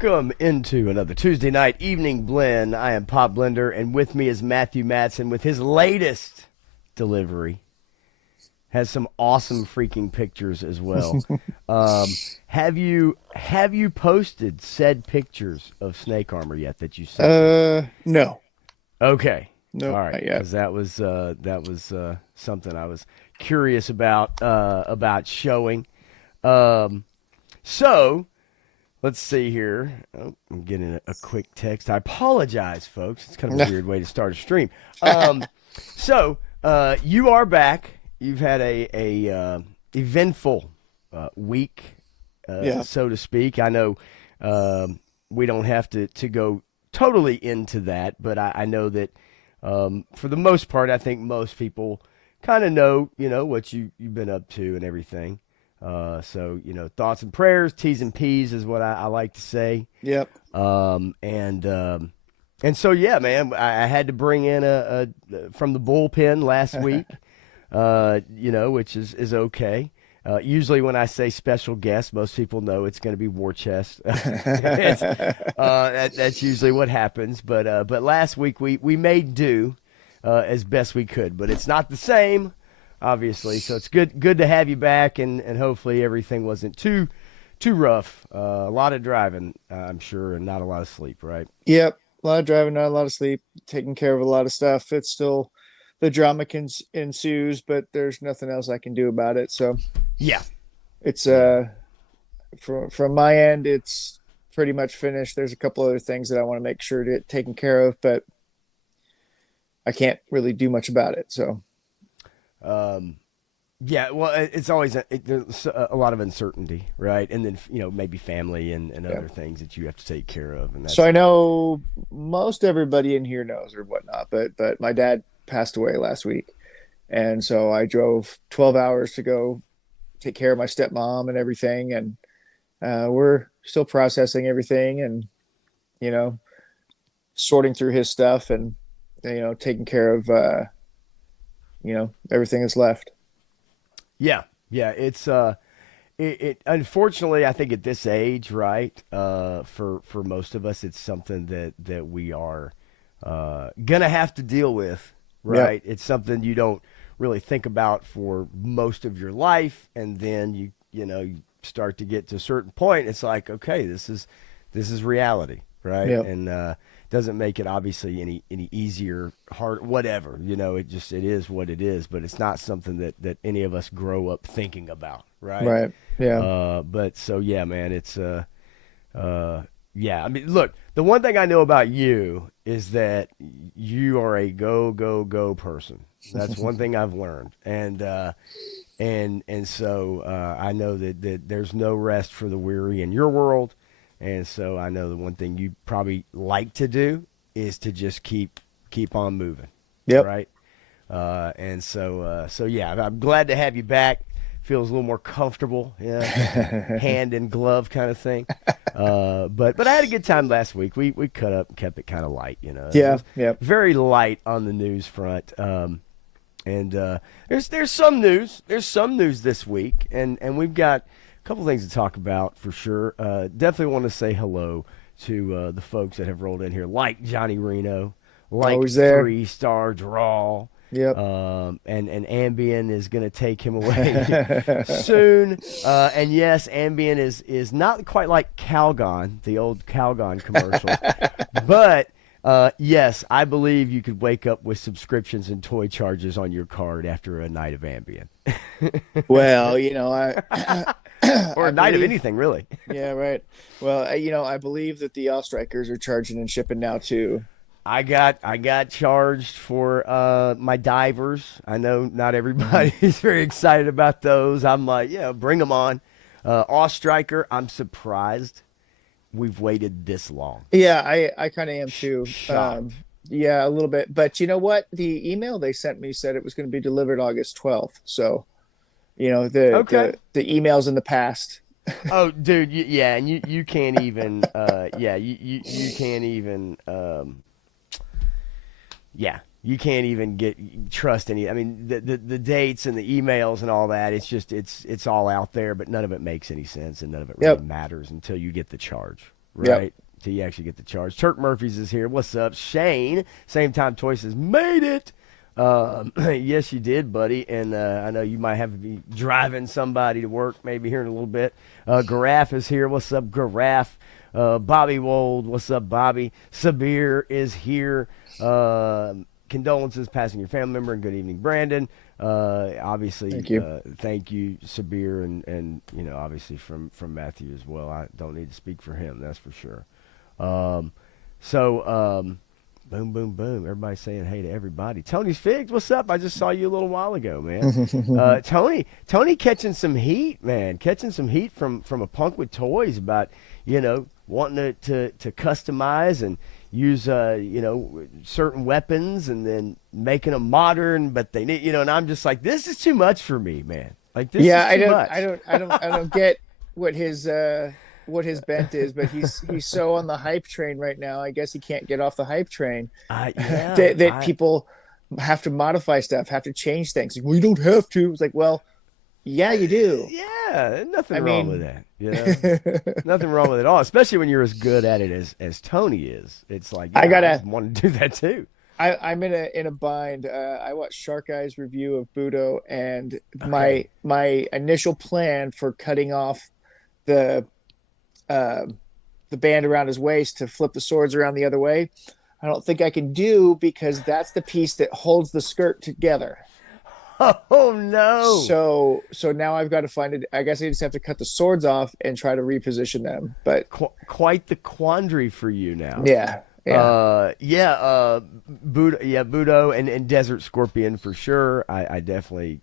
Welcome into another Tuesday night evening blend. I am Pop Blender, and with me is Matthew Matson with his latest delivery. Has some awesome freaking pictures as well. Have you posted said pictures of snake armor yet that you sent me? No, Okay, all nope, right, not yet. because that was something I was curious about showing. Um, so. Let's see here. Oh, I'm getting a quick text. I apologize, folks. It's kind of a weird way to start a stream. You are back. You've had a eventful week, Yeah, so to speak. I know we don't have to go totally into that, but I know that for the most part, I think most people kind of know, what you've been up to and everything. Thoughts and prayers, T's and P's is what I like to say. yep. Yeah, man, I had to bring in a from the bullpen last week, which is okay. Usually when I say special guest, most people know it's going to be War Chest. That's usually what happens. But last week we made do as best we could, but it's not the same obviously. So it's good to have you back, and hopefully everything wasn't too rough. A lot of driving, I'm sure, and not a lot of sleep, right? Yep. A lot of driving, not a lot of sleep, taking care of a lot of stuff. It's still the drama ensues, but there's nothing else I can do about it. So Yeah, it's yeah, from my end, it's pretty much finished. There's a couple other things that I want to make sure to get taken care of, but I can't really do much about it. So um, yeah. Well, it's always there's a lot of uncertainty, right? And then maybe family and yeah. other things that you have to take care of, and So that's I know most everybody in here knows or whatnot, but my dad passed away last week. And so I drove 12 hours to go take care of my stepmom and everything. And we're still processing everything and, you know, sorting through his stuff and, taking care of, everything that's left. yeah, yeah. It unfortunately, I think at this age, right, for most of us, it's something that we are gonna have to deal with, Yep. right? It's something you don't really think about for most of your life, and then you start to get to a certain point. It's like, okay, this is reality, right? Yep. And doesn't make it obviously any easier, hard, whatever. It is what it is. But it's not something that any of us grow up thinking about, right? Right. Yeah. But so yeah, man, yeah. I mean, look, the one thing I know about you is that you are a go go go person. That's one thing I've learned, and so I know that there's no rest for the weary in your world, and so I know the one thing you probably like to do is to just keep on moving, Yep. right? So yeah, I'm glad to have you back. Feels a little more comfortable, yeah, hand in glove kind of thing. But I had a good time last week. We cut up and kept it kind of light, It Yeah. was Yep. very light on the news front. And there's some news. There's some news this week, and we've got a couple things to talk about for sure. Definitely want to say hello to the folks that have rolled in here, like Johnny Reno, like Always there. 3 Star Draw. Yep. And Ambien is going to take him away soon. And yes, Ambien is not quite like Calgon, the old Calgon commercial, but yes, I believe you could wake up with subscriptions and toy charges on your card after a night of Ambien. Well, Or I a night of believe, anything, really. yeah, right. Well, I believe that the Strikers are charging and shipping now too. I got charged for my divers. I know not everybody is very excited about those. I'm like, yeah, bring them on. Striker, I'm surprised we've waited this long. Yeah, I kind of am too. Shocked. Yeah, a little bit. But you know what? The email they sent me said it was going to be delivered August 12th. So, the Okay. emails in the past. Oh, dude, yeah, and you can't even, yeah, you can't even, yeah, you can't even trust any. I mean, the dates and the emails and all that. It's just it's all out there, but none of it makes any sense, and none of it really Yep. matters until you get the charge, Yep. right? Till you actually get the charge. Turk Murphy's is here. What's up? Shane, same time Toy says, made it. Yes, you did, buddy. And I know you might have to be driving somebody to work maybe here in a little bit. Garaf is here. What's up, Garaf? Bobby Wold. What's up, Bobby? Sabir is here. Condolences passing your family member, and good evening, Brandon. Obviously, thank you, Sabir, and obviously from Matthew as well. I don't need to speak for him, that's for sure. Boom, boom, boom. Everybody's saying hey to everybody. Tony's Figs, what's up? I just saw you a little while ago, man. Tony catching some heat, man. Catching some heat from a punk with toys about, wanting to customize and use, certain weapons and then making them modern, but they need, and I'm just like, this is too much for me, man. Like, this is too much. I don't get what his bent is, but he's so on the hype train right now. I guess he can't get off the hype train. That people have to modify stuff, have to change things. Like, well, you don't have to. It's like, well, yeah, you do. Yeah, nothing wrong with that. Nothing wrong with it at all. Especially when you're as good at it as Tony is. It's like, I want to do that too. I'm in a bind. I watched Shark Eye's review of Budo, and my initial plan for cutting off the band around his waist to flip the swords around the other way, I don't think I can do, because that's the piece that holds the skirt together. Oh no! So now I've got to find it. I guess I just have to cut the swords off and try to reposition them. But quite the quandary for you now. Yeah. Budo and Desert Scorpion for sure. I definitely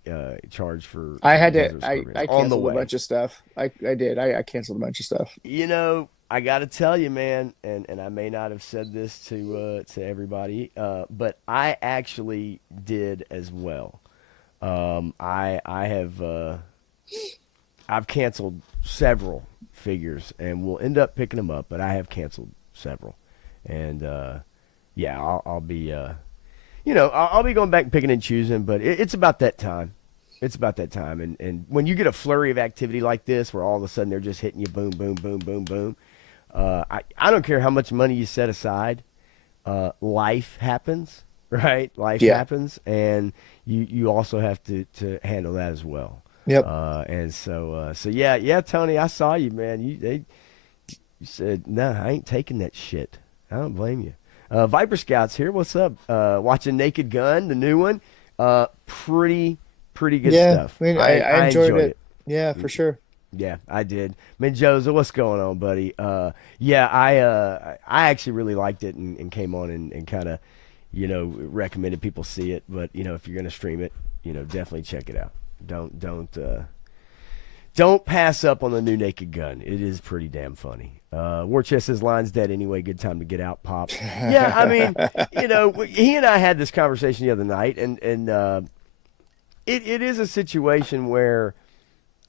charge for. I canceled a bunch of stuff. I did. I canceled a bunch of stuff. I got to tell you, man, and I may not have said this to everybody, but I actually did as well. I've canceled several figures, and we'll end up picking them up, but I have canceled several. And I'll be I'll be going back and picking and choosing, but it's about that time. It's about that time, and when you get a flurry of activity like this, where all of a sudden they're just hitting you, boom, boom, boom, boom, boom. I don't care how much money you set aside. Life happens, right? Life happens, and you also have to handle that as well. Yep. And so Tony, I saw you, man. You said, no, I ain't taking that shit. I don't blame you. Viper Scouts here. What's up? Watching Naked Gun, the new one. Pretty good stuff. I enjoyed it. Yeah, for sure. Yeah, I did. Menjoza, what's going on, buddy? I actually really liked it and came on and kind of, recommended people see it. But if you're gonna stream it, definitely check it out. Don't pass up on the new Naked Gun. It is pretty damn funny. War Chest says line's dead anyway. Good time to get out, Pop. Yeah, I mean, he and I had this conversation the other night, and it is a situation where,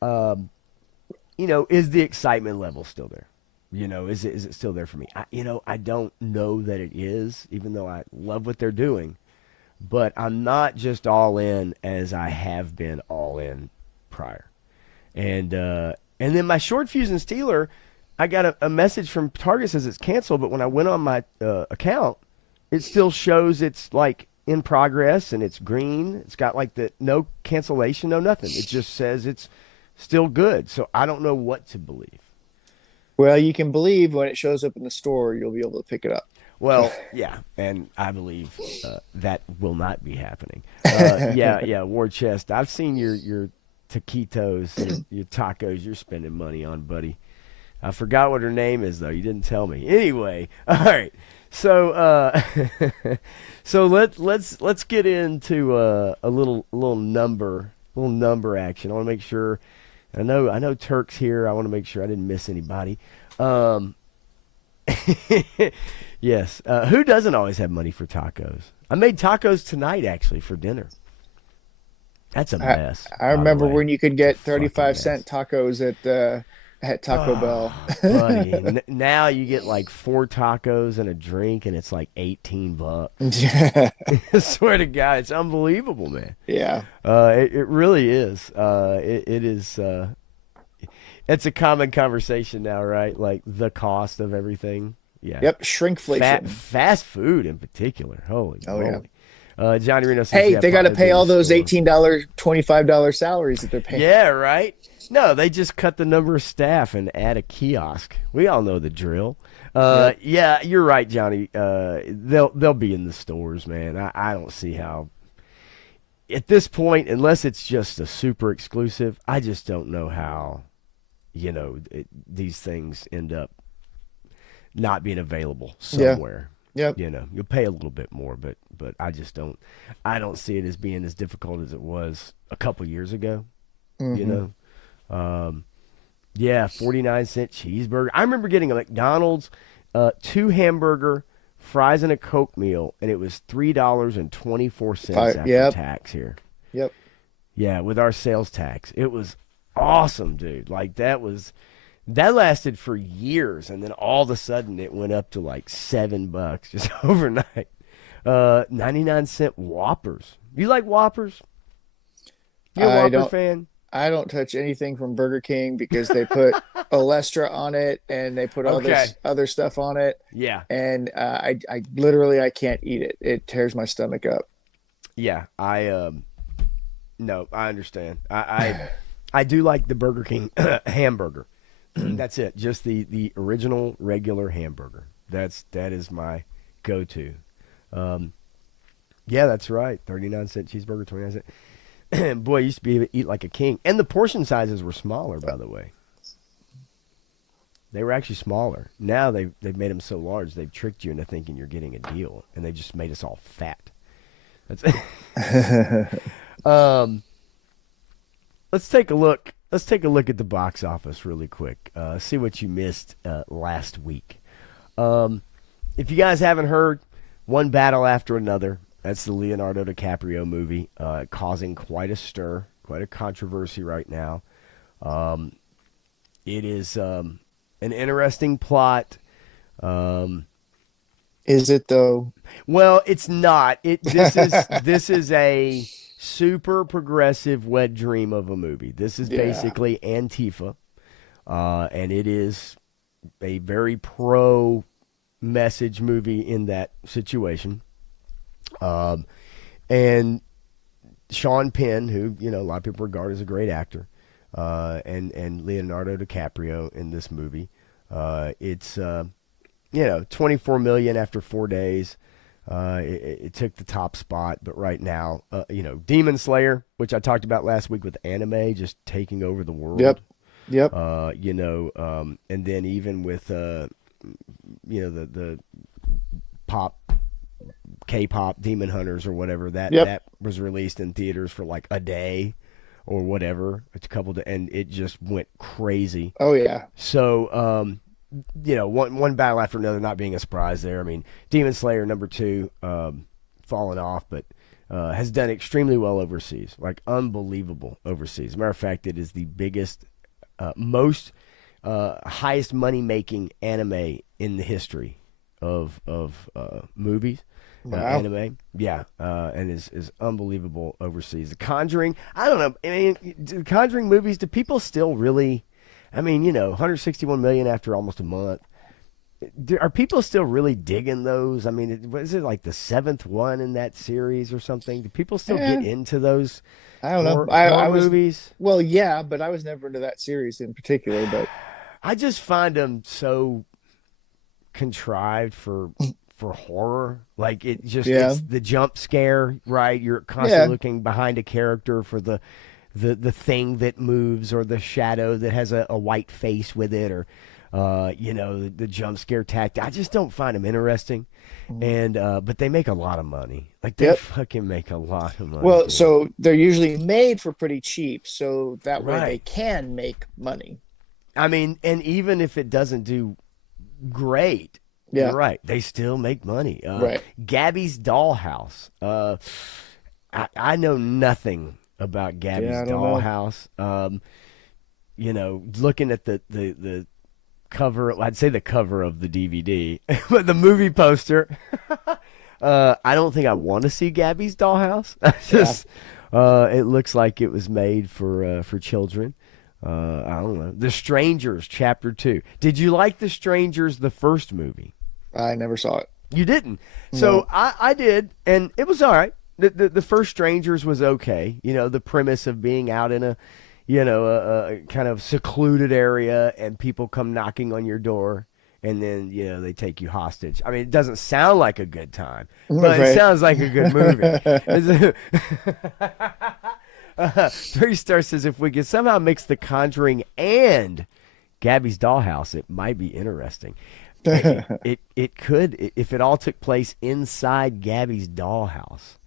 is the excitement level still there? Is it still there for me? I don't know that it is, even though I love what they're doing. But I'm not just all in as I have been all in prior. And then my short fuse and Steeler, I got a message from Target says it's canceled, but when I went on my account, it still shows it's like in progress and it's green. It's got like the no cancellation, no nothing. It just says it's still good. So I don't know what to believe. Well, you can believe when it shows up in the store, you'll be able to pick it up. Well, yeah, and I believe that will not be happening. War Chest. I've seen your taquitos, your tacos you're spending money on, buddy. I forgot what her name is, though. You didn't tell me. Anyway, all right. So let's get into a little number action. I want to make sure. I know Turk's here. I want to make sure I didn't miss anybody. Yes. Who doesn't always have money for tacos? I made tacos tonight, actually, for dinner. That's a mess. I remember when you could get 35-cent tacos at Taco Bell. Buddy, now you get like 4 tacos and a drink, and it's like $18. I swear to God, it's unbelievable, man. Yeah. It really is. It is. It's a common conversation now, right? Like the cost of everything. Yeah. Yep, shrinkflation. Fast food in particular. Holy Oh yeah. moly. Johnny Reno says, Hey, yeah, they got to probably pay in the all those store. $18, $25 salaries that they're paying. Yeah, right? No, they just cut the number of staff and add a kiosk. We all know the drill. Yep. Yeah, you're right, Johnny. They'll be in the stores, man. I don't see how at this point, unless it's just a super exclusive. I just don't know how these things end up not being available Yeah. somewhere. Yep. You'll pay a little bit more, but I don't see it as being as difficult as it was a couple years ago. You Mm-hmm. know, yeah, 49-cent cheeseburger. I remember getting a McDonald's, 2 hamburger, fries, and a Coke meal, and it was $3.24 after Yep. tax here. Yep. Yeah, with our sales tax, it was awesome, dude. Like that lasted for years, and then all of a sudden it went up to like $7 just overnight. 99-cent Whoppers. You like Whoppers? You a I Whopper don't. fan? I don't touch anything from Burger King because they put Olestra on it and they put all Okay. this other stuff on it, Yeah. and I literally I can't eat it. It tears my stomach up. Yeah. No, I understand. I do like the Burger King hamburger. That's it. Just the original regular hamburger. That is my go-to. Yeah, that's right. 39-cent cheeseburger, 29 cent. Boy, I used to be able to eat like a king. And the portion sizes were smaller, by the way. They were actually smaller. Now they've made them so large, they've tricked you into thinking you're getting a deal, and they just made us all fat. That's let's take a look. Let's take a look at the box office really quick. See what you missed last week. If you guys haven't heard, One Battle After Another. That's the Leonardo DiCaprio movie, causing quite a stir, quite a controversy right now. It is an interesting plot. Is it though? Well, it's not. This is a super progressive wet dream of a movie. This is Yeah. basically Antifa, and it is a very pro message movie in that situation. And Sean Penn, who a lot of people regard as a great actor, and Leonardo DiCaprio in this movie. It's 24 million after 4 days. It took the top spot, but right now, Demon Slayer, which I talked about last week with anime, just taking over the world. Yep. Yep. And then even with the pop K-pop Demon Hunters or whatever that was released in theaters for like a day or whatever. It's a couple of, and it just went crazy. Oh yeah. So one battle after another, not being a surprise there. I mean, Demon Slayer #2 fallen off, but has done extremely well overseas, like unbelievable overseas. As a matter of fact, it is the biggest, most highest money making anime in the history of movies. Wow. Anime, yeah, and is unbelievable overseas. The Conjuring, I don't know. I mean, the Conjuring movies, do people still really? I mean, 161 million after almost a month. Are people still really digging those? I mean, is it like the 7th one in that series or something? Do people still get into those? I don't know. Horror was movies. Well, yeah, but I was never into that series in particular. But I just find them so contrived for horror. Like it's the jump scare, right? You're constantly looking behind a character for the thing that moves or the shadow that has a white face with it, or the jump scare tactic. I just don't find them interesting. And but they make a lot of money. Like they fucking make a lot of money. Well, dude. so they're usually made for pretty cheap, so that way they Right. can make money. I mean, and even if it doesn't do great, Yeah. you're right. They still make money. Right. Gabby's Dollhouse. I know nothing about Gabby's Yeah, I don't know. Dollhouse. Looking at the cover, I'd say the cover of the DVD, but the movie poster. I don't think I want to see Gabby's Dollhouse. It looks like it was made for children. I don't know. The Strangers, Chapter 2. Did you like The Strangers, the first movie? I never saw it. You didn't. So No. I did, and it was all right. The first Strangers was okay. You know, the premise of being out in a, a kind of secluded area and people come knocking on your door and then, they take you hostage. I mean, it doesn't sound like a good time, but it Right. sounds like a good movie. 3 Star says if we could somehow mix The Conjuring and Gabby's Dollhouse, it might be interesting. It could if it all took place inside Gabby's dollhouse,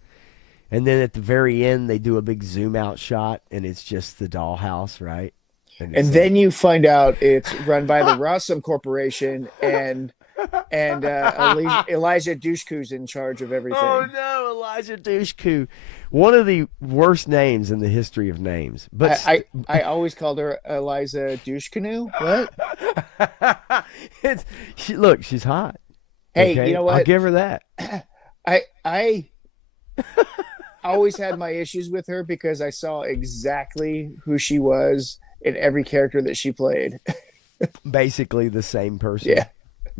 and then at the very end they do a big zoom out shot, and it's just the dollhouse, right? And And it's then you find out it's run by the Rossum Corporation, and Elijah Dushku's in charge of oh everything. no, Elijah Dushku, one of the worst names in the history of names. But I always called her Eliza Dushkanu. What? look, she's hot. Hey, Okay, you know I'll what? give her that. I always had my issues with her because I saw exactly who she was in every character that she played. Basically the same person. Yeah,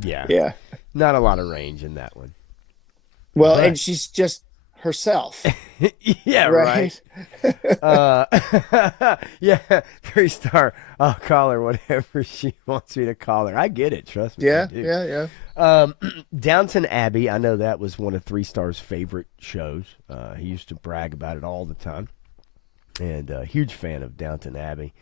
Yeah, yeah. not a lot of range in that one. Well, But and she's just herself, yeah, right. right? Yeah, 3 Star. I'll call her whatever she wants me to call her. I get it. Trust me. I Yeah, do. yeah, yeah. Um, Downton Abbey. I know that was one of 3 Star's favorite shows. He used to brag about it all the time, and huge fan of Downton Abbey.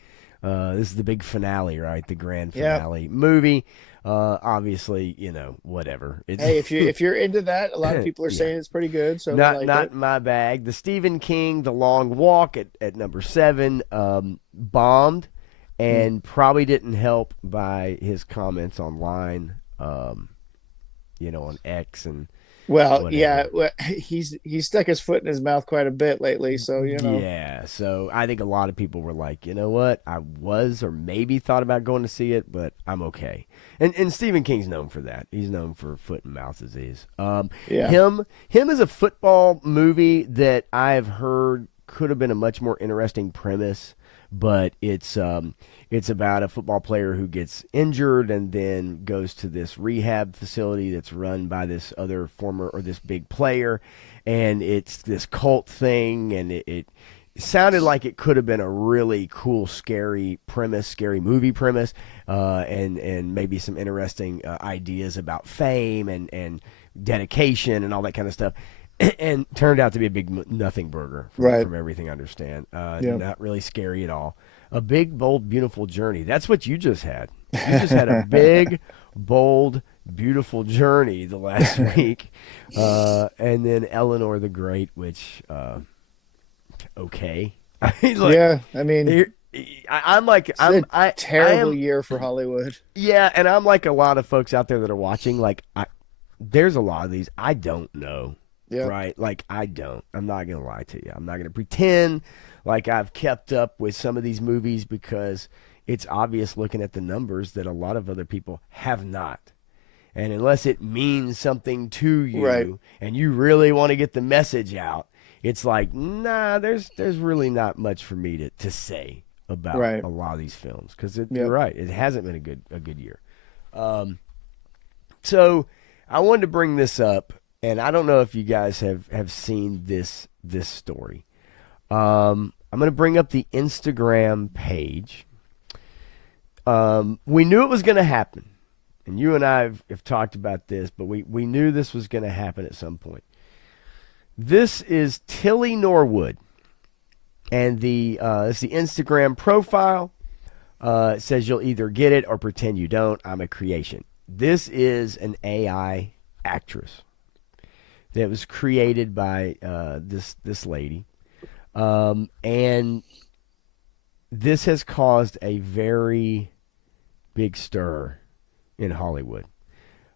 This is the big finale, right? The grand Yeah. finale movie. Obviously, whatever. It's Hey, if you're into that, a lot of people are yeah. saying it's pretty good, so I Not like not it. my bag. The Stephen King, The Long Walk at number 7, bombed, Mm. and probably didn't help by his comments online, on X and Well, yeah, whatever. well, he's stuck his foot in his mouth quite a bit lately, so Yeah, so I think a lot of people were like, you know what, I was or maybe thought about going to see it, but I'm okay. And Stephen King's known for that. He's known for foot and mouth disease. yeah, Him is a football movie that I've heard could have been a much more interesting premise, but it's about a football player who gets injured and then goes to this rehab facility that's run by this other former or this big player, and it's this cult thing, and it sounded like it could have been a really cool, scary premise, scary movie premise, and maybe some interesting ideas about fame and dedication and all that kind of stuff. And turned out to be a big nothing burger right, from everything I understand. yeah. Not really scary at all. A big, bold, beautiful journey. That's what you just had. You just had a big, bold, beautiful journey the last week, and then Eleanor the Great, which okay. I mean, look, Yeah, I mean, I'm like it's a I terrible am year for Hollywood. yeah, and I'm like a lot of folks out there that are watching. Like there's a lot of these I don't know. Yeah, Right? Like I don't. I'm not gonna lie to you. I'm not gonna pretend like I've kept up with some of these movies because it's obvious looking at the numbers that a lot of other people have not. And unless it means something to right, you and you really want to get the message out, it's like, nah, there's really not much for me to say about right. a lot of these films because you're Yep. right. It hasn't been a good year. So I wanted to bring this up, and I don't know if you guys have seen this story. I'm going to bring up the Instagram page. We knew it was going to happen, and you and I have talked about this, but we knew this was going to happen at some point. This is Tilly Norwood, and it's the Instagram profile. It says you'll either get it or pretend you don't. I'm a creation. This is an AI actress that was created by this lady, and this has caused a very big stir in Hollywood,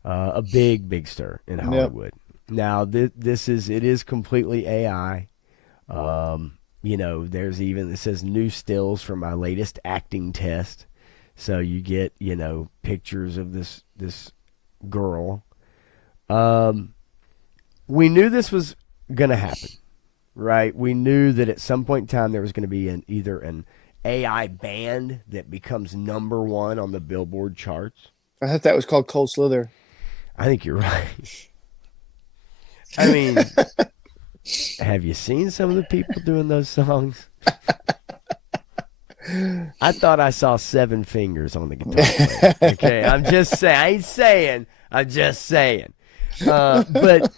a big stir in Yep. Hollywood. Now it is completely AI. There's even it says new stills from my latest acting test. So you get, pictures of this girl. We knew this was going to happen, right? We knew that at some point in time there was going to be either an AI band that becomes #1 on the Billboard charts? I thought that was called Cold Slither. I think you're right. I mean, have you seen some of the people doing those songs? I thought I saw 7 fingers on the guitar player. Okay, I'm just saying. I ain't saying. I'm just saying. But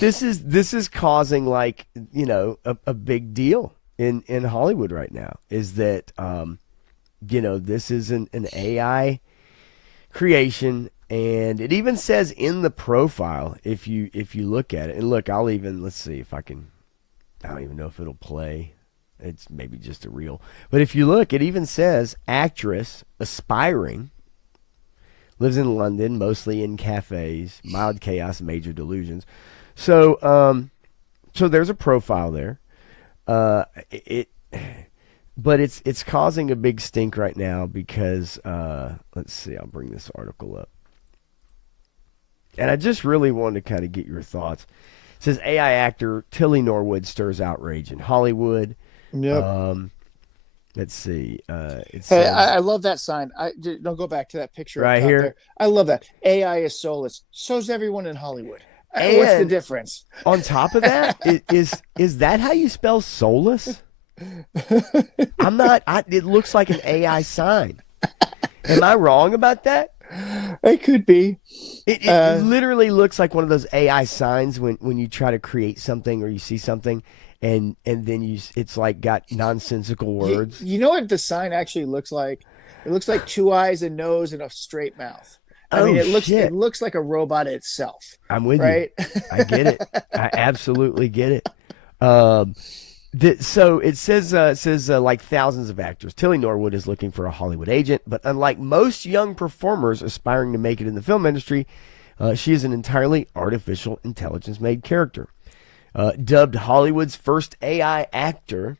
this is causing, like, a big deal in Hollywood right now. Is that this is an AI creation, and it even says in the profile, if you look at it, and look, let's see if I can. I don't even know if it'll play. It's maybe just a reel. But if you look, it even says actress, aspiring, lives in London, mostly in cafes, mild chaos, major delusions. So there's a profile there. But it's causing a big stink right now because let's see, I'll bring this article up. And I just really wanted to kind of get your thoughts. It says AI actor Tilly Norwood stirs outrage in Hollywood. Yep. Let's see. It Hey, says, I love that sign. Don't go back to that picture right up top here. there. I love that. AI is soulless. So's everyone in Hollywood. And what's the difference? On top of that, is that how you spell soulless? I'm not. It looks like an AI sign. Am I wrong about that? It could be. It literally looks like one of those AI signs when you try to create something or you see something. And then it's like got nonsensical words. You know what the sign actually looks like? It looks like 2 eyes, a nose, and a straight mouth. I mean, it looks like a robot itself. I'm with right? you. I get it. I absolutely get it. So it says like thousands of actors. Tilly Norwood is looking for a Hollywood agent, but unlike most young performers aspiring to make it in the film industry, she is an entirely artificial intelligence-made character. Dubbed Hollywood's first AI actor,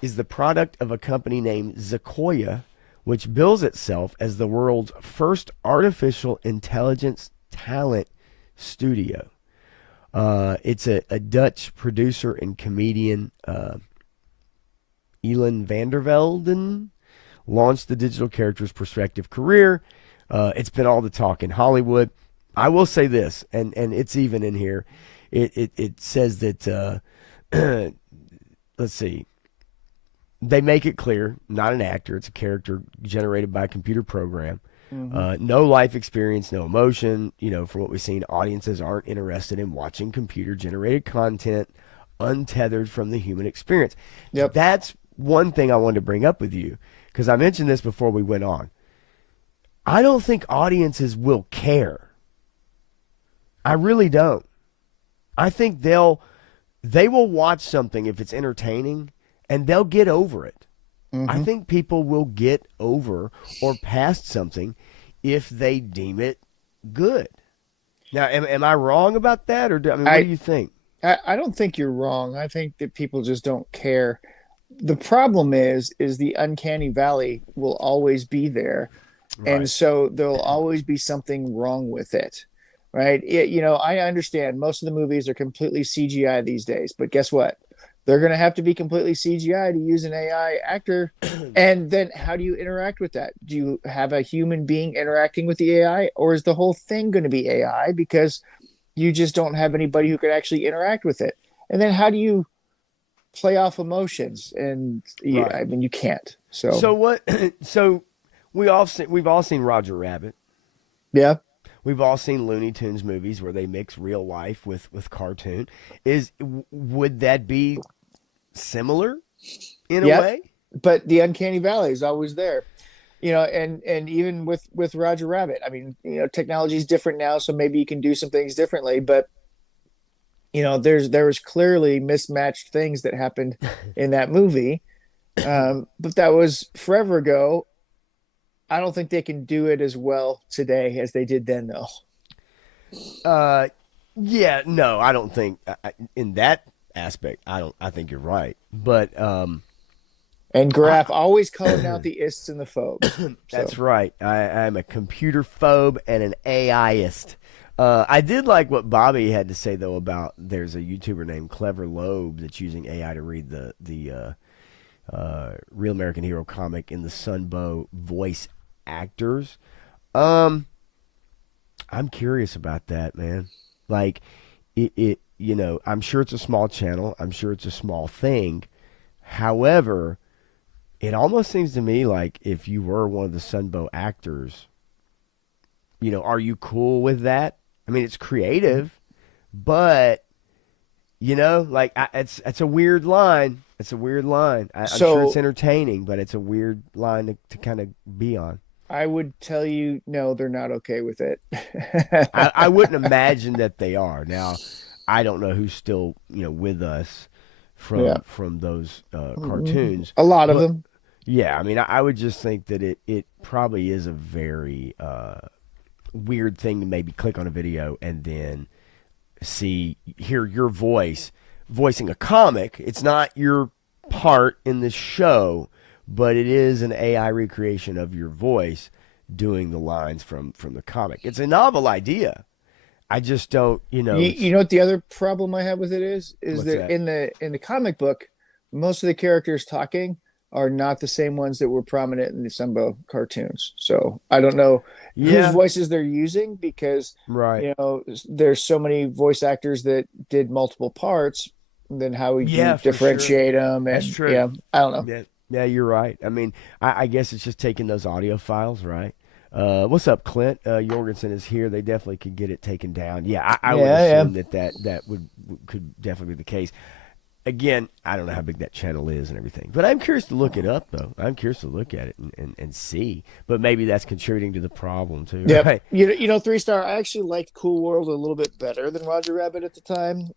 is the product of a company named Sequoia, which bills itself as the world's first artificial intelligence talent studio. It's a Dutch producer and comedian, Elin van der Velden, launched the digital character's prospective career. It's been all the talk in Hollywood. I will say this, and it's even in here. It says that, let's see, they make it clear, not an actor. It's a character generated by a computer program. Mm-hmm. No life experience, no emotion. From what we've seen, audiences aren't interested in watching computer-generated content untethered from the human experience. Yep. That's one thing I wanted to bring up with you, because I mentioned this before we went on. I don't think audiences will care. I really don't. I think they will watch something if it's entertaining, and they'll get over it. Mm-hmm. I think people will get over or past something if they deem it good. Now, am I wrong about that, or what do you think? I don't think you're wrong. I think that people just don't care. The problem is the uncanny valley will always be there, right. And so there'll always be something wrong with it. Right. I understand most of the movies are completely CGI these days, but guess what? They're going to have to be completely CGI to use an AI actor. And then how do you interact with that? Do you have a human being interacting with the AI, or is the whole thing going to be AI because you just don't have anybody who could actually interact with it? And then how do you play off emotions? And right. I mean, you can't. So what? So we've all seen Roger Rabbit. Yeah. We've all seen Looney Tunes movies where they mix real life with cartoon. Would that be similar in a way? But the uncanny valley is always there. And even with Roger Rabbit, I mean, technology is different now, so maybe you can do some things differently, but there was clearly mismatched things that happened in that movie. But that was forever ago. I don't think they can do it as well today as they did then, though. Yeah, no, I don't think in that aspect. I think you're right, but and Graf always calling out the ists and the phobes. That's right. I'm a computer phobe and an AIist. I did like what Bobby had to say though about there's a YouTuber named Clever Loeb that's using AI to read the Real American Hero comic in the Sunbow voice actors. Um, I'm curious about that, man. Like I'm sure it's a small channel. I'm sure it's a small thing. However, it almost seems to me like if you were one of the Sunbow actors, are you cool with that? I mean, it's creative, but like it's a weird line. It's a weird line. I'm sure it's So entertaining, but it's a weird line to kind of be on. I would tell you, no, they're not okay with it. I wouldn't imagine that they are. Now, I don't know who's still with us Yeah. from those cartoons, A lot of but them. yeah, I mean, I would just think that it probably is a very weird thing to maybe click on a video and then hear your voice voicing a comic. It's not your part in the show, but it is an AI recreation of your voice doing the lines from the comic. It's a novel idea. I just don't, You it's know what the other problem I have with it is what's that that? in the comic book, most of the characters talking are not the same ones that were prominent in the Sunbow cartoons. So I don't know whose Yeah, voices they're using because right. there's so many voice actors that did multiple parts. Then how would you Yeah, for sure. differentiate them? That's And true. yeah, I don't know. Yeah, yeah, you're right. I mean, I guess it's just taking those audio files, right? What's up, Clint? Jorgensen is here. They definitely could get it taken down. Yeah, I would Yeah, yeah. assume that could definitely be the case. Again, I don't know how big that channel is and everything, but I'm curious to look it up though. I'm curious to look at it and see. But maybe that's contributing to the problem too, Yep. right? Three Star. I actually liked Cool World a little bit better than Roger Rabbit at the time,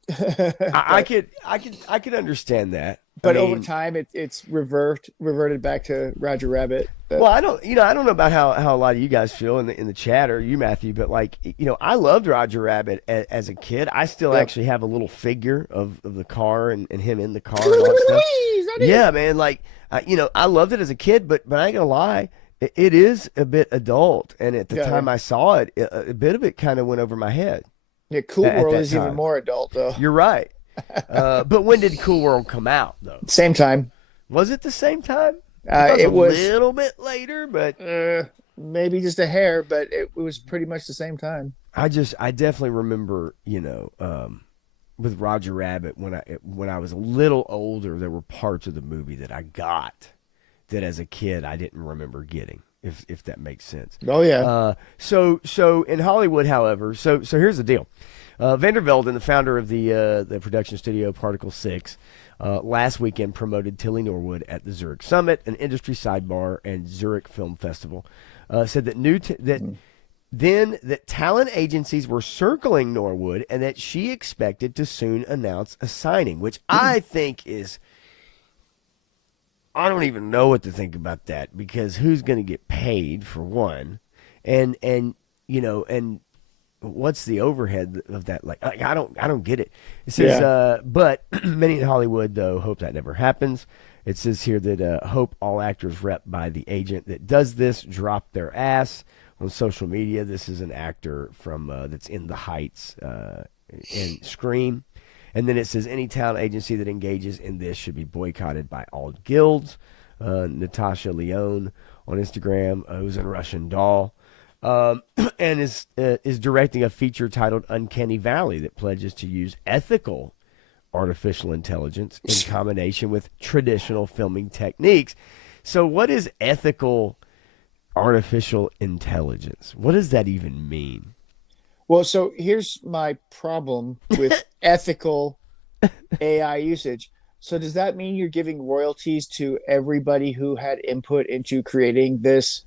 I but could understand that. I over mean, time it's reverted back to Roger Rabbit. But well, I don't know about how a lot of you guys feel in the chat or you, Matthew, but like, I loved Roger Rabbit as a kid. I still yep. actually have a little figure of the car and him in the car and all that stuff. Yeah, man, like, I loved it as a kid, but I ain't gonna lie, it is a bit adult. And at the Yeah, time yeah. I saw it, a bit of it kind of went over my head Yeah, Cool at World that is even time. more adult though. You're right. But when did Cool World come out, though? Same time. Was it the same time? I thought it was a It was little bit later, but maybe just a hair, but it was pretty much the same time. I definitely remember, with Roger Rabbit when I was a little older, there were parts of the movie that I got that as a kid I didn't remember getting, if that makes sense. Oh yeah. So in Hollywood, however, so here's the deal. Vander Velden, the founder of the production studio Particle Six, last weekend promoted Tilly Norwood at the Zurich Summit, an industry sidebar and Zurich Film Festival. Said that that talent agencies were circling Norwood and that she expected to soon announce a signing, which I think is, I don't even know what to think about that, because who's going to get paid for one, and and what's the overhead of that? Like, I don't get it. It says, Yeah. but many in Hollywood though hope that never happens. It says here that hope all actors rep by the agent that does this drop their ass on social media. This is an actor from that's in The Heights and Scream. And then it says any talent agency that engages in this should be boycotted by all guilds. Natasha Leone on Instagram, who's in Russian Doll, and is directing a feature titled Uncanny Valley that pledges to use ethical artificial intelligence in combination with traditional filming techniques. So, what is ethical artificial intelligence? What does that even mean? Well, so here's my problem with ethical AI usage. So does that mean you're giving royalties to everybody who had input into creating this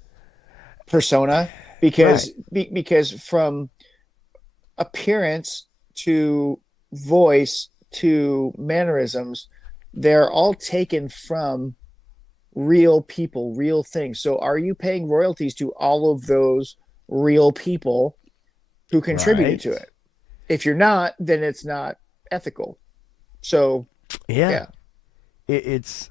persona? Right. Because from appearance to voice to mannerisms, they're all taken from real people, real things. So are you paying royalties to all of those real people who contributed to Right. it? If you're not, then it's not ethical. So Yeah. yeah. It's,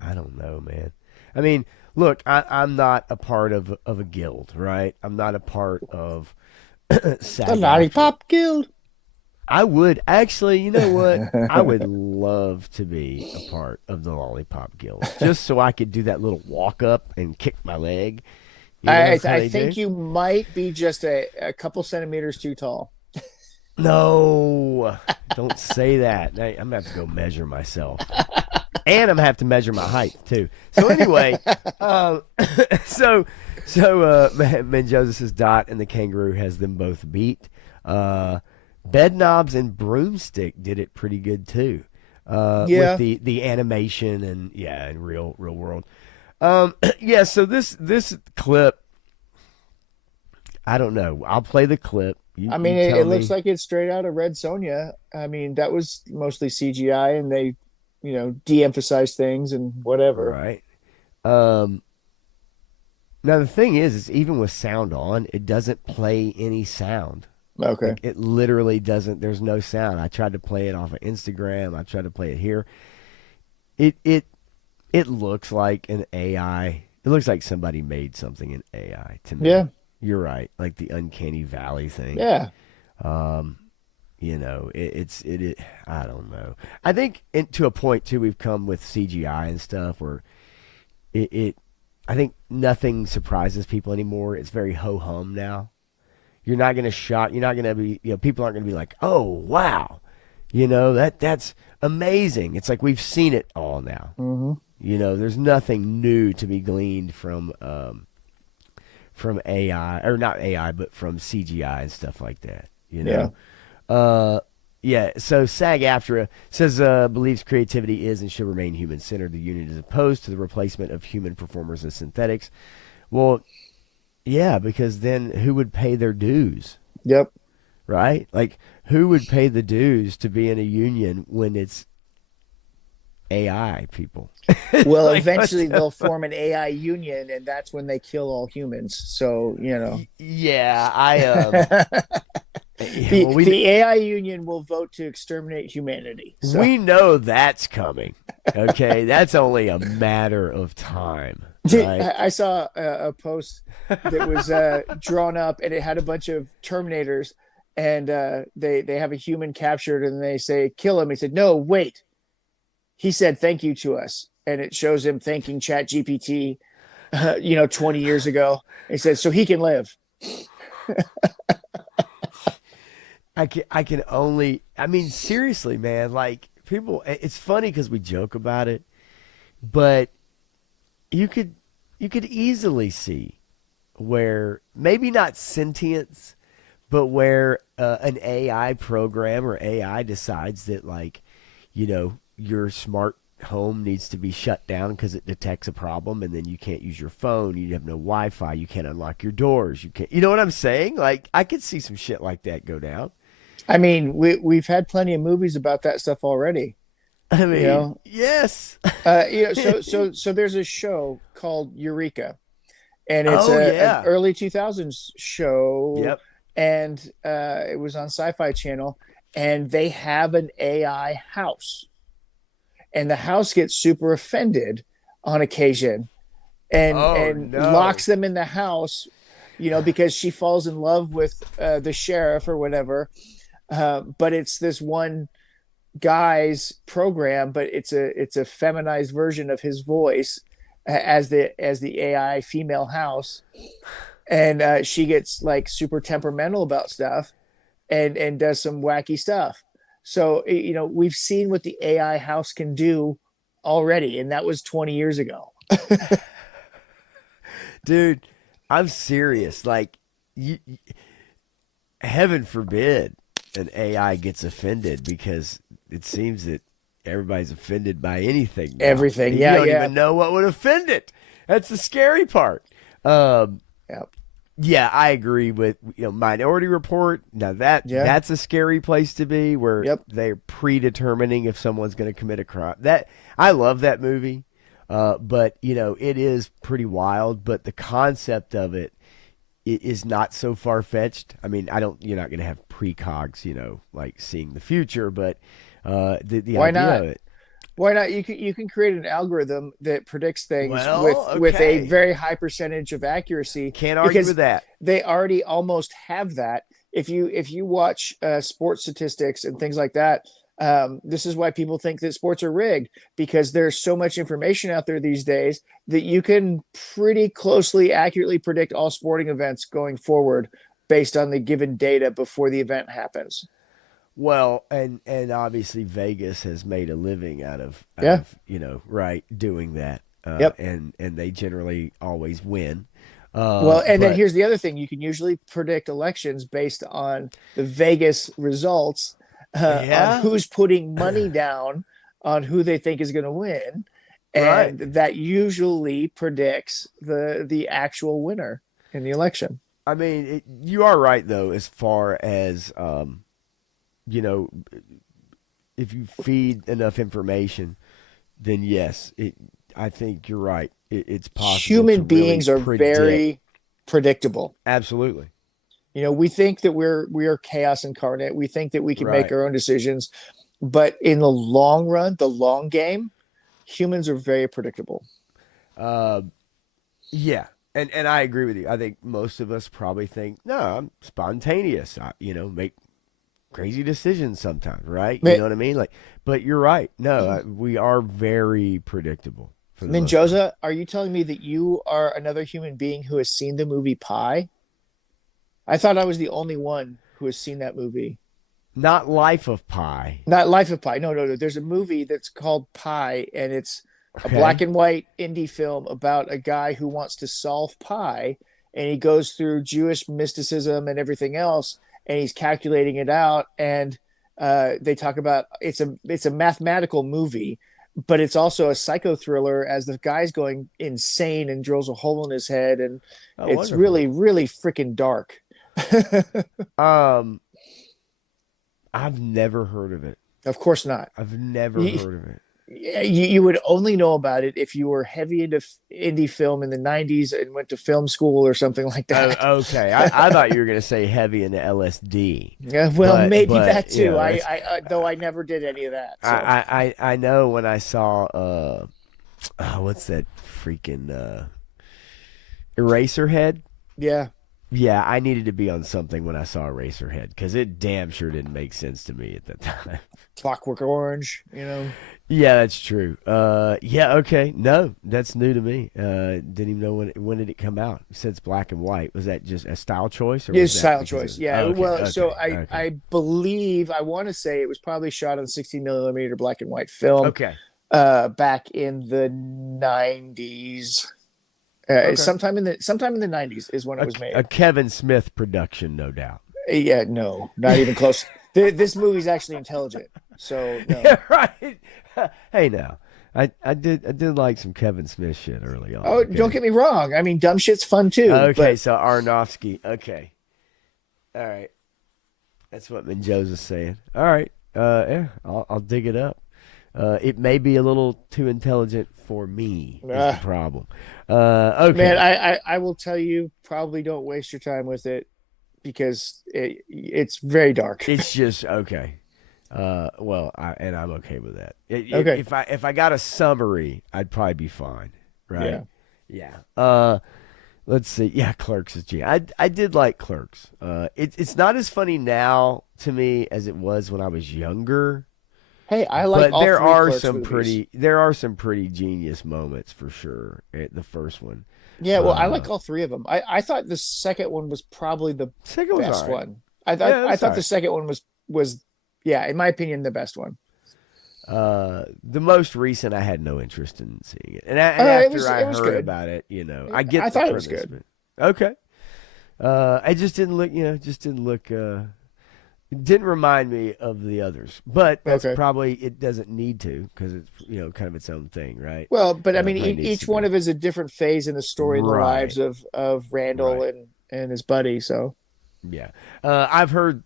I don't know, man. I mean, look, I'm not a part of a guild, right? I'm not a part of The SAG after. Lollipop Guild. I would actually. You know what? I would love to be a part of the Lollipop Guild, just so I could do that little walk up and kick my leg. You know how I they think do? you might be just a couple centimeters too tall. No, don't say that. I'm gonna have to go measure myself, and I'm gonna have to measure my height too. So anyway, um, so Menjoza says Dot and the kangaroo has them both beat. Bed Knobs and Broomstick did it pretty good too, with Yeah. the animation and yeah, in real world. Yeah. So this clip, I don't know. I'll play the clip. I You mean, tell it looks me. like it's straight out of Red Sonja. I mean, that was mostly CGI, and they, de-emphasize things and whatever. Right. Um, Now the thing is even with sound on, it doesn't play any sound. Okay. Like it literally doesn't. There's no sound. I tried to play it off of Instagram. I tried to play it here. It looks like an AI. It looks like somebody made something in AI to Yeah. me. You're right. Like the uncanny valley thing. Yeah. Um, it. I don't know. I think to a point too. We've come with CGI and stuff where it I think nothing surprises people anymore. It's very ho hum now. You're not going to shock. You're not going to be. People aren't going to be like, "Oh, wow," that's amazing. It's like we've seen it all now. Hmm. There's nothing new to be gleaned from AI or not AI, but from CGI and stuff like that. Yeah. Uh, yeah. So SAG-AFTRA says believes creativity is and should remain human centered. The union is opposed to the replacement of human performers as synthetics. Well, yeah, because then who would pay their dues, Yep. right? Like who would pay the dues to be in a union when it's AI people? Well, Like eventually they'll form an AI union, and that's when they kill all humans. So, yeah, I yeah, the well the AI union will vote to exterminate humanity. So, we know that's coming. Okay, that's only a matter of time, right? I saw a post that was drawn up, and it had a bunch of Terminators, and they have a human captured, and they say kill him. He said, "No, wait." He said thank you to us, and it shows him thanking Chat GPT, 20 years ago. He said so he can live. I can only. I mean, seriously, man. Like people, it's funny because we joke about it, but you could you could easily see where maybe not sentience, but where an AI program or AI decides that your smart home needs to be shut down because it detects a problem, and then you can't use your phone, you have no Wi-Fi, you can't unlock your doors, you can't. You know what I'm saying? Like I could see some shit like that go down. I mean, we've had plenty of movies about that stuff already. I You mean, know, yes. so there's a show called Eureka, and it's Oh an yeah. early 2000s show, Yep. and it was on Sci-Fi Channel, and they have an AI house, and the house gets super offended on occasion, and Oh locks no. them in the house, because she falls in love with the sheriff or whatever. But it's this one guy's program, but it's a feminized version of his voice as the AI female house, and she gets like super temperamental about stuff, and does some wacky stuff. So we've seen what the AI house can do already, and that was 20 years ago. Dude, I'm serious. Like heaven forbid an AI gets offended because it seems that everybody's offended by anything now. Everything, And you yeah, don't yeah, even know what would offend it. That's the scary part. Um, yeah, yeah, I agree with Minority Report. Now yeah, that's a scary place to be where yep. they're predetermining if someone's going to commit a crime. That I love that movie. But it is pretty wild, but the concept of it is not so far fetched. I mean, I don't. You're not going to have precogs, like seeing the future, but the Why idea not? of it. Why not? You can create an algorithm that predicts things Well, with a okay, very high percentage of accuracy, can't argue because with that. they already almost have that. if you watch sports statistics and things like that, this is why people think that sports are rigged, because there's so much information out there these days that you can pretty closely, accurately predict all sporting events going forward based on the given data before the event happens. Well, and obviously Vegas has made a living out Yeah. of right, doing that, Yep. and they generally always win. Well, and then But here's the other thing: you can usually predict elections based on the Vegas results, on yeah, who's putting money down on who they think is going to win, right. and that usually predicts the actual winner in the election. I mean, you are right though, as far as you know, if you feed enough information, then yes, I think you're right. It's possible to Human really beings are predict. very predictable. Absolutely. We think that we are chaos incarnate. We think that we can make Right. our own decisions, but in the long run, the long game, humans are very predictable. Uh, yeah. And I agree with you. I think most of us probably think, no, I'm spontaneous. Make crazy decisions sometimes, right? You know what I mean? Like, but you're right. No, we are very predictable for the most part. Menjoza, are you telling me that you are another human being who has seen the movie Pi? I thought I was the only one who has seen that movie. Not Life of Pi. Not Life of Pi. No, no, no. There's a movie that's called Pi, and it's a black Okay. and white indie film about a guy who wants to solve pi, and he goes through Jewish mysticism and everything else, and he's calculating it out. And they talk about it's a mathematical movie, but it's also a psycho thriller as the guy's going insane and drills a hole in his head, and Oh, it's wonderful. really, really freaking dark. Um, I've never heard of it. Of course not. I've never You, heard of it. you would only know about it if you were heavy into indie film in the 90s and went to film school or something like Oh, that. okay. I thought you were gonna say heavy into LSD, Yeah, well, maybe but that too. that's Though I never did any of that. So I know when I saw what's that freaking Eraserhead? yeah, Yeah, I needed to be on something when I saw Eraserhead because it damn sure didn't make sense to me at that time. Clockwork Orange. You know. Yeah, that's true. Yeah, okay. No, that's new to me. Didn't even know when did it come out. Since black and white, was that just a style choice or Yeah, was that style because choice. of? Yeah. Okay, Well, so okay, I okay, believe I want to say it was probably shot on 16 millimeter black and white film okay, back in the 90s. okay. Sometime in the 90s is when it was A made. Kevin Smith production, no doubt. Yeah, no, not even close. This movie's actually intelligent, so no. Yeah, right. Hey, now, I did like some Kevin Smith shit early on. Oh, don't Okay, get me wrong. I mean, dumb shit's fun too, okay. but So Aronofsky. Okay, all right. That's what Menjoza's saying. All right. Yeah, I'll dig it up. It may be a little too intelligent for me. Is the uh, problem? man, Okay. I will tell you, probably don't waste your time with it because it's very dark. It's just okay. Well, I'm okay with that. Okay, If I got a summary, I'd probably be fine. Right? yeah. Yeah. Let's see. Yeah, Clerks is G. I did like Clerks. It's not as funny now to me as it was when I was younger. Hey, I like But all three Clerks movies. there are some pretty genius moments for sure. The first one. Yeah, well, I Uh, like all three of them. I thought the second one was probably the Second was best all right. one. Yeah, I that's all thought the right. second one was yeah, in my opinion, the best one. The most recent, I had no interest in seeing it, and after I It was heard good. about it, I I get the thought it was premise, good. but okay. I just didn't look, just didn't look. It didn't remind me of the others, but that's Okay. probably it doesn't need to because it's kind of its own thing, right? Well, but I mean, Probably needs to each one be of is a different phase in the story in the lives right, of Randall right. and his buddy. So Yeah, I've heard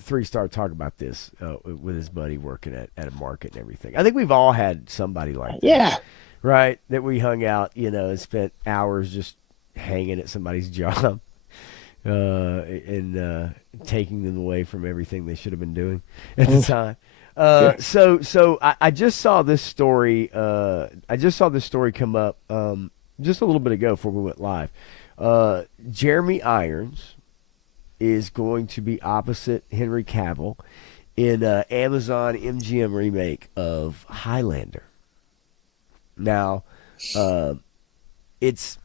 3 Star talk about this with his buddy working at a market and everything. I think we've all had somebody like that, yeah, right? That we hung out, and spent hours just hanging at somebody's job, and taking them away from everything they should have been doing at the time. yeah. So I just saw this story. I just saw this story come up just a little bit ago before we went live. Jeremy Irons is going to be opposite Henry Cavill in Amazon MGM remake of Highlander. Now, uh, it's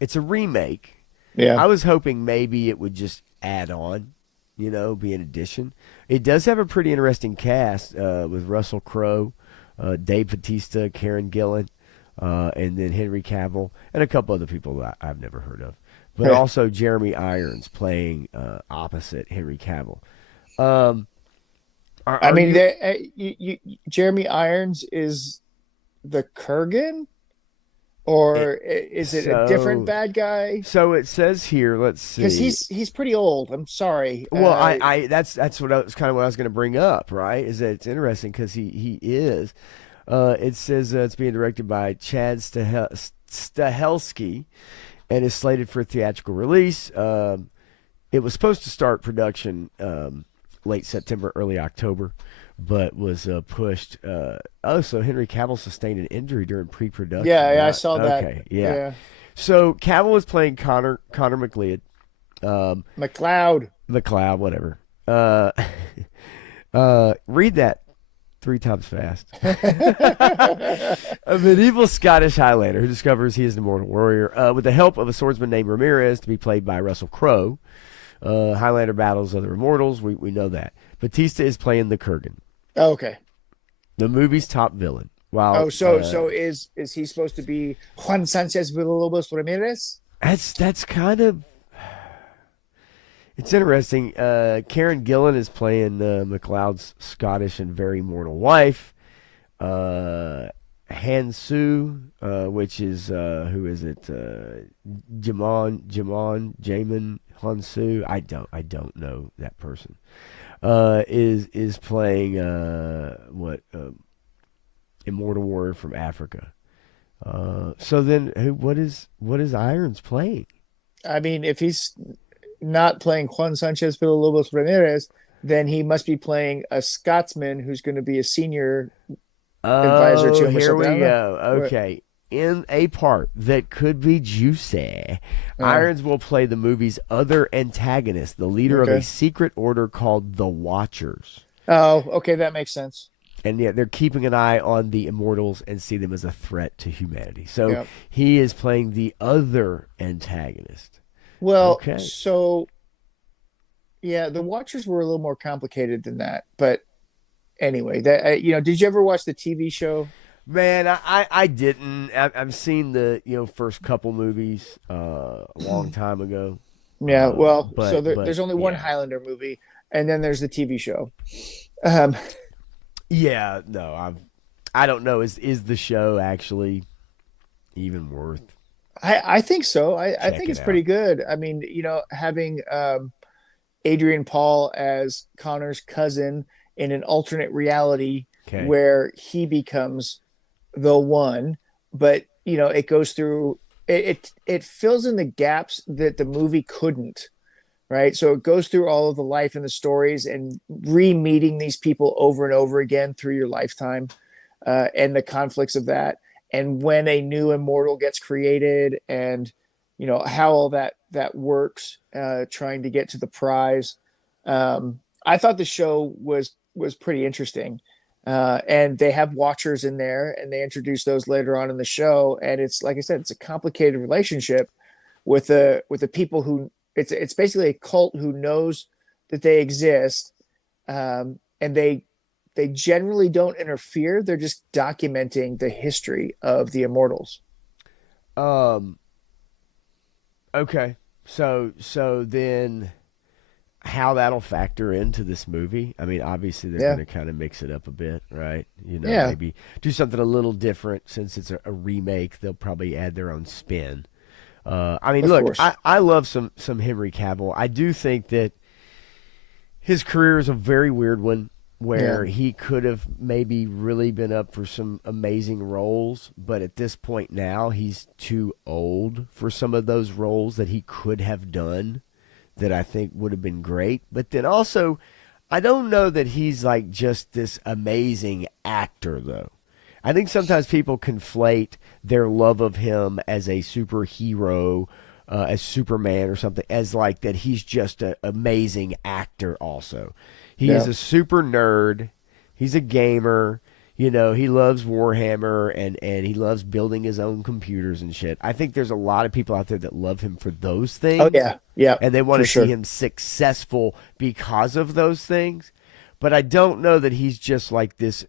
it's a remake. Yeah. I was hoping maybe it would just add on, be an addition. It does have a pretty interesting cast with Russell Crowe, Dave Bautista, Karen Gillan, and then Henry Cavill, and a couple other people that I've never heard of. But also Jeremy Irons playing opposite Henry Cavill. Um, I are mean, you Jeremy Irons is the Kurgan, or is it a different so? bad guy? So it says here. Let's Because see. he's pretty old. I'm sorry. Well, I that's what I was kind of what I was going to bring up. Right? Is that it's interesting because he is. It says it's being directed by Chad Stahelski and is slated for theatrical release. It was supposed to start production late September, early October, but was pushed. So Henry Cavill sustained an injury during pre-production. Yeah, I saw that. Okay, yeah. Yeah. So Cavill was playing Connor McLeod, McLeod. McLeod, whatever. Read that 3 times fast. A medieval Scottish Highlander who discovers he is an immortal warrior with the help of a swordsman named Ramirez, to be played by Russell Crowe. Highlander battles other immortals. We know that. Batista is playing the Kurgan, Oh, okay. the movie's top villain. While So is he supposed to be Juan Sanchez Villalobos Ramirez? that's kind of it's interesting. Karen Gillan is playing McLeod's Scottish and very mortal wife. Han Su, which is who is it? Jamon Hansu. I don't know that person. Is playing what immortal warrior from Africa. So then, what is Irons playing? I mean, if he's not playing Juan Sanchez Villalobos Ramirez, then he must be playing a Scotsman who's going to be a senior advisor to him. Here we Something. go. Okay. In a part that could be juicy, Irons will play the movie's other antagonist, the leader of a secret order called the Watchers. Oh, okay, that makes sense. And yeah, they're keeping an eye on the Immortals and see them as a threat to humanity. So he is playing the other antagonist. Well, so yeah, the Watchers were a little more complicated than that. But anyway, that did you ever watch the TV show? Man, I didn't. I've seen the first couple movies a long time ago. Yeah, well, so there's only one Highlander movie, and then there's the TV show. Yeah, no, I don't know. Is the show actually even worth? I think so. I think it's pretty good. I mean, having Adrian Paul as Connor's cousin in an alternate reality where he becomes the one, but it goes through it fills in the gaps that the movie couldn't. Right. So it goes through all of the life and the stories and re-meeting these people over and over again through your lifetime and the conflicts of that. And when a new immortal gets created and, how all that works, trying to get to the prize. I thought the show was pretty interesting. And they have Watchers in there and they introduce those later on in the show. And it's, like I said, it's a complicated relationship with the people who, it's basically a cult who knows that they exist, and they generally don't interfere. They're just documenting the history of the Immortals. Okay. So then how that'll factor into this movie? I mean, obviously they're going to kind of mix it up a bit, right? Maybe do something a little different since it's a remake. They'll probably add their own spin. I mean, look, I love some Henry Cavill. I do think that his career is a very weird one where he could have maybe really been up for some amazing roles, but at this point now he's too old for some of those roles that he could have done that I think would have been great. But then also, I don't know that he's like just this amazing actor, though. I think sometimes people conflate their love of him as a superhero as Superman or something, as like that he's just an amazing actor also. He is Yeah. a super nerd. He's a gamer. You know, he loves Warhammer and he loves building his own computers and shit. I think there's a lot of people out there that love him for those Oh things yeah. Yeah. and they want For to see sure. him successful because of those things. But I don't know that he's just like this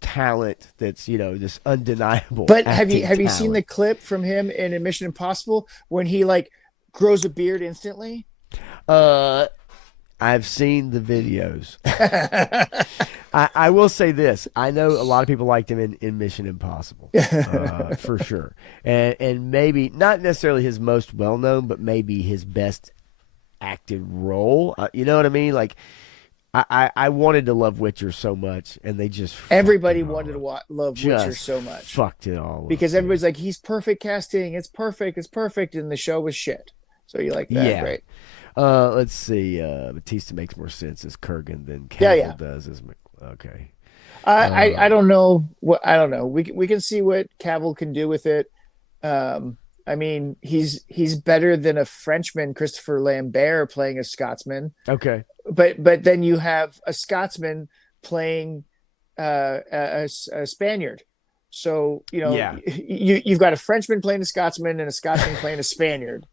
talent that's, you know, this undeniable But acting have you seen the talent. clip from him in Mission Impossible when he like grows a beard instantly? Uh, I've seen the videos. I will say this. I know a lot of people liked him in Mission Impossible, for sure. And maybe not necessarily his most well known, but maybe his best acted role. You know what I mean? Like I wanted to love Witcher so much, and they just fucked Everybody it all wanted to up. love Witcher Just so much fucked it all up, because dude. everybody's like, he's perfect casting, it's perfect, and the show was shit. So you're like, that Yeah. great. Let's see. Batista makes more sense as Kurgan than Yeah, Cavill yeah. does as okay. I don't know what I don't know. We can see what Cavill can do with it. I mean, he's better than a Frenchman, Christopher Lambert, playing a Scotsman. Okay. But then you have a Scotsman playing a Spaniard. So you know Yeah. you've got a Frenchman playing a Scotsman and a Scotsman playing a Spaniard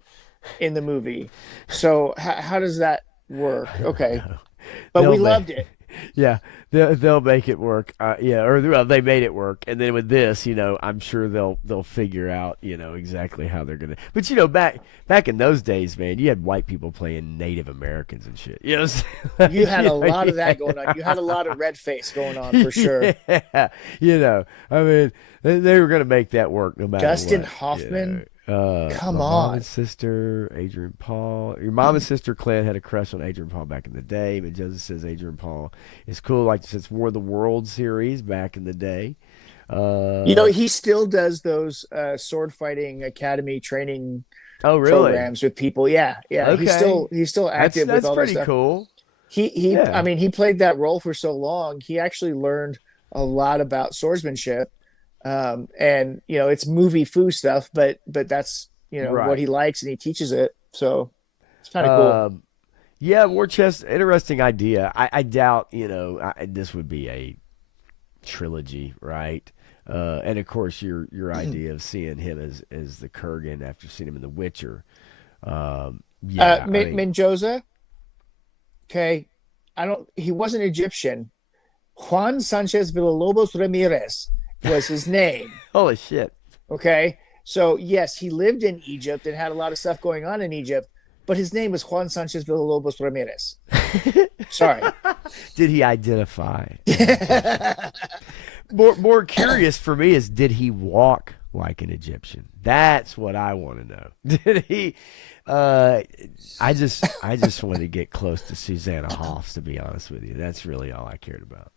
in the movie. So how does that work? I don't Okay, know. but They'll we make, loved it. yeah, they'll make it work. Yeah, or well, they made it work, and then with this, you know, I'm sure they'll figure out, you know, exactly how they're gonna. But you know, back in those days, man, you had white people playing Native Americans and shit. You know, what I'm You saying? had a lot of that going on. You had a lot of red face going on for sure. Yeah, you know, I mean, they were gonna make that work no matter Dustin what. You know. Hoffman, come My mom and on. sister, Adrian Paul. Your mom and sister, Clint, had a crush on Adrian Paul back in the day. But Joseph says Adrian Paul is cool, like since wore the World Series back in the day. You know, Uh, he still does those sword fighting academy training oh, really? programs with people. Yeah, yeah. Okay, He's still that's active with that's all that pretty stuff. cool. He I Yeah, mean, he played that role for so long. He actually learned a lot about swordsmanship. And you know, it's movie foo stuff, but that's you know what right. he likes and he teaches it. So it's kind of cool. Um, yeah, war chest, interesting idea. I doubt, you know, this would be a trilogy, right? And of course, your idea of seeing him as the Kurgan after seeing him in The Witcher. Yeah, I mean, Menjoza, okay. I don't he wasn't Egyptian. Juan Sanchez Villalobos Ramirez was his name. holy shit. Okay. So yes, he lived in Egypt and had a lot of stuff going on in Egypt, but his name was Juan Sanchez Villalobos Ramirez. Sorry. Did he identify as Egyptian? More curious for me is, did he walk like an Egyptian? That's what I want to know. Did he? Uh, I just wanted to get close to Susanna Hoffs, to be honest with you. That's really all I cared about.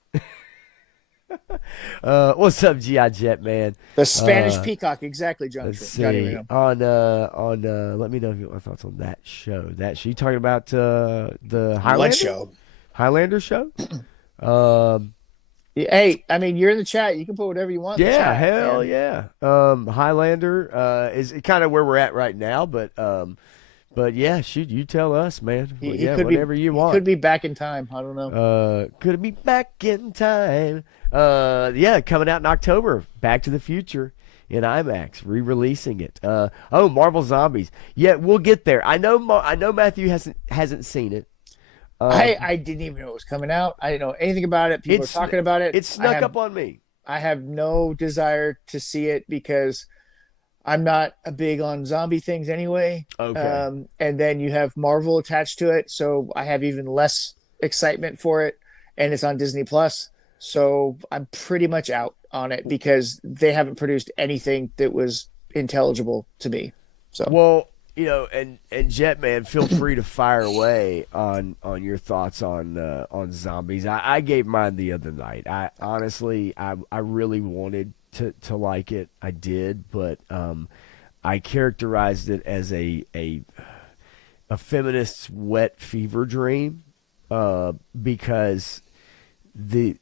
What's up, GI Jet man? The Spanish Uh, peacock, exactly, let's Johnny see Reno. on let me know if you want my thoughts on that show. You talking about the What Highlander show? Highlander show? Um, Hey, I mean, you're in the chat. You can put whatever you want in the yeah, chat, hell man. yeah. Highlander is kind of where we're at right now, but yeah, shoot, you tell us, man. Well, He yeah, could be whatever you he want. could be back in time. I don't know. Could it be back in time? Yeah, coming out in October. Back to the Future in IMAX, re-releasing it. Oh, Marvel Zombies. Yeah, we'll get there. I know Matthew hasn't seen it. I didn't even know it was coming out. I didn't know anything about it. People are It's talking about it. it snuck up on me. I have no desire to see it because I'm not a big on zombie things anyway. Okay. And then you have Marvel attached to it, so I have even less excitement for it. And it's on Disney Plus, so I'm pretty much out on it because they haven't produced anything that was intelligible to me. So Well, you know, and Jetman, feel free to fire away on your thoughts on zombies. I gave mine the other night. I honestly, I really wanted to like it. I did, but I characterized it as a feminist's wet fever dream, because the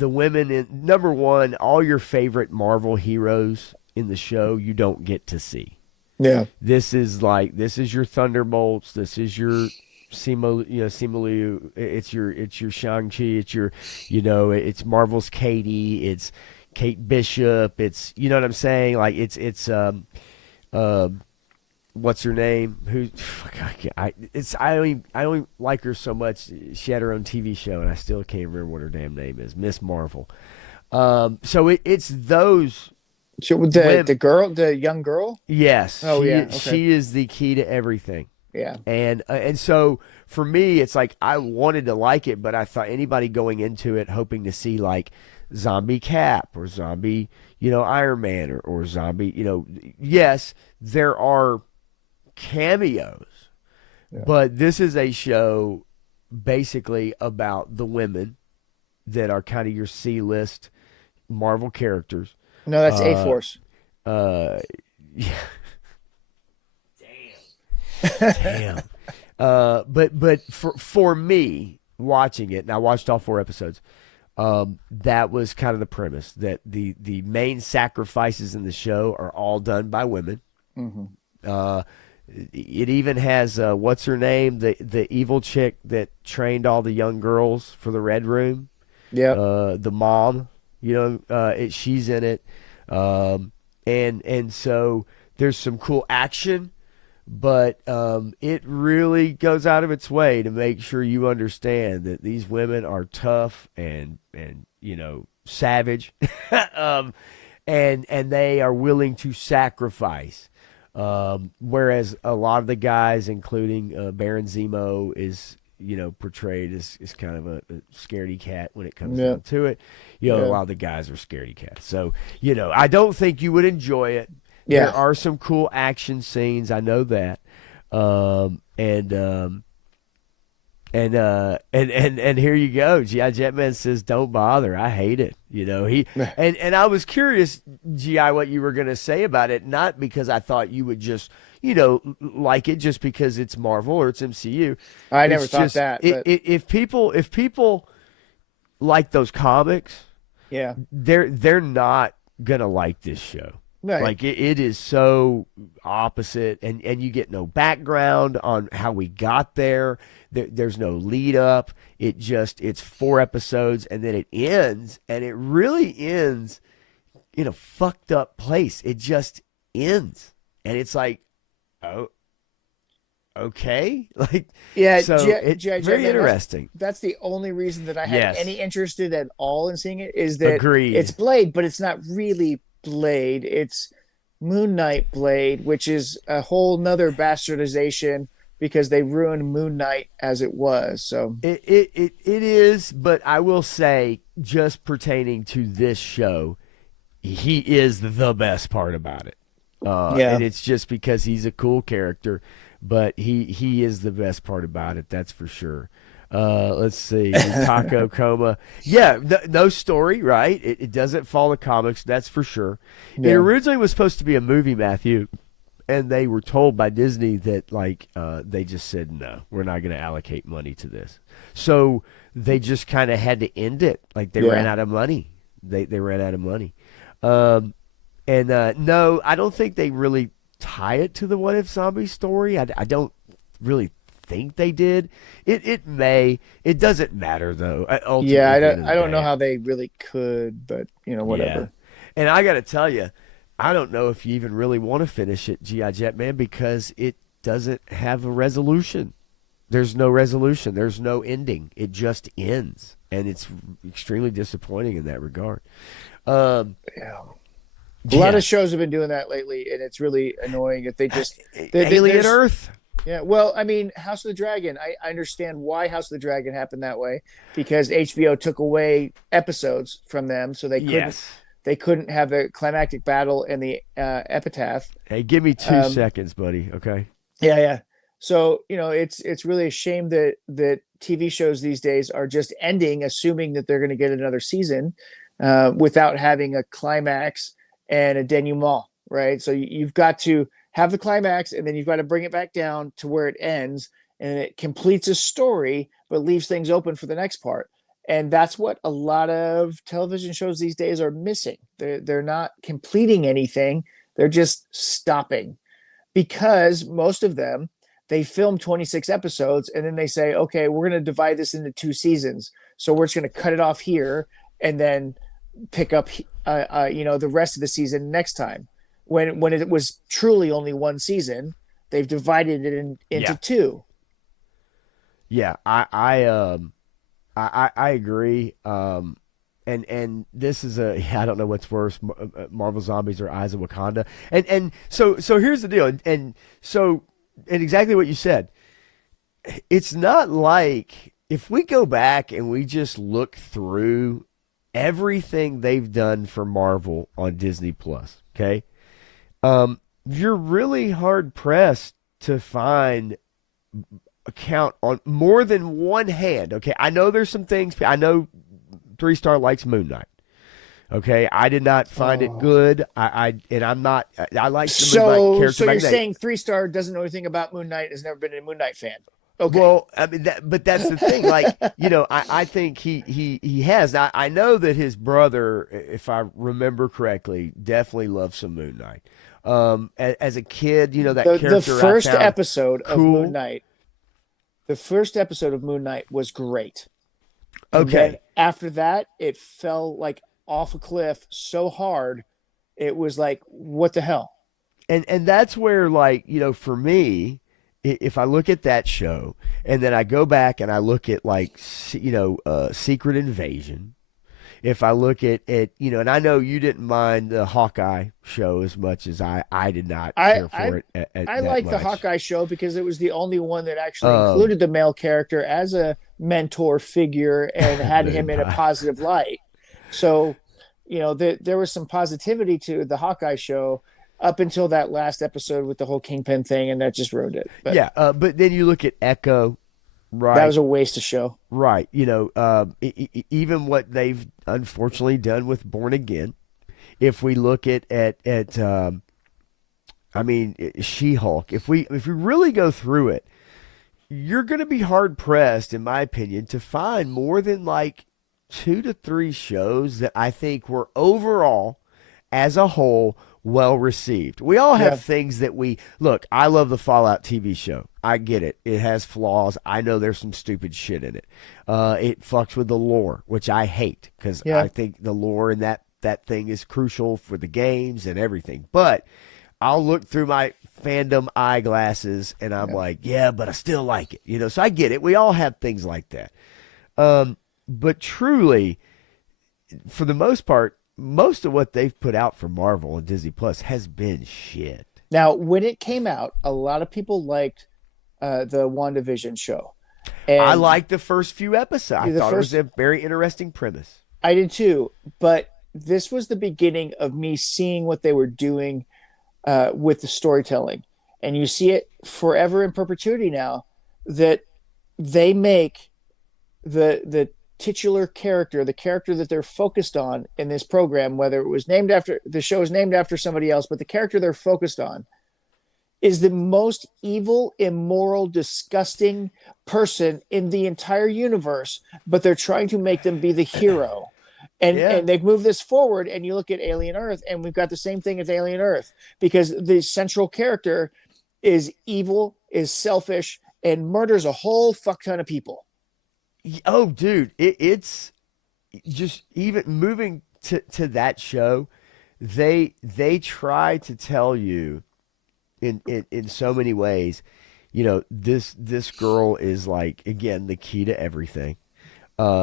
women in number one, all your favorite Marvel heroes in the show you don't get to see. Yeah. This is your Thunderbolts. This is your Simu, it's your Shang-Chi, it's your, it's Marvel's Katie, it's Kate Bishop, it's, you know what I'm saying? Like uh, what's her name? Who, fuck, I only like her so much. She had her own TV show, and I still can't remember what her damn name is. Miss Marvel. So it's those The women. girl, the young girl. Yes, Oh yeah. Okay. she is the key to everything. Yeah. And so for me, it's like I wanted to like it, but I thought anybody going into it hoping to see like zombie Cap or zombie, Iron Man or zombie, yes, there are cameos, Yeah. but this is a show basically about the women that are kind of your C list Marvel characters. No, that's A Uh, Force. uh, yeah, damn. But for me watching it, and I watched all 4 episodes. That was kind of the premise that the main sacrifices in the show are all done by women. Hmm. Uh, it even has what's her name, the evil chick that trained all the young girls for the Red Room. Yep. The mom, she's in it. And so there's some cool action, but it really goes out of its way to make sure you understand that these women are tough and savage, and they are willing to sacrifice. Whereas a lot of the guys, including Baron Zemo, is portrayed as kind of a scaredy cat when it comes Yeah. down to it. A Yeah. lot of the guys are scaredy cats. So I don't think you would enjoy it. There Yeah. are some cool action scenes. I know that. And here you go. G.I. Jetman says, "Don't bother. I hate it." He and I was curious, G.I., what you were going to say about it. Not because I thought you would just like it just because it's Marvel or it's MCU. I never It's thought just that, but if people like those comics, yeah. they're not gonna like this show. Right. Like it is so opposite, and you get no background on how we got there. There's no lead up. It's 4 episodes, and then it ends, and it really ends in a fucked up place. It just ends, and it's like, oh, okay, like Yeah, so it's G.I. very Jane, interesting. that's the only reason that I had Yes, any interested at all in seeing it is that it's agreed. Blade, but it's not really Blade. It's Moon Knight Blade, which is a whole nother bastardization because they ruined Moon Knight as it was. So It is, but I will say, just pertaining to this show, he is the best part about it. yeah, And it's just because he's a cool character, but he is the best part about it. That's for sure. Let's see, Taco Coma. Yeah, no story, right? It doesn't follow comics. That's for sure. It yeah, originally was supposed to be a movie, Matthew, and they were told by Disney that they just said no, we're not going to allocate money to this. So they just kind of had to end it. Like they ran yeah, out of money. They ran out of money. Um, and no, I don't think they really tie it to the What If Zombie story. I don't really think they did. It may. It doesn't matter though. yeah. Ultimately, at the end of I the don't know day. how they really could, but Yeah. whatever. And I got to tell you, I don't know if you even really want to finish it, G.I. Jetman, because it doesn't have a resolution. There's no resolution. There's no ending. It just ends. And it's extremely disappointing in that regard. Um, Yeah. A lot yeah. of shows have been doing that lately, and it's really annoying if they just Alien there's Earth. yeah. Well, I mean, House of the Dragon. I understand why House of the Dragon happened that way because HBO took away episodes from them, so Yes. they couldn't have the climactic battle and the epitaph. Hey, give me two Um, seconds, buddy. Okay. yeah, yeah. So it's really a shame that TV shows these days are just ending, assuming that they're going to get another season, without having a climax and a denouement, right? So you've got to have the climax, and then you've got to bring it back down to where it ends, and it completes a story, but leaves things open for the next part. And that's what a lot of television shows these days are missing. They're not completing anything; they're just stopping. because most of them, they film 26 episodes and then they say, okay, we're going to divide this into 2 seasons. So we're just going to cut it off here and then pick up, the rest of the season next time. When it was truly only 1 season, they've divided it into Yeah. two. Yeah, I agree. And this is I don't know what's worse, Marvel Zombies or Eyes of Wakanda. And so here's the deal. And exactly what you said. It's not like if we go back and we just look through everything they've done for Marvel on Disney Plus, okay? You're really hard pressed to find a count on more than one hand. Okay, I know there's some things. I know 3 Star likes Moon Knight. Okay, I did not find it good. And I'm not. I like the Moon Knight character. So you're back then. saying 3 Star doesn't know anything about Moon Knight, has never been a Moon Knight fan. Okay. Well, I mean, but that's the thing. Like, I think he has. I know that his brother, if I remember correctly, definitely loves some Moon Knight. As a kid, that character. The first I found episode of cool. Moon Knight, the first episode of Moon Knight was great. And Okay. then after that, it fell like off a cliff so hard, it was like, what the hell? And that's where, like, for me, if I look at that show and then I go back and I look at, like, Secret Invasion, if I look at and I know you didn't mind the Hawkeye show as much as I did not care for it I that like the much. Hawkeye show because it was the only one that actually Um, included the male character as a mentor figure and had him in a Moon Pie. positive light. So, there was some positivity to the Hawkeye show up until that last episode with the whole Kingpin thing, and that just ruined it. But Yeah, but then you look at Echo, that right? was a waste of show. Right. Even what they've unfortunately done with Born Again. If we look at I mean, She-Hulk. If we really go through it, you're going to be hard pressed, in my opinion, to find more than like 2 to 3 shows that I think were overall, as a whole, well received. We all Yeah. have things that we look. I love the Fallout TV show. I get it. It has flaws. I know there's some stupid shit in it. It fucks with the lore, which I hate because Yeah. I think the lore in that thing is crucial for the games and everything. But I'll look through my fandom eyeglasses and I'm like, yeah, but I still like it. So I get it. We all have things like that. But truly, for the most part, most of what they've put out for Marvel and Disney Plus has been shit. Now, when it came out, a lot of people liked the WandaVision show. And I liked the first few episodes. I The thought first- it was a very interesting premise. I did too, but this was the beginning of me seeing what they were doing with the storytelling. And you see it forever in perpetuity now that they make the titular character, the character that they're focused on in this program, whether it was named after the show is named after somebody else, but the character they're focused on is the most evil, immoral, disgusting person in the entire universe, but they're trying to make them be the hero. And they've moved this forward, and you look at Alien Earth, and we've got the same thing as Alien Earth, because the central character is evil, is selfish, and murders a whole fuck ton of people. Oh, dude, it's just even moving to that show. They try to tell you in so many ways, this girl is like, again, the key to everything.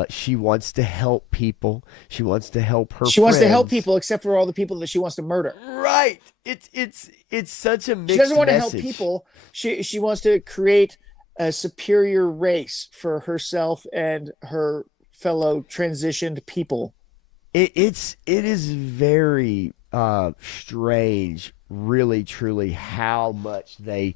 She wants to help people. She wants to help her. She wants to help friends. people, except for all the people that she wants to murder. Right. It's such a mixed She doesn't want to help message. people. She wants to create a superior race for herself and her fellow transitioned people. It is very strange, really, truly, how much they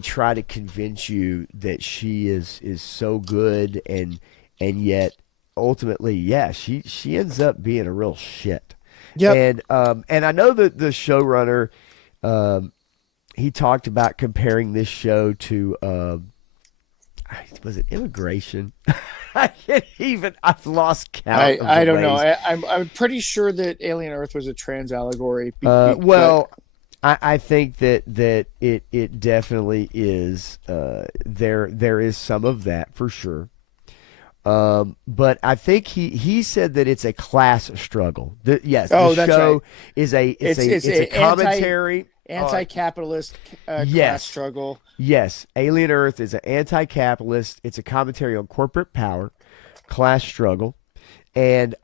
try to convince you that she is so good, and yet ultimately, yeah, she ends up being a real shit. Yep. And I know that the showrunner, he talked about comparing this show to was it Immigration? I can't even. I've lost count. I don't know. I'm pretty sure that Alien Earth was a trans allegory. Well, I think that it definitely is. There is some of that for sure. But I think he said that it's a class struggle. Yes, the Oh, that's right. show is a It's it's a a commentary. anti-capitalist class Yes, struggle. yes. Alien Earth is an anti-capitalist. It's a commentary on corporate power, class struggle, and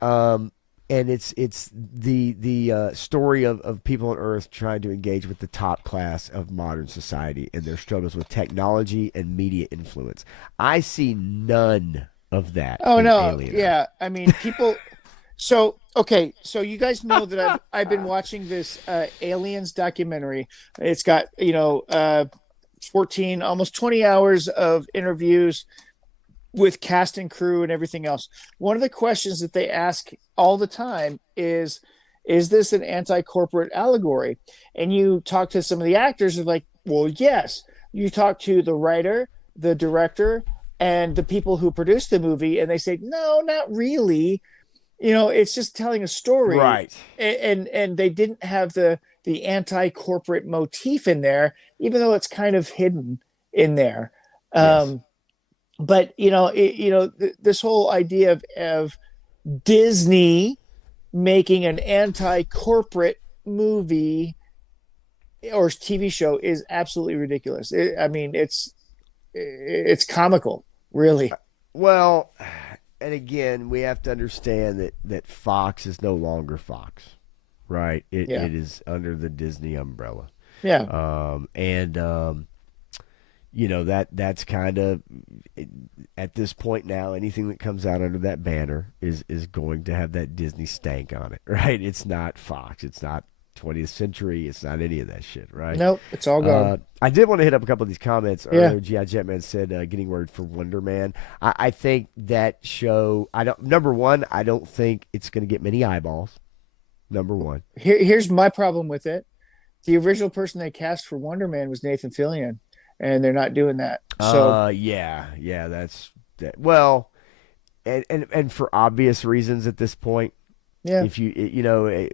it's the story of people on Earth trying to engage with the top class of modern society and their struggles with technology and media influence. I see none of that Oh in no, Alien Earth. yeah. I mean, people. So okay, so you guys know that I've been watching this Aliens documentary. It's got 14, almost 20 hours of interviews with cast and crew and everything else. One of the questions that they ask all the time is this an anti-corporate allegory? And you talk to some of the actors, are like, well, yes. You talk to the writer, the director, and the people who produced the movie, and they say, no, not really. It's just telling a story. Right. And they didn't have the anti-corporate motif in there, even though it's kind of hidden in there. Yes. But this whole idea of Disney making an anti-corporate movie or TV show is absolutely ridiculous. I mean, it's comical, really. Well, and again, we have to understand that Fox is no longer Fox, right? Yeah, It is under the Disney umbrella. yeah, And that's kind of at this point now, anything that comes out under that banner is going to have that Disney stank on it, right? It's not Fox, it's not 20th Century, it's not any of that shit, right? nope, it's all gone. I did want to hit up a couple of these comments Yeah, earlier. G.I. Jetman said, getting word for Wonder Man. I think that show, number one, I don't think it's going to get many eyeballs. Number one. here's my problem with it. The original person they cast for Wonder Man was Nathan Fillion, and they're not doing that. So Yeah, that's that. Well, and for obvious reasons at this point, yeah, if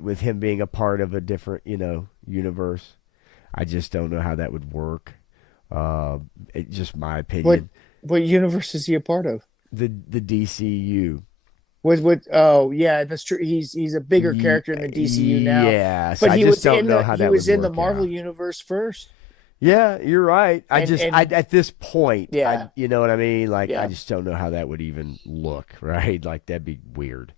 with him being a part of a different, universe, I just don't know how that would work. Just my what opinion. what universe is he a part of? The DCU. What oh yeah, that's true. He's a bigger character in the DCU now. Yes, But I just don't know how he that was would in the work Marvel out. universe first. Yeah, you're right. I at this point, Yeah, you know what I mean? Like, I yeah, just don't know how that would even look, right? Like, that'd be weird.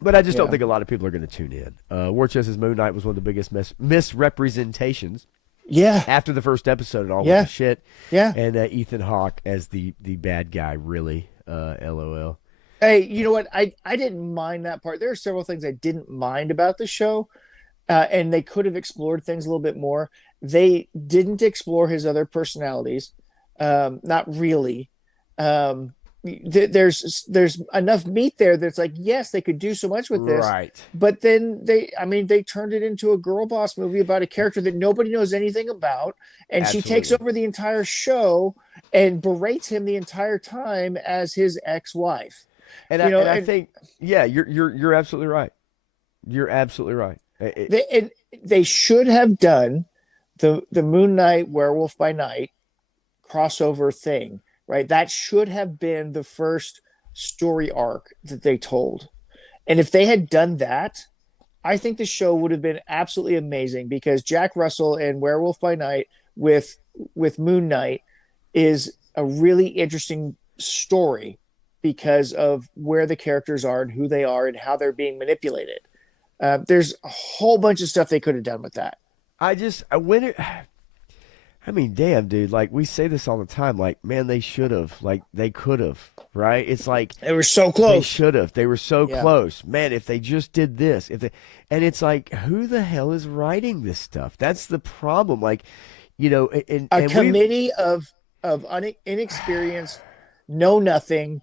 But I just don't yeah. think a lot of people are going to tune in. Warchest says Moon Knight was one of the biggest misrepresentations. Yeah, After the first episode, it all yeah, went to shit. yeah. And Ethan Hawke as the bad guy, really. LOL. Hey, you know what? I didn't mind that part. There are several things I didn't mind about the show, and they could have explored things a little bit more. They didn't explore his other personalities, not really. Um, there's enough meat there that's like, yes, they could do so much with this, Right. but then I mean, they turned it into a girl boss movie about a character that nobody knows anything about, and she takes Absolutely. over the entire show and berates him the entire time as his ex-wife. And I And think, yeah, you're absolutely right. You're absolutely right. they should have done the Moon Knight Werewolf by Night crossover thing, right? That should have been the first story arc that they told. And if they had done that, I think the show would have been absolutely amazing, because Jack Russell and Werewolf by Night with Moon Knight is a really interesting story because of where the characters are and who they are and how they're being manipulated. There's a whole bunch of stuff they could have done with that. I mean, damn, dude. Like, we say this all the time. Like, man, they should have. Like, they could have. Right? It's like They were so they close. should have. They were so Yeah. close. Man, if they just did this, and it's like, who the hell is writing this stuff? That's the problem. Like, A and we committee of inexperienced, know nothing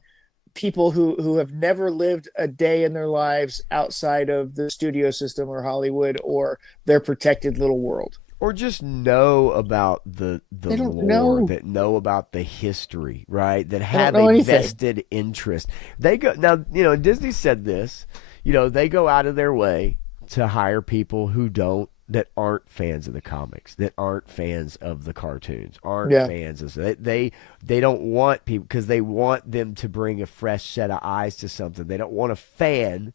people who have never lived a day in their lives outside of the studio system or Hollywood or their protected little world. or just know about the They don't lore, know. that know about the history, right? That They don't have know a anything. vested interest. They go now, Disney said this, they go out of their way to hire people who don't that aren't fans of the comics, that aren't fans of the cartoons, aren't Yeah. fans of they don't want people because they want them to bring a fresh set of eyes to something. They don't want a fan.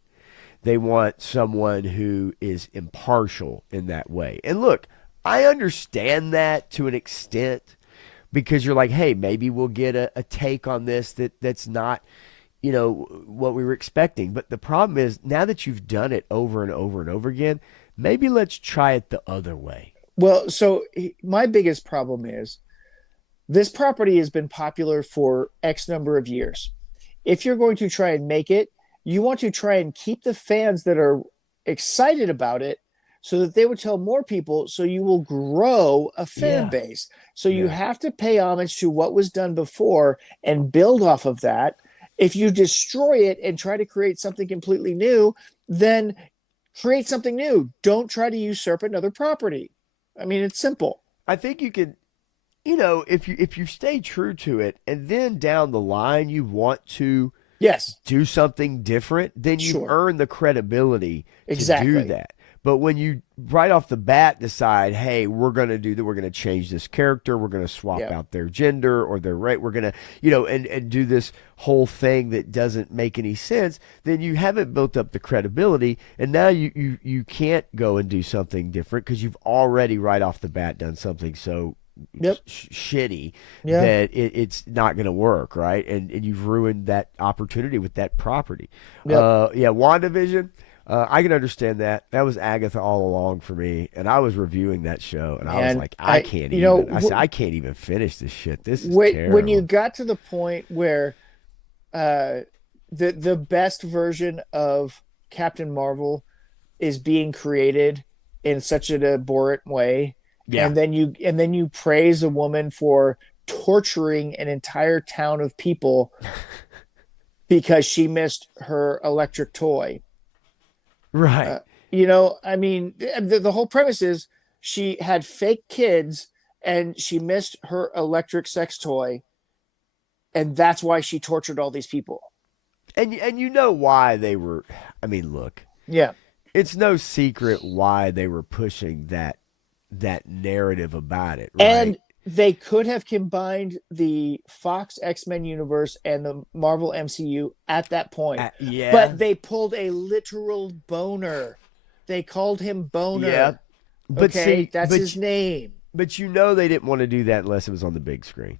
They want someone who is impartial in that way. And look, I understand that to an extent because you're like, hey, maybe we'll get a take on this that's not, what we were expecting. But the problem is now that you've done it over and over and over again, maybe let's try it the other way. Well, so my biggest problem is this property has been popular for X number of years. If you're going to try and make it, you want to try and keep the fans that are excited about it so that they would tell more people, so you will grow a fan Yeah. base. So you Yeah. have to pay homage to what was done before and build off of that. If you destroy it and try to create something completely new, then create something new. Don't try to usurp another property. I mean, it's simple. I think you could, if you stay true to it and then down the line you want to Yes, do something different, then you've sure. earned the credibility to do Exactly. that. But when you right off the bat decide, hey, we're going to do that, we're going to change this character, we're going to swap Yeah. out their gender or their rate, we're going to, and do this whole thing that doesn't make any sense, then you haven't built up the credibility, and now you can't go and do something different because you've already right off the bat done something so Yep. shitty Yeah. that it's not going to work, right? And you've ruined that opportunity with that property. Yep. Yeah, WandaVision. I can understand that. That was Agatha all along for me, and I was reviewing that show, and I was Man, like, I can't you even. know, I said, I can't even finish this shit. This is when you terrible. got to the point where uh, the best version of Captain Marvel is being created in such an abhorrent way, Yeah, and then you praise a woman for torturing an entire town of people because she missed her electric toy. right. I mean, the whole premise is she had fake kids and she missed her electric sex toy, and that's why she tortured all these people. And you know why they were. I mean, look, Yeah. it's no secret why they were pushing that narrative about it, And right? they could have combined the Fox X-Men universe and the Marvel MCU at that point. Yeah, But they pulled a literal boner. They called him yeah. Boner. But Okay, see, that's his name. but they didn't want to do that unless it was on the big screen.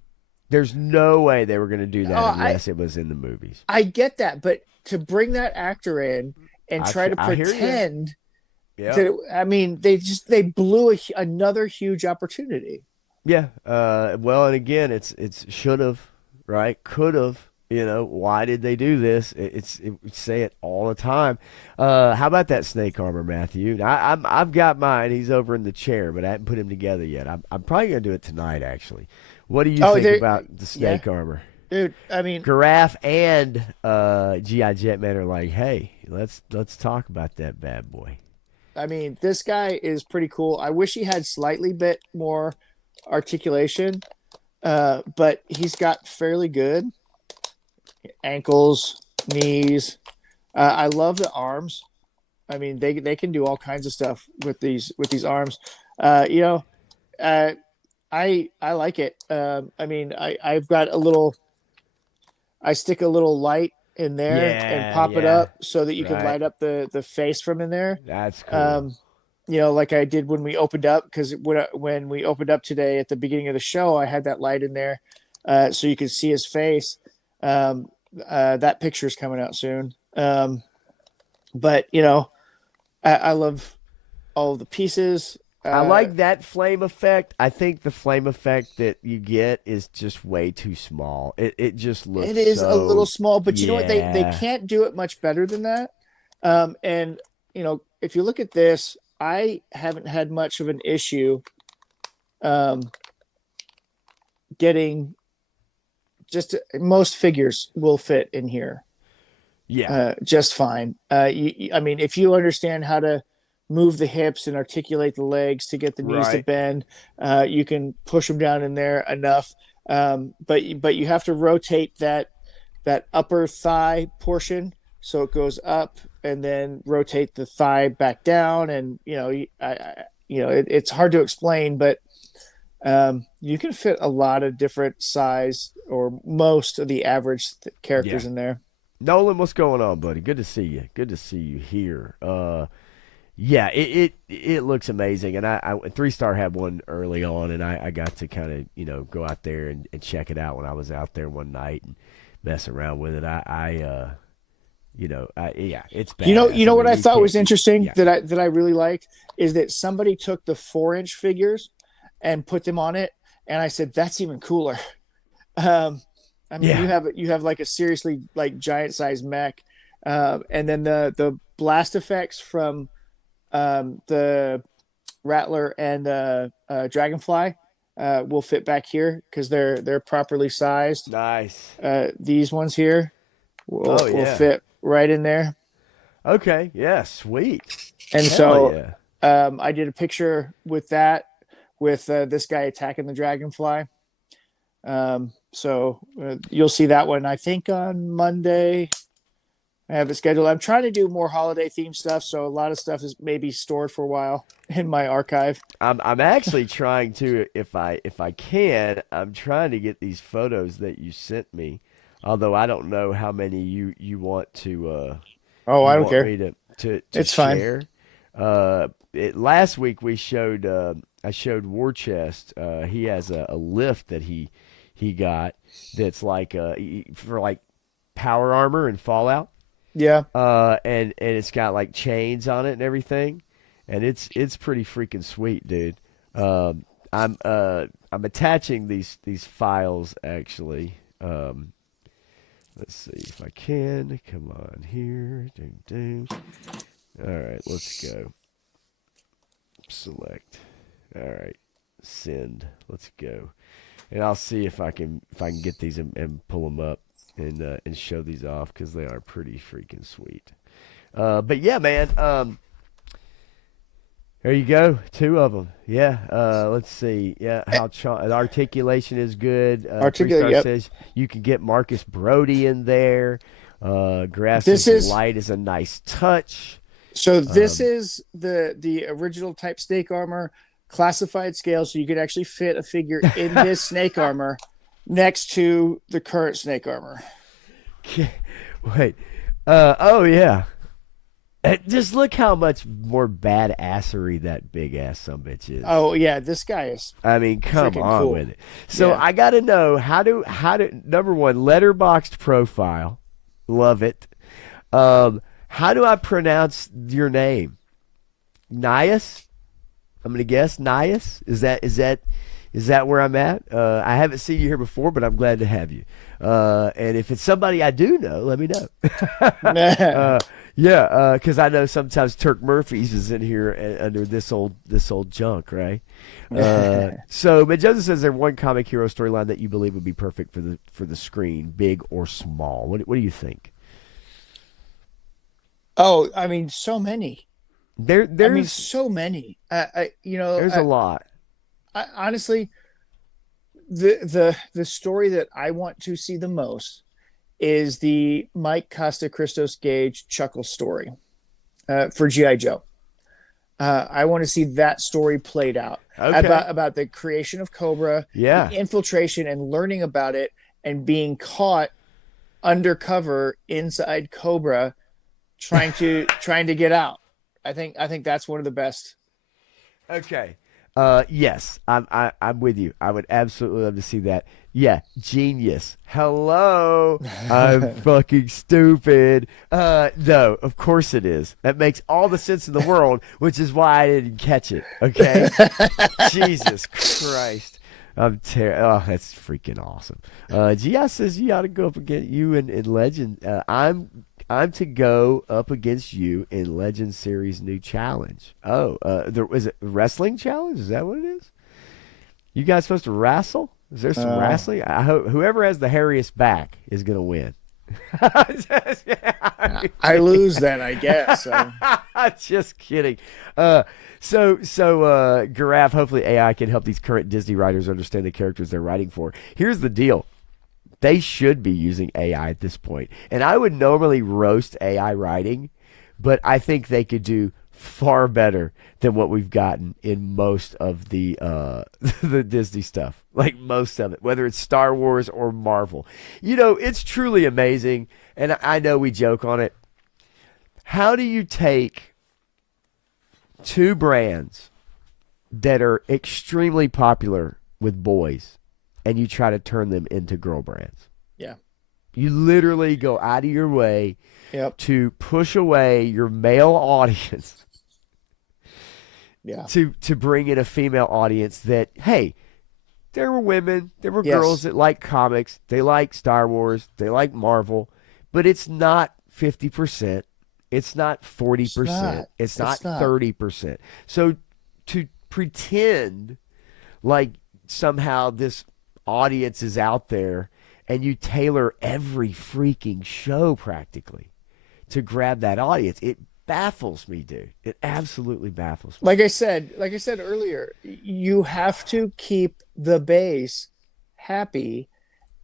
There's no way they were going to do Oh, that unless it was in the movies. I get that, but to bring that actor in and try to I hear you. pretend Yeah, that, I mean, they blew another huge opportunity. yeah. Well, and again, it's should have, right? Could have. Why did they do this? We say it all the time. How about that snake armor, Matthew? I've got mine. He's over in the chair, but I haven't put him together yet. I'm probably gonna do it tonight, actually. What do you Oh, think there, about the yeah, snake armor? dude. I mean, Giraffe and GI Jetman are like, hey, let's talk about that bad boy. this guy is pretty cool. I wish he had slightly bit more articulation, but he's got fairly good ankles, knees. I love the arms. I mean, they can do all kinds of stuff with these arms. Uh, you know, uh, I like it. I've got a little. I stick a little light in there and Yeah, pop it yeah, up so that you can right. light up the face from in there. That's cool. Um, like I did when we opened up, because when we opened up today at the beginning of the show, I had that light in there, so you could see his face. That picture's coming out soon. But I love all of the pieces. I like that flame effect. I think the flame effect that you get is just way too small. It just looks It is a little so small, but you know what? They yeah. can't do it much better than that. And if you look at this, I haven't had much of an issue getting most figures will fit in here Yeah. just fine. If you understand how to move the hips and articulate the legs to get the knees to Right. bend, you can push them down in there enough. But you have to rotate that upper thigh portion so it goes up, and then rotate the thigh back down. And it's hard to explain, but you can fit a lot of different size or most of the average Yeah. characters in there. Nolan, what's going on, buddy? Good to see you. Good to see you here. Yeah, it looks amazing, and I 3 Star had one early on, and I got to kind of go out there and check it out when I was out there one night and mess around with it. Yeah, it's badass. You know what I You thought can't, was interesting yeah, that I really liked is that somebody took the 4-inch figures and put them on it, and I said that's even cooler. Um, I mean, yeah, you have like a seriously like giant size mech, and then the blast effects from the Rattler and the Dragonfly will fit back here because they're properly sized. nice. These ones here Oh will yeah. fit right in there. Okay, yeah, sweet. And Hell so yeah. I did a picture with that with this guy attacking the Dragonfly. You'll see that one I think on Monday. I have it scheduled. I'm trying to do more holiday themed stuff, so a lot of stuff is maybe stored for a while in my archive. I'm actually trying to, if I can, I'm trying to get these photos that you sent me. Although I don't know how many you want to Oh, you I don't want care. me to It's fine. share. Last week we showed I showed War Chest. He has a lift that he got that's like for like power armor and Fallout. Yeah. And it's got like chains on it and everything, and it's pretty freaking sweet, dude. I'm attaching these files actually. Let's see if I can. Come on here. Ding, ding. All right, let's go. Select. All right, send. Let's go. And I'll see if I can get these and pull them up and show these off because they are pretty freaking sweet. But yeah, man. There you go, 2 of them. Yeah. Let's see. Yeah, the articulation is good. 3 Star Yep. says you can get Marcus Brody in there. Grass This is is light is a nice touch. so this Um, is the original type snake armor classified scale, so you could actually fit a figure in this snake armor next to the current snake armor. Wait. Oh yeah. Just look how much more badassery that big ass sumbitch is. Oh yeah, this guy is I mean, come freaking on cool. with it. So Yeah. I got to know how to number one, letterboxed profile, love it. How do I pronounce your name? Nias? I'm gonna guess Nias. Is that where I'm at? I haven't seen you here before, but I'm glad to have you. And if it's somebody I do know, let me know. uh, yeah, because I know sometimes Turk Murphy's is in here under this old junk, right? But Joseph says there's one comic hero storyline that you believe would be perfect for the screen, big or small. What do you think? Oh, I mean, so many. There I mean, there's so many. there's a lot. Honestly, the story that I want to see the most is the Mike Costa Christos Gage Chuckle story for GI Joe. I want to see that story played out Okay. about the creation of Cobra, Yeah. the infiltration, and learning about it, and being caught undercover inside Cobra, trying to get out. I think that's one of the best. Okay. Yes, I'm with you. I would absolutely love to see that. Yeah, genius. Hello. I'm fucking stupid. No, of course it is. That makes all the sense in the world, which is why I didn't catch it. Okay. Jesus Christ. Oh, that's freaking awesome. Gia says you ought to go up against you in Legend. I'm to go up against you in Legend Series new challenge. Oh, is it wrestling challenge? Is that what it is? You guys supposed to wrestle? Is there some Uh, wrestling? I hope whoever has the hairiest back is gonna win. I lose then, I guess. So. Just kidding. Giraffe, hopefully AI can help these current Disney writers understand the characters they're writing for. Here's the deal. They should be using AI at this point. And I would normally roast AI writing, but I think they could do far better than what we've gotten in most of the the Disney stuff. Like most of it, whether it's Star Wars or Marvel. It's truly amazing, and I know we joke on it. How do you take two brands that are extremely popular with boys and you try to turn them into girl brands? Yeah. You literally go out of your way Yep. to push away your male audience Yeah. to bring in a female audience that, hey, there were women, there were Yes. girls that like comics, they like Star Wars, they like Marvel, but it's not 50%, it's not 40%, it's not 30%. So to pretend like somehow this audience is out there and you tailor every freaking show practically to grab that audience, it baffles me, dude. It absolutely baffles me. Like I said earlier, you have to keep the base happy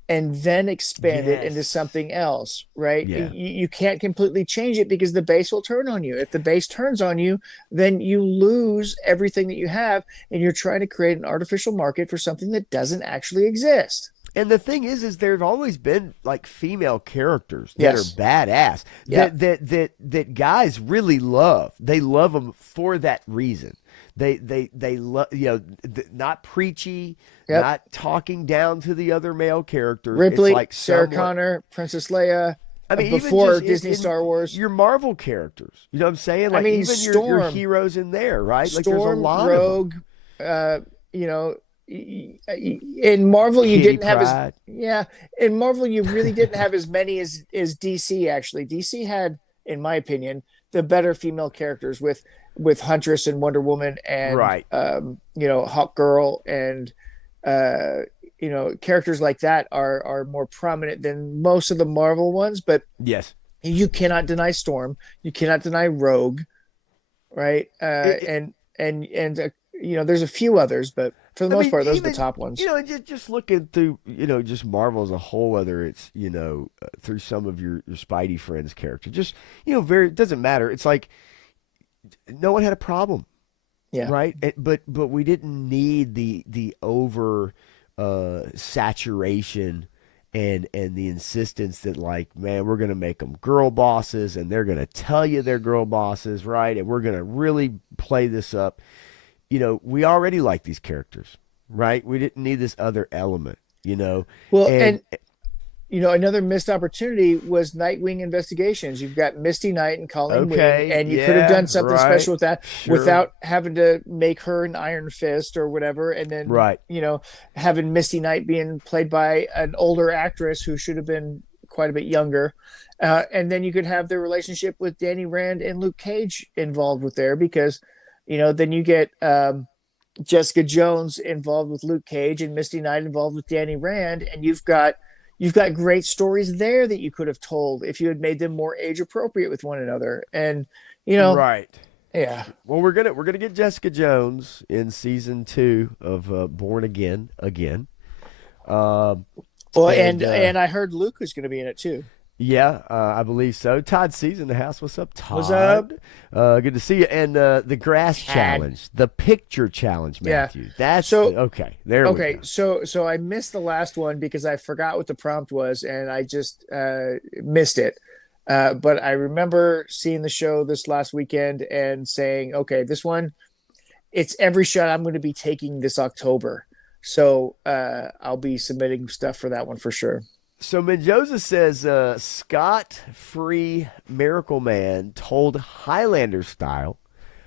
and then expand it into Yes. something else, right? Yeah. You can't completely change it because the base will turn on you. If the base turns on you, then you lose everything that you have, and you're trying to create an artificial market for something that doesn't actually exist. And the thing is there've always been like female characters that Yes. are badass Yeah. that guys really love. They love them for that reason. They love, not preachy, Yep. not talking down to the other male characters. Ripley, It's like Sarah somewhat, Connor, Princess Leia, I mean, before even just Disney Star Wars. your Marvel characters. You know what I'm saying? Like mean, even your Storm. heroes in there, right? Like there's a Storm, lot Rogue, you know, in Marvel you Kitty didn't have Pryde. in Marvel you really didn't have as many as DC actually. DC had, in my opinion, the better female characters with Huntress and Wonder Woman and Right. Hawk Girl and characters like that are more prominent than most of the Marvel ones, but Yes. you cannot deny Storm, you cannot deny Rogue, right? There's a few others, but for the most part, those are the top ones. Just looking through, just Marvel as a whole, whether it's, through some of your Spidey friends' character, just, it doesn't matter. It's like no one had a problem, Yeah. right? But we didn't need the over saturation and the insistence that, like, man, we're gonna make them girl bosses and they're gonna tell you they're girl bosses, right? And we're gonna really play this up. We already like these characters, right? We didn't need this other element, Well, And another missed opportunity was Nightwing Investigations. You've got Misty Knight and Colleen Okay, Wing, and you yeah, could have done something right, special with that sure. without having to make her an Iron Fist or whatever, and then Right. having Misty Knight being played by an older actress who should have been quite a bit younger, and then you could have their relationship with Danny Rand and Luke Cage involved with there, because then you get Jessica Jones involved with Luke Cage and Misty Knight involved with Danny Rand, and you've got great stories there that you could have told if you had made them more age appropriate with one another. And Right. yeah. Well, we're gonna get Jessica Jones in season 2 of Born Again. Well, And, and I heard Luke was going to be in it too. Yeah, I believe so. Todd C's in the house. What's up, Todd? What's up? Good to see you. And the grass challenge, the picture challenge, Yeah. Matthew. That's So- okay. There we Okay, go. so I missed the last one because I forgot what the prompt was, and I just missed it. But I remember seeing the show this last weekend and saying, okay, this one, it's every shot I'm going to be taking this October. So I'll be submitting stuff for that one for sure. So Mendoza says Scott Free Miracle Man told Highlander style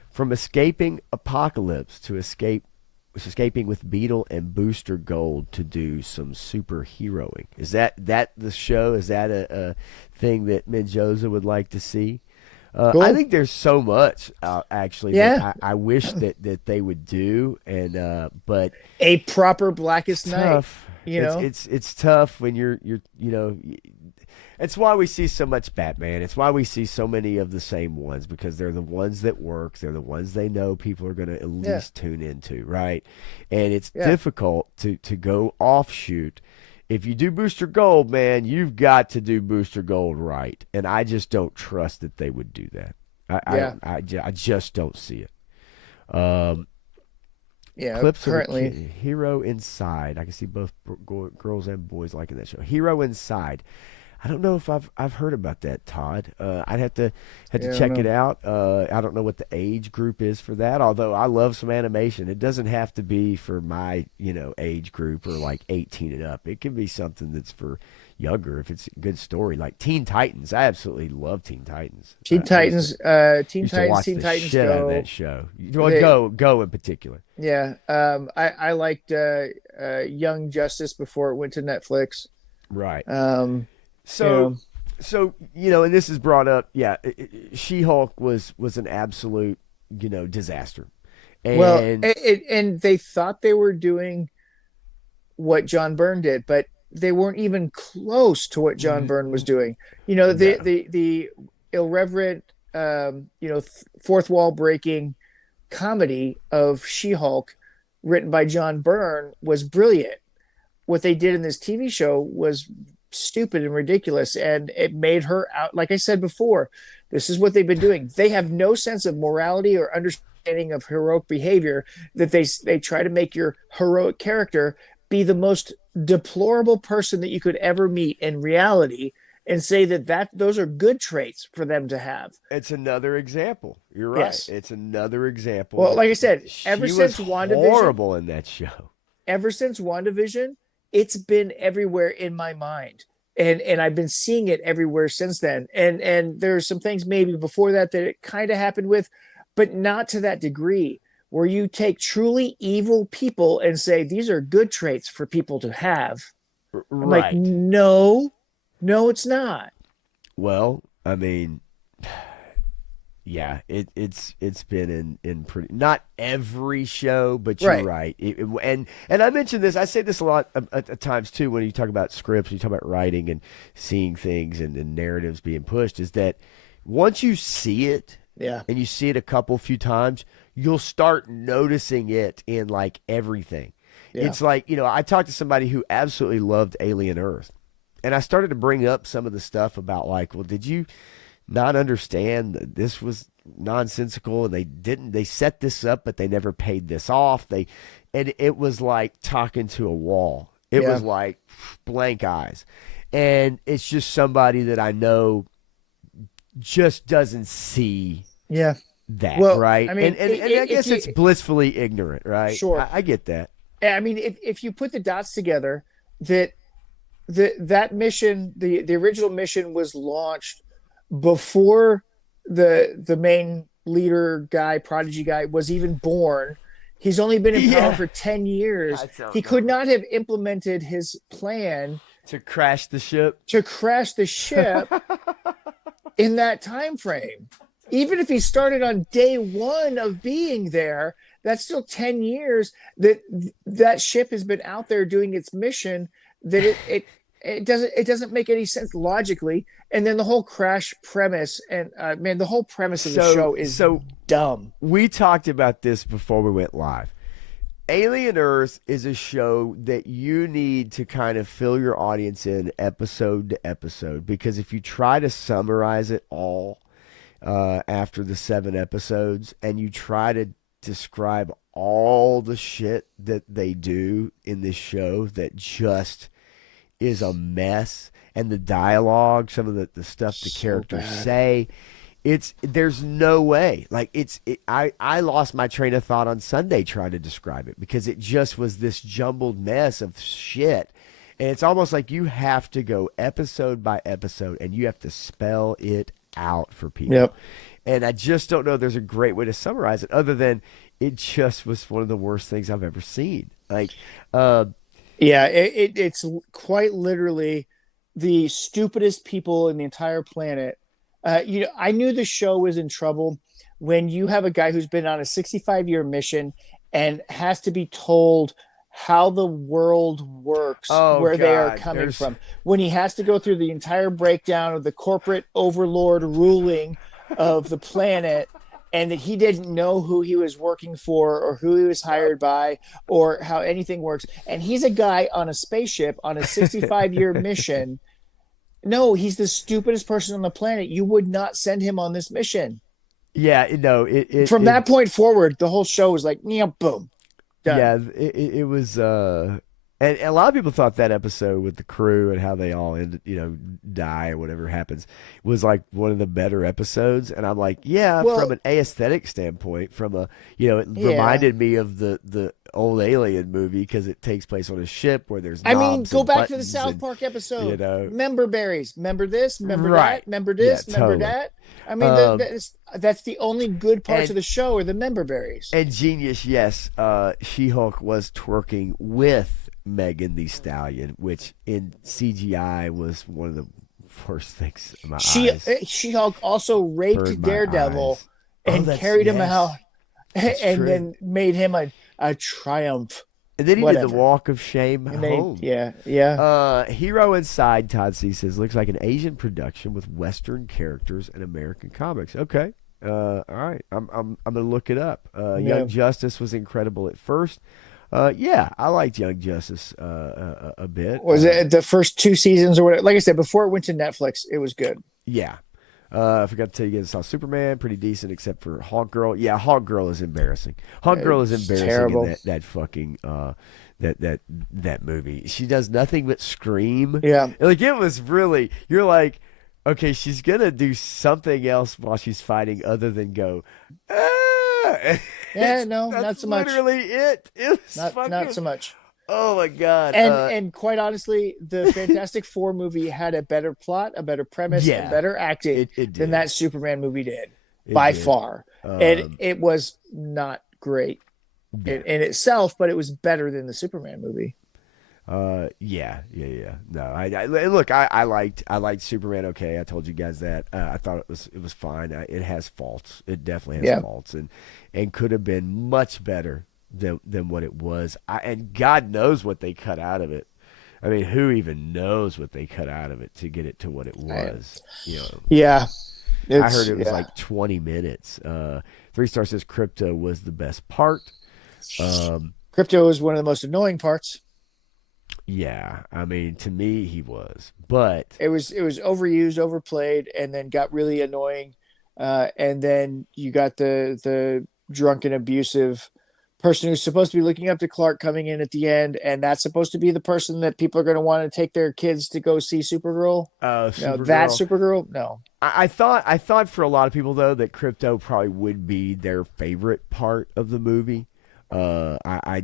from escaping apocalypse to escaping with Beetle and Booster Gold to do some superheroing. Is that the show? Is that a thing that Mendoza would like to see? Cool. I think there's so much actually Yeah. that I wish that they would do, and but A proper Blackest Night. tough. It's It's tough when you're it's why we see so much Batman. It's why we see so many of the same ones, because they're the ones that work. They're the ones they know people are going to at least tune into, right? And it's difficult to go offshoot. If you do Booster Gold, man, you've got to do Booster Gold right. And I just don't trust that they would do that. Yeah. I just don't see it. Um, Yeah. Clips of a Currently. hero inside. I can see both girls and boys liking that show. Hero inside. I don't know if I've heard about that, Todd. I'd have to Yeah, I don't check it know. out. I don't know what the age group is for that. Although I love some animation, it doesn't have to be for my age group or like 18 and up. It can be something that's for younger if it's a good story. Like Teen Titans, I absolutely love Teen Titans. I used to watch Teen the Titans shit out of that Go. show. Well, They, go in particular. yeah. I liked Young Justice before it went to Netflix. Right. Um, you So, know, and this is brought up. Yeah, She Hulk was an absolute disaster, well, and and they thought they were doing what John Byrne did, but they weren't even close to what John Byrne was doing. no, The irreverent, fourth wall breaking comedy of She-Hulk, written by John Byrne, was brilliant. What they did in this TV show was stupid and ridiculous, and it made her out. Like I said before, this is what they've been doing. They have no sense of morality or understanding of heroic behavior. That they try to make your heroic character be the most deplorable person that you could ever meet in reality, and say that those are good traits for them to have. it's another example. You're right. Yes. It's another example Well, that like I said, she was horrible in that show. ever since WandaVision, it's been everywhere in my mind. And I've been seeing it everywhere since then. And there's some things maybe before that it kind of happened with, but not to that degree, where you take truly evil people and say these are good traits for people to have. I'm like, Right. no, no, it's not. Well, I mean, yeah, it's been in pretty not every show, but you're Right. right. And I mentioned this. I say this a lot at times too when you talk about scripts, you talk about writing and seeing things and narratives being pushed. Is that once you see it Yeah. and you see it a few times, you'll start noticing it in like everything. Yeah. It's like I talked to somebody who absolutely loved Alien Earth, and I started to bring up some of the stuff about like, well, did you not understand that this was nonsensical and they set this up but they never paid this off, and it was like talking to a wall. It Yeah. was like blank eyes, and it's just somebody that I know just doesn't see Yeah. that, Well, right? I mean, And I if guess you it's blissfully ignorant, right? sure. I get that. I mean, if you put the dots together, that that mission, the original mission, was launched before the main leader guy, prodigy guy, was even born. He's only been in power Yeah, for 10 years. I He don't could know. not have implemented his plan To crash the ship. to crash the ship in that time frame. Even if he started on day one of being there, that's still 10 years that that ship has been out there doing its mission. That it doesn't make any sense logically. And then the whole crash premise, and man, the whole premise of the So show is so dumb. we talked about this before we went live. Alien Earth is a show that you need to kind of fill your audience in episode to episode, because if you try to summarize it all after the 7 episodes and you try to describe all the shit that they do in this show that just is a mess, and the dialogue, some of the stuff the So characters bad. say, there's no way. Like I lost my train of thought on Sunday trying to describe it because it just was this jumbled mess of shit. And it's almost like you have to go episode by episode and you have to spell it out for people. Yep. And I just don't know there's a great way to summarize it other than it just was one of the worst things I've ever seen. Like Yeah, it's quite literally the stupidest people in the entire planet. I knew the show was in trouble when you have a guy who's been on a 65-year mission and has to be told how the world works, oh where they are god, coming there's from. When he has to go through the entire breakdown of the corporate overlord ruling of the planet, and that he didn't know who he was working for or who he was hired by or how anything works. And he's a guy on a spaceship on a 65-year mission. No, he's the stupidest person on the planet. You would not send him on this mission. Yeah, no, From that point forward, the whole show was like, yeah, boom, done. yeah, it was and a lot of people thought that episode with the crew and how they all ended, die or whatever happens was like one of the better episodes. And I'm like, yeah, from Well, an aesthetic standpoint, from a, it yeah. reminded me of the old Alien movie because it takes place on a ship where there's I mean, knobs go and back to the buttons South and, Park you episode. know, Member berries. Remember this? Remember that? right. Remember Yeah, this? Remember totally. that? I mean, Um, that's the only good parts of and the show are the member berries. And genius, yes. She-Hulk was twerking with Megan the Stallion, which in CGI was one of the worst things in my eyes. She-Hulk also Burned raped my Daredevil eyes. Oh, and that's carried him out, yes, that's and true. then made him a triumph. And then he did the Whatever. walk of shame And they, home. yeah, yeah, Hero Inside, Todd C says, looks like an Asian production with Western characters and American comics. Okay. All right. I'm gonna look it up. yeah. Young Justice was incredible at first. Yeah, I liked Young Justice a bit. Was it the first two seasons or whatever? Like I said, before it went to Netflix, it was good. Yeah. I forgot to tell you guys, I saw Superman, pretty decent, except for Hawk Girl. Yeah, Hawk Girl is embarrassing. Hawk Girl is It's embarrassing in terrible. that fucking that movie. She does nothing but scream. Yeah. Like it was really, you're like, okay, she's gonna do something else while she's fighting other than go. Ah! Yeah, no, That's not so much. literally it. It was Not so fucking. much. Oh my god. And quite honestly, the Fantastic Four movie had a better plot, a better premise, and Yeah, better acting it than did. that Superman movie did It by did. far. And Um, it was not great yeah. in itself, but it was better than the Superman movie. Yeah. No, look, I liked Superman. Okay, I told you guys that. I thought it was fine. It has faults. It definitely has Yeah. faults, and could have been much better than what it was. And God knows what they cut out of it. I mean, who even knows what they cut out of it to get it to what it was? Yeah. I heard it was like 20 minutes. 3 Star says Crypto was the best part. Um, Crypto was one of the most annoying parts. yeah, I mean, to me, he was, but. It was overused, overplayed, and then got really annoying. And then you got the drunken, abusive person who's supposed to be looking up to Clark coming in at the end, and that's supposed to be the person that people are going to want to take their kids to go see Supergirl. No, that Supergirl. Supergirl, no. I thought for a lot of people though that Crypto probably would be their favorite part of the movie. I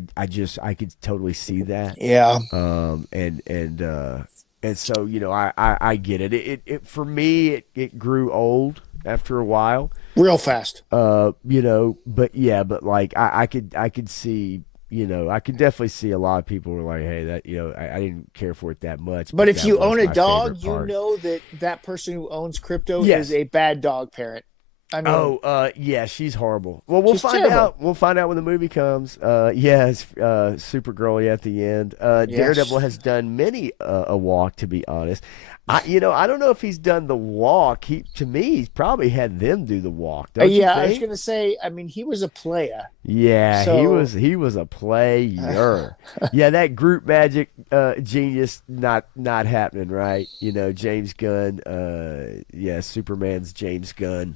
could totally see that. Yeah, And so I get it. It for me it grew old after a while. real fast. But like I could see. I could definitely see a lot of people were like, "Hey, that I didn't care for it that much." But if that you was own a my dog, favorite you part. know that person who owns Crypto Yes. is a bad dog parent. I mean, Yeah, she's horrible. Well, we'll she's find terrible. out. We'll find out when the movie comes. It's Supergirl at the end. Yes. Daredevil has done many a walk. To be honest, I don't know if he's done the walk. To me, he's probably had them do the walk. Don't you Yeah, I was think? gonna say. I mean, he was a player. Yeah, So- he was a player. Yeah, that group magic genius not happening, right? James Gunn. Yeah, Superman's James Gunn.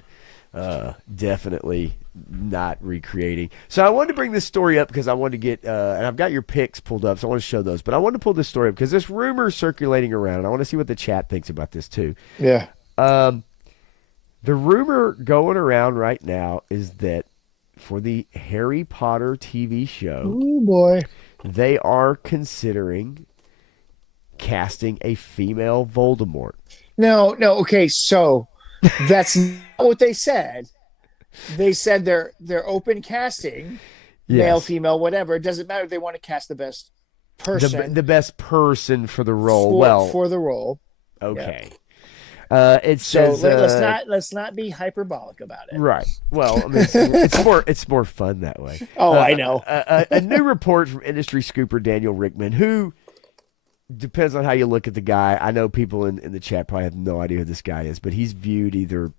Definitely not recreating. So I wanted to bring this story up because I wanted to get, and I've got your pics pulled up, so I want to show those. But I wanted to pull this story up because there's rumors circulating around, and I want to see what the chat thinks about this too. Yeah. The rumor going around right now is that for the Harry Potter TV show, Oh boy. they are considering casting a female Voldemort. No. Okay. So that's not what they said. They said they're open casting, male, Yes. female, whatever. It doesn't matter if they want to cast the best person The best person for the role. for the role. Okay. It So says let's not be hyperbolic about it. right. Well, I mean, it's more fun that way. Oh, I know. A new report from industry scooper Daniel Rickman, who depends on how you look at the guy. I know people in the chat probably have no idea who this guy is, but he's viewed either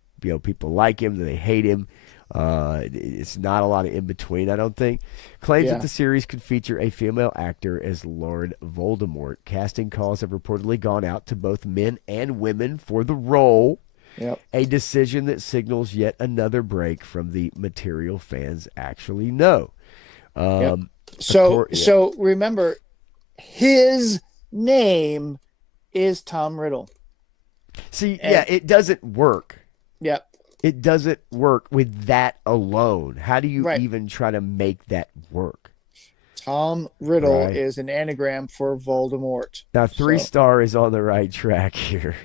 people like him, they hate him. It's not a lot of in between, I don't think. Claims Yeah. that the series could feature a female actor as Lord Voldemort. Casting calls have reportedly gone out to both men and women for the role. Yep. A decision that signals yet another break from the material fans actually know. Yep. So remember, his name is Tom Riddle. See, it doesn't work. Yep. It doesn't work with that alone. How do you Right. even try to make that work? Tom Riddle Right. is an anagram for Voldemort. Now, 3-star is on the right track here.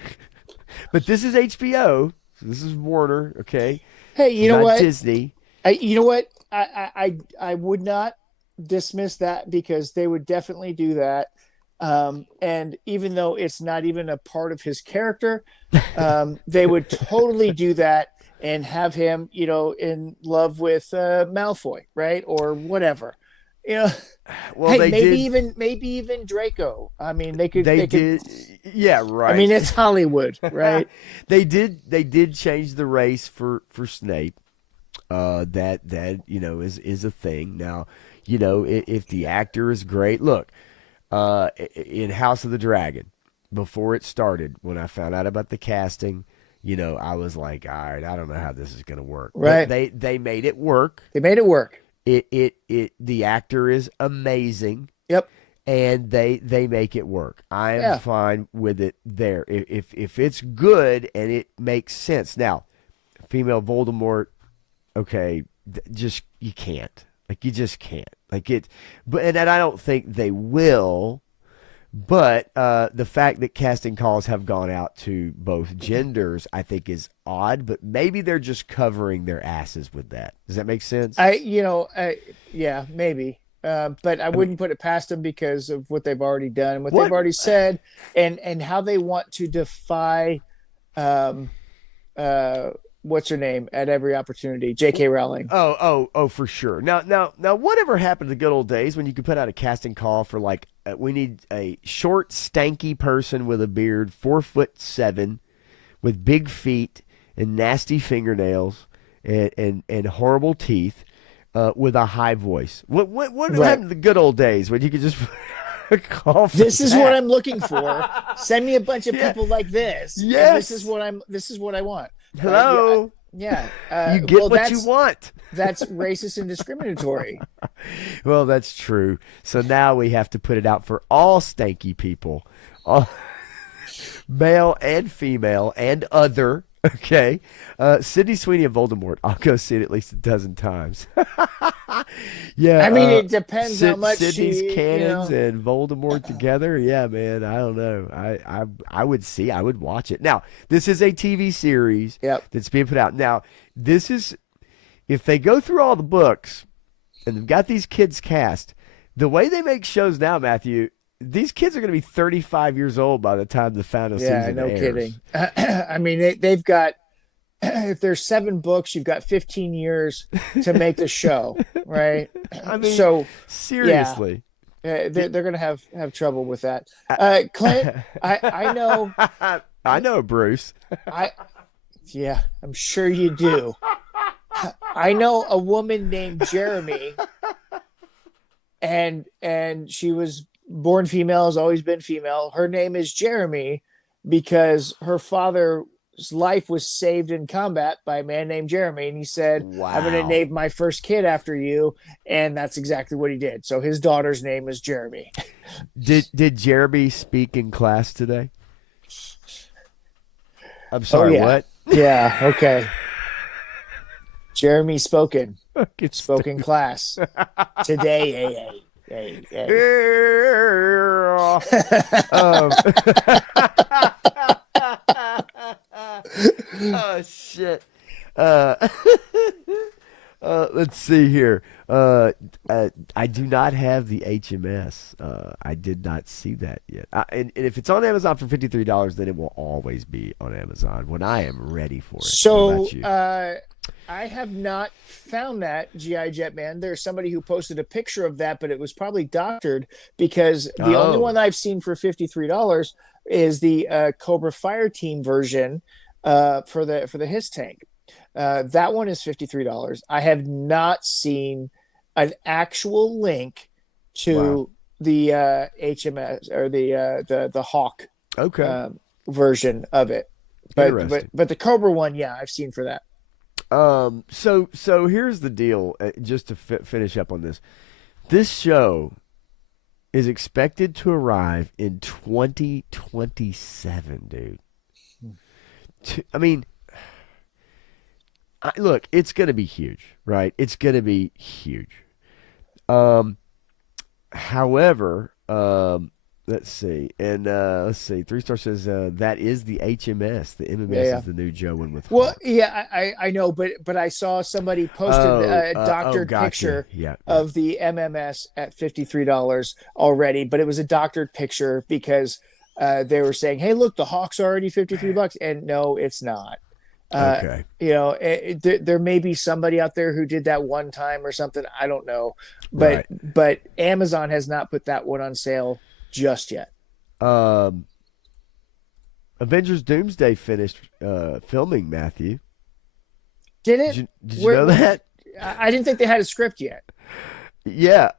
But this is HBO. So this is Warner, okay? Hey, you know Not what? Disney. You know what? I would not dismiss that, because they would definitely do that. And even though it's not even a part of his character, they would totally do that and have him, in love with Malfoy, right, or whatever. Well, Hey, they maybe even Draco. I mean, they could. Yeah, right. I mean, it's Hollywood, right? They did change the race for Snape. That is a thing. Now, if the actor is great, look, in House of the Dragon, before it started, when I found out about the casting, I was like, all right, I don't know how this is going to work. Right. But they made it work. They made it work. The actor is amazing. Yep. And they make it work. I am fine with it there. If it's good and it makes sense. Now, female Voldemort, okay, just you can't. Like, you just can't. Like, and I don't think they will. But the fact that casting calls have gone out to both genders, I think, is odd. But maybe they're just covering their asses with that. Does that make sense? Yeah, maybe. But I wouldn't put it past them, because of what they've already done and what they've already said, and how they want to defy, what's her name, at every opportunity, J.K. Rowling. Oh, for sure. Now, whatever happened to the good old days when you could put out a casting call for, like, we need a short, stanky person with a beard, 4'7", with big feet and nasty fingernails and horrible teeth, with a high voice. What happened to the good old days when you could just call for This is that? what I'm looking for. Send me a bunch of people like this. Yes. This is what I want. Hello. Yeah. You get what you want. That's racist and discriminatory. Well, that's true. So now we have to put it out for all stanky people, all, male and female and other. Okay. Sydney Sweeney and Voldemort. I'll go see it at least a dozen times. Yeah. I mean, it depends how much Sydney's cannons and Voldemort together. Yeah, man. I don't know. I would see. I would watch it. Now, this is a TV series that's being put out. Now, this is, if they go through all the books and they've got these kids cast, the way they make shows now, Matthew, these kids are going to be 35 years old by the time the final season airs. Kidding. I mean, they've got, if there's 7 books, you've got 15 years to make the show, right? I mean, so seriously. They're going to have trouble with that. Clint, I know. I know, Bruce. I'm sure you do. I know a woman named Jeremy, and she was born female, has always been female. Her name is Jeremy because her father's life was saved in combat by a man named Jeremy, and he said, I'm going to name my first kid after you, and that's exactly what he did. So his daughter's name is Jeremy. Did Jeremy speak in class today? I'm sorry, what? Yeah, okay. Jeremy spoken class today. Oh shit. Let's see here. I do not have the HMS. I did not see that yet. And if it's on Amazon for $53, then it will always be on Amazon when I am ready for it. So I have not found that, G.I. Jetman. There's somebody who posted a picture of that, but it was probably doctored, because the only one I've seen for $53 is the Cobra Fire Team version for the HISS tank. That one is $53. I have not seen an actual link to the HMS or the Hawk version of it. Interesting. But the Cobra one, yeah, I've seen for that. So here's the deal. Just to finish up on this, this show is expected to arrive in 2027, dude. I mean, look, it's going to be huge, right? It's going to be huge. Um, However, let's see, and let's see. Three Star says that is the HMS. The Yeah, MMS yeah. is the new Joe one with Well, Hawk. yeah, I know, but I saw somebody posted a Oh, doctored gotcha. picture Yeah, yeah. of the MMS at $53 already, but it was a doctored picture because they were saying, "Hey, look, the Hawk's already $53," and no, it's not. Uh, Okay, there may be somebody out there who did that one time or something. I don't know, right. but Amazon has not put that one on sale just yet. Um, Avengers Doomsday finished filming. Matthew, Did did it? you Where, know that? I didn't think they had a script yet. Yeah.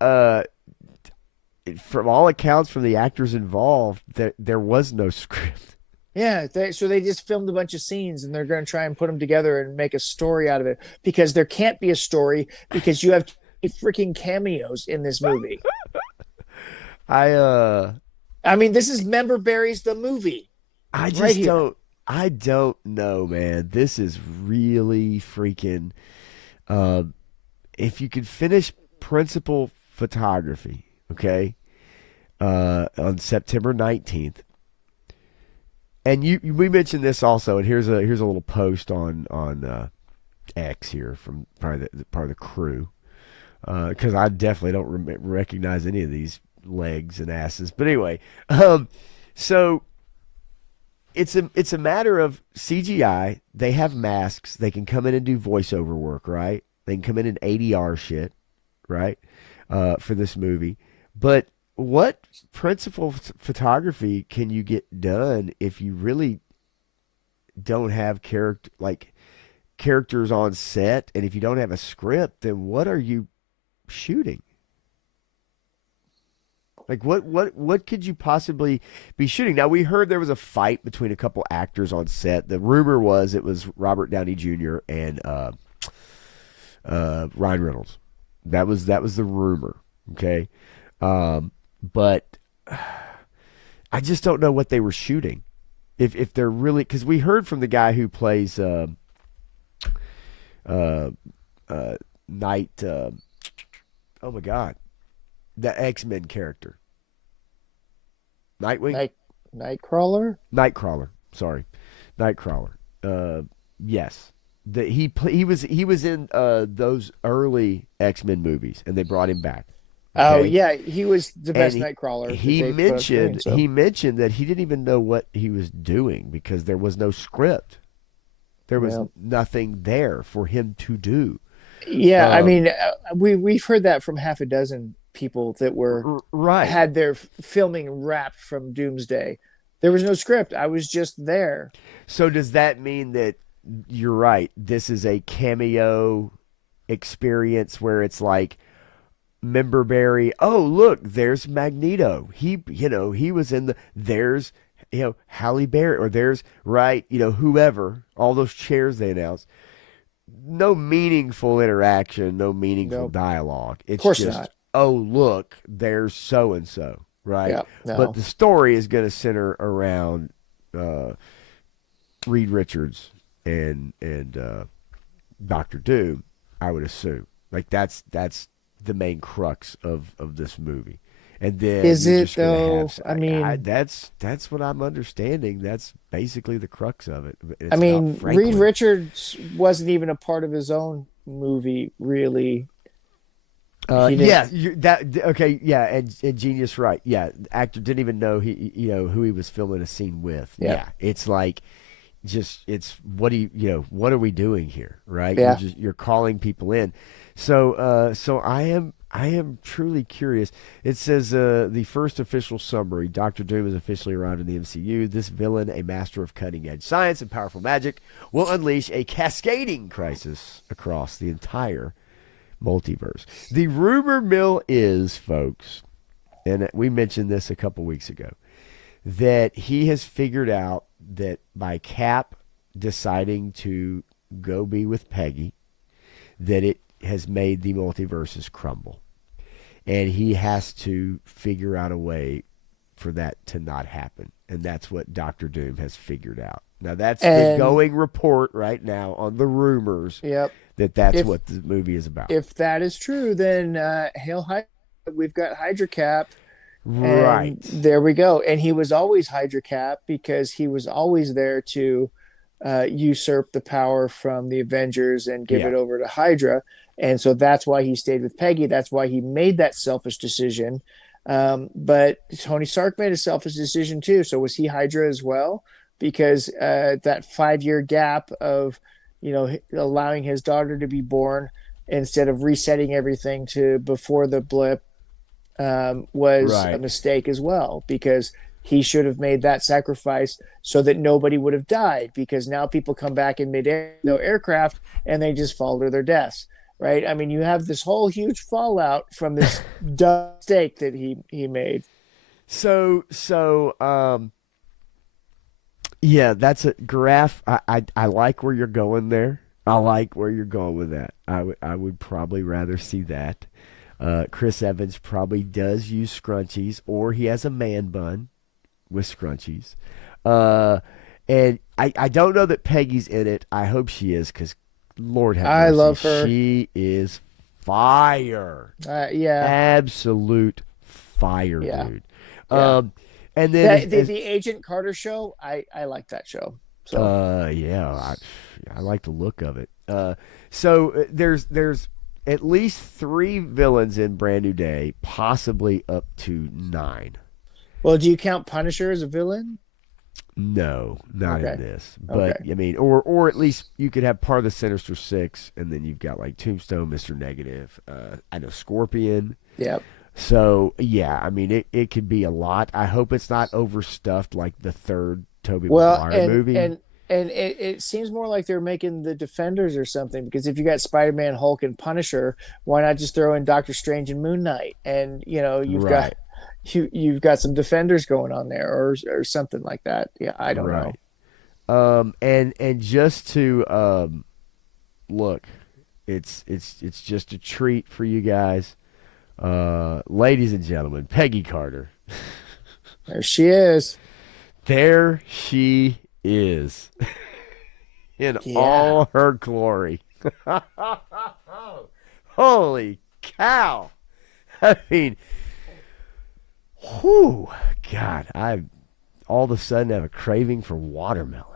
From all accounts, from the actors involved, there was no script. Yeah, so they just filmed a bunch of scenes and they're going to try and put them together and make a story out of it because there can't be a story because you have freaking cameos in this movie. I uh I mean, this is Member Berries the movie I right just here. don't know, man. This is really freaking um if you could finish principal photography, okay, on September 19th. And we mentioned this also, and here's a little post on X here from probably the part of the crew, because I definitely don't recognize any of these legs and asses. But anyway, so it's a matter of CGI. They have masks. They can come in and do voiceover work, right? They can come in and ADR shit, right? For this movie, but what principal photography can you get done if you really don't have characters on set, and if you don't have a script, then what are you shooting? Like what could you possibly be shooting? Now we heard there was a fight between a couple actors on set. The rumor was it was Robert Downey Jr. and Ryan Reynolds. That was the rumor. Okay, but I just don't know what they were shooting. If they're really, because we heard from the guy who plays uh, Night. Oh my God, the X-Men character, Nightwing, Night Nightcrawler. Nightcrawler. Sorry, Nightcrawler. Yes, he was in those early X-Men movies, and they brought him back. Oh Okay, yeah, he was the and best Nightcrawler that he they've put on screen. mentioned So he mentioned that he didn't even know what he was doing because there was no script. There was yeah, nothing there for him to do. yeah. I Um, mean, we've heard that from half a dozen people that were right. had their filming wrapped from Doomsday. There was no script. I was just there. So does that mean that you're right? This is a cameo experience where it's like member Barry. Oh, look, there's Magneto. He was in the. There's Halle Berry, or there's right. Whoever. All those chairs they announced. No meaningful interaction. No meaningful No, dialogue. of It's course just, not. oh, look, there's so and so. Right. Yeah, But no. the story is going to center around uh, Reed Richards and Doctor Doom, I would assume. Like that's the main crux of this movie. And then Is you're it just gonna though? have I mean, that's what I'm understanding. That's basically the crux of it. I It's about mean, Reed Franklin. Richards wasn't even a part of his own movie, really. He Yeah, didn't. okay, yeah, and Genius, right? Yeah, the actor didn't even know who he was filming a scene with. Yeah, Yeah, it's like just it's what do what are we doing here, right? yeah. You're calling people in. So I am truly curious. It says the first official summary: Doctor Doom has officially arrived in the MCU. This villain, a master of cutting edge science and powerful magic, will unleash a cascading crisis across the entire multiverse. The rumor mill is, folks, and we mentioned this a couple weeks ago, that he has figured out that by Cap deciding to go be with Peggy that it has made the multiverses crumble. And he has to figure out a way for that to not happen. And that's what Doctor Doom has figured out. Now, that's the And going report right now on the rumors yep, that that's if what the movie is about. if that is true, then hail Hydra. We've got Hydra Cap, and Right. there we go. And he was always Hydra Cap because he was always there to usurp the power from the Avengers and give Yeah. it over to Hydra. And so that's why he stayed with Peggy. That's why he made that selfish decision. But Tony Stark made a selfish decision too. So was he Hydra as well? Because that 5 year gap of, allowing his daughter to be born instead of resetting everything to before the blip was a Right. mistake as well, because he should have made that sacrifice so that nobody would have died, because now people come back in midair, no aircraft, and they just fall to their deaths. Right. I mean, you have this whole huge fallout from this dumb mistake that he made. So, yeah, that's a graph. I like where you're going there. I like where you're going with that. I would probably rather see that. Chris Evans probably does use scrunchies, or he has a man bun with scrunchies. Uh, and I don't know that Peggy's in it. I hope she is, because Lord have I mercy, love her. she is fire, Yeah. absolute fire, Yeah. dude. Yeah. Um, and then The Agent Carter show, I like that show. So yeah, I like the look of it. So there's at least three villains in Brand New Day, possibly up to nine. well, do you count Punisher as a villain? No, not in Okay. this. But Okay. I mean, or at least you could have part of the Sinister Six, and then you've got like Tombstone, Mister Negative. I know Scorpion. Yep. So yeah, I mean, it could be a lot. I hope it's not overstuffed like the third Tobey Well, Maguire and movie. and and it seems more like they're making the Defenders or something, because if you got Spider-Man, Hulk, and Punisher, why not just throw in Doctor Strange and Moon Knight? And you've got Right, you've got some Defenders going on there, or something like that. Yeah, I don't know. right. And just to look, it's just a treat for you guys, ladies and gentlemen. Peggy Carter, There she is. there she is in Yeah. all her glory. Holy cow! I mean, whew, God, I all of a sudden have a craving for watermelon.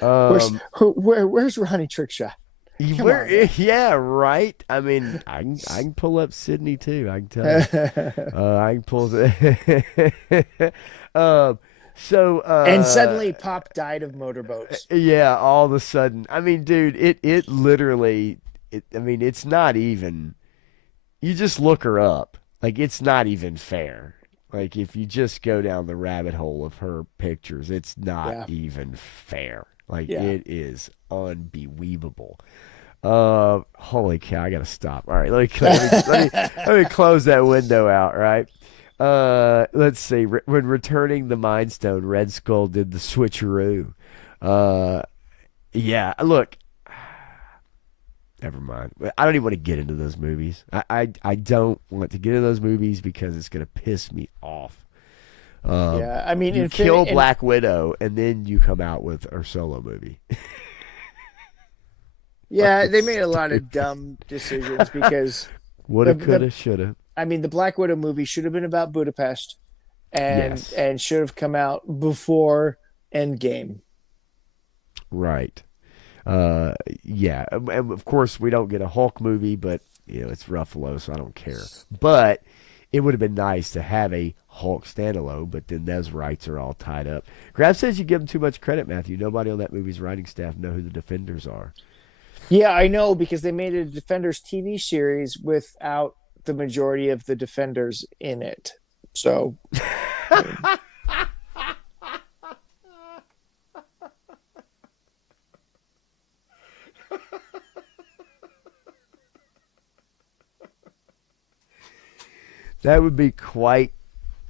where's Um, where's Ronnie Trickshot? Come Where, on, man. yeah, right. I mean, I can pull up Sydney too. I can tell you. I can pull. um, so And suddenly Pop died of motorboats. yeah, all of a sudden, I mean, dude, it literally, I mean, it's not even. You just look her up. Like, it's not even fair. Like, if you just go down the rabbit hole of her pictures, it's not Yeah. even fair. Like, Yeah. it is unbelievable. Holy cow! I gotta stop. All right, let me close that window out. Right. Let's see. When returning the Mind Stone, Red Skull did the switcheroo. Uh, yeah. Look, never mind. I don't even want to get into those movies. I don't want to get into those movies because it's gonna piss me off. Yeah. I mean, You kill Black Widow and then you come out with her solo movie. yeah, Fucking they made a lot stupid. of dumb decisions because Woulda, the coulda, shoulda. I mean, the Black Widow movie should have been about Budapest, and Yes. should have come out before Endgame. Right. Uh, yeah. And of course, we don't get a Hulk movie, but it's Ruffalo, so I don't care. But it would have been nice to have a Hulk standalone, but then those rights are all tied up. Graf says you give him too much credit, Matthew. Nobody on that movie's writing staff know who the Defenders are. Yeah, I know, because they made a Defenders TV series without the majority of the Defenders in it. So, I mean, That would be quite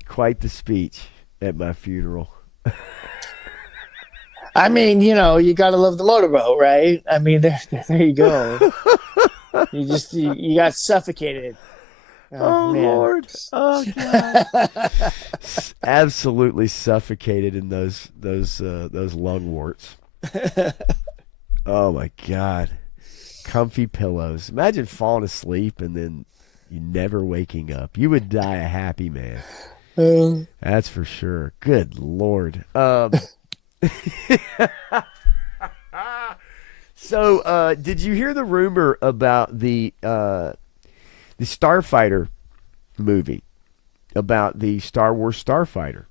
the speech at my funeral. I mean, you got to love the motorboat, right? I mean, there you go. You got suffocated. Oh Oh man. Lord. Oh God. Absolutely suffocated in those lung warts. Oh my God. Comfy pillows. Imagine falling asleep and then you never waking up. You would die a happy man. Um, That's for sure. Good Lord. So, did you hear the rumor about the Starfighter movie, about the Star Wars Starfighter?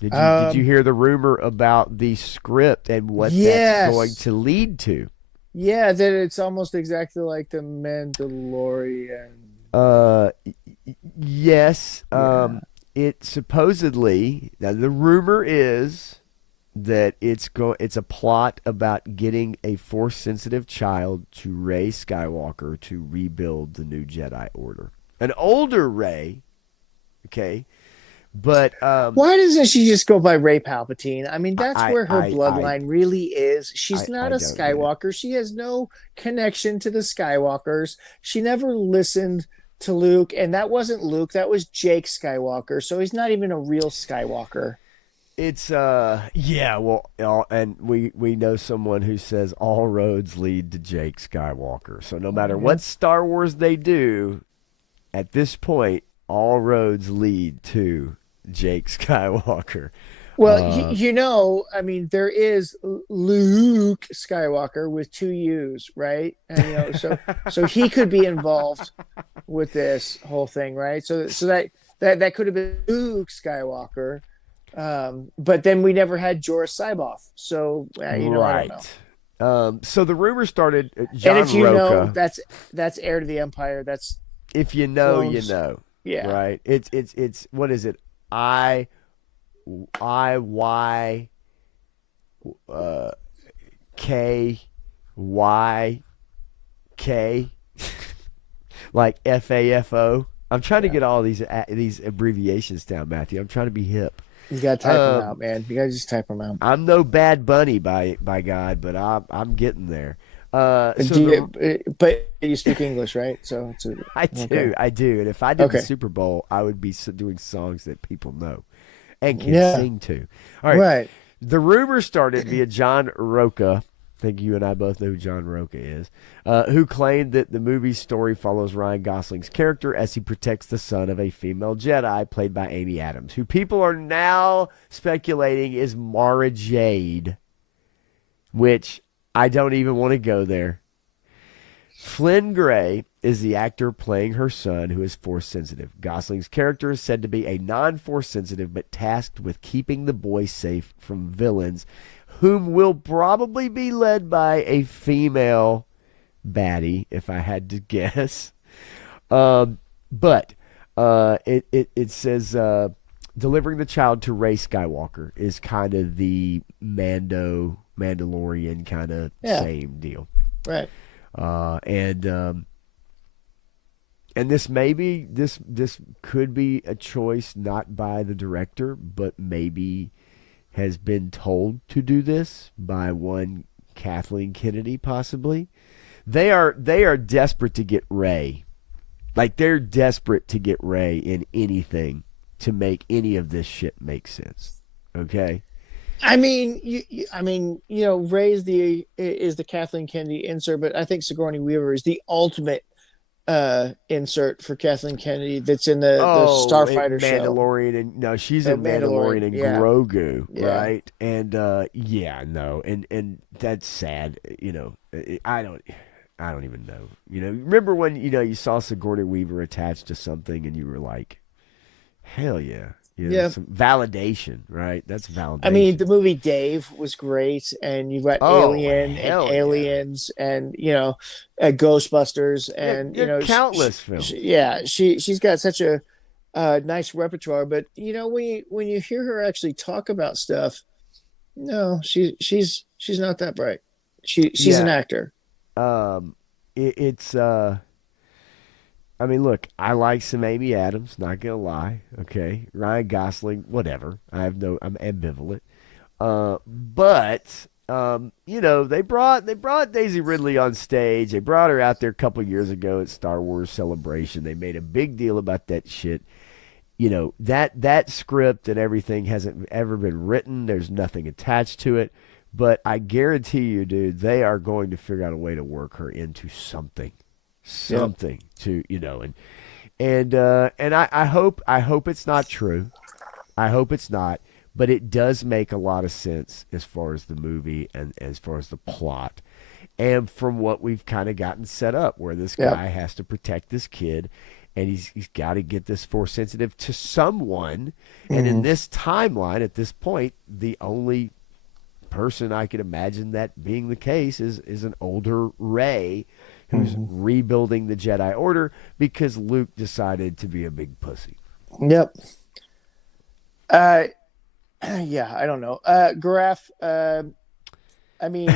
Did you um, hear the rumor about the script and what that's going yes. to lead to? Yeah, that it's almost exactly like the Mandalorian. Uh, yes. Yeah. It supposedly, now the rumor is that it's a plot about getting a force sensitive child to Rey Skywalker to rebuild the new Jedi Order. An older Rey, okay, but Why doesn't she just go by Ray Palpatine? I mean, that's I where her I I bloodline really is. She's I not a don't get it. Skywalker. She has no connection to the Skywalkers. She never listened to Luke, and that wasn't Luke, that was Jake Skywalker. So he's not even a real Skywalker. It's yeah, well, and we know someone who says all roads lead to Jake Skywalker. So no matter Yeah. what Star Wars they do, at this point, all roads lead to Jake Skywalker. Well, Uh, I mean, there is Luke Skywalker with two U's, right? And so he could be involved with this whole thing, right? So that could have been Luke Skywalker, but then we never had Jorah Cyboth, so I don't know. right. So the rumor started. And John if you know, Roca. that's heir to the Empire. That's If you know, you clones. know. Yeah. Right. It's what is it? I uh, KYK, like FAFO. I'm trying to Yeah. get all these abbreviations down, Matthew. I'm trying to be hip. You gotta type them Um, out, man. You gotta just type them out. I'm no Bad Bunny by God, but I'm getting there. So But you speak English, right? So it's okay. I do, and if I did the Okay. Super Bowl, I would be doing songs that people know and can Yeah. sing to. All right, Right. the rumor started via John Roca. I think you and I both know who John Roca is, who claimed that the movie's story follows Ryan Gosling's character as he protects the son of a female Jedi played by Amy Adams, who people are now speculating is Mara Jade, which I don't even want to go there. Flynn Gray is the actor playing her son, who is force sensitive. Gosling's character is said to be a non force sensitive, but tasked with keeping the boy safe from villains, whom will probably be led by a female baddie, if I had to guess. But it says delivering the child to Rey Skywalker is kind of the Mandalorian kind of Yeah. same deal. Right. Uh, and um, and this could be a choice not by the director, but maybe has been told to do this by one Kathleen Kennedy, possibly. They are desperate to get Ray. Like they're desperate to get Ray in anything to make any of this shit make sense. Okay? I mean, Ray is the Kathleen Kennedy insert, but I think Sigourney Weaver is the ultimate insert for Kathleen Kennedy. That's in the Oh, Starfighter show. Mandalorian and no, she's in Mandalorian. Mandalorian and Yeah. Grogu, Yeah. right? And yeah, no, and that's sad. I don't even know. Remember when you saw Sigourney Weaver attached to something and you were like, hell yeah, Yeah. some validation, right? That's I mean, the validation. movie Dave was great, and you've got Oh Alien and hell yeah, Aliens, and Ghostbusters, yeah, and yeah, countless films. yeah, she's got such a nice repertoire. But when you hear her actually talk about stuff, no, she's not that bright. She's an Yeah, actor. it's I mean, look, I like some Amy Adams, not gonna lie. Okay, Ryan Gosling, whatever. I'm ambivalent. But they brought Daisy Ridley on stage. They brought her out there a couple years ago at Star Wars Celebration. They made a big deal about that shit. That script and everything hasn't ever been written. There's nothing attached to it. But I guarantee you, dude, they are going to figure out a way to work her into something to, and I hope it's not true. I hope it's not, but it does make a lot of sense as far as the movie and as far as the plot, and from what we've kind of gotten set up, where this guy has to protect this kid, and he's got to get this Force sensitive to someone, and in this timeline, at this point, the only person I could imagine that being the case is an older Rey who's rebuilding the Jedi Order because Luke decided to be a big pussy. Yep. Yeah, I don't know. Garaf, I mean,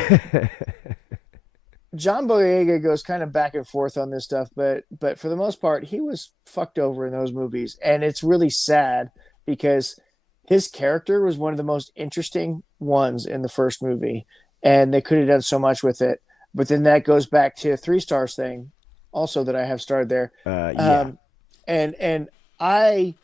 John Boyega goes kind of back and forth on this stuff, but for the most part, he was fucked over in those movies. And it's really sad because his character was one of the most interesting ones in the first movie, and they could have done so much with it. But then that goes back to a 3 stars thing also that I have started there. And I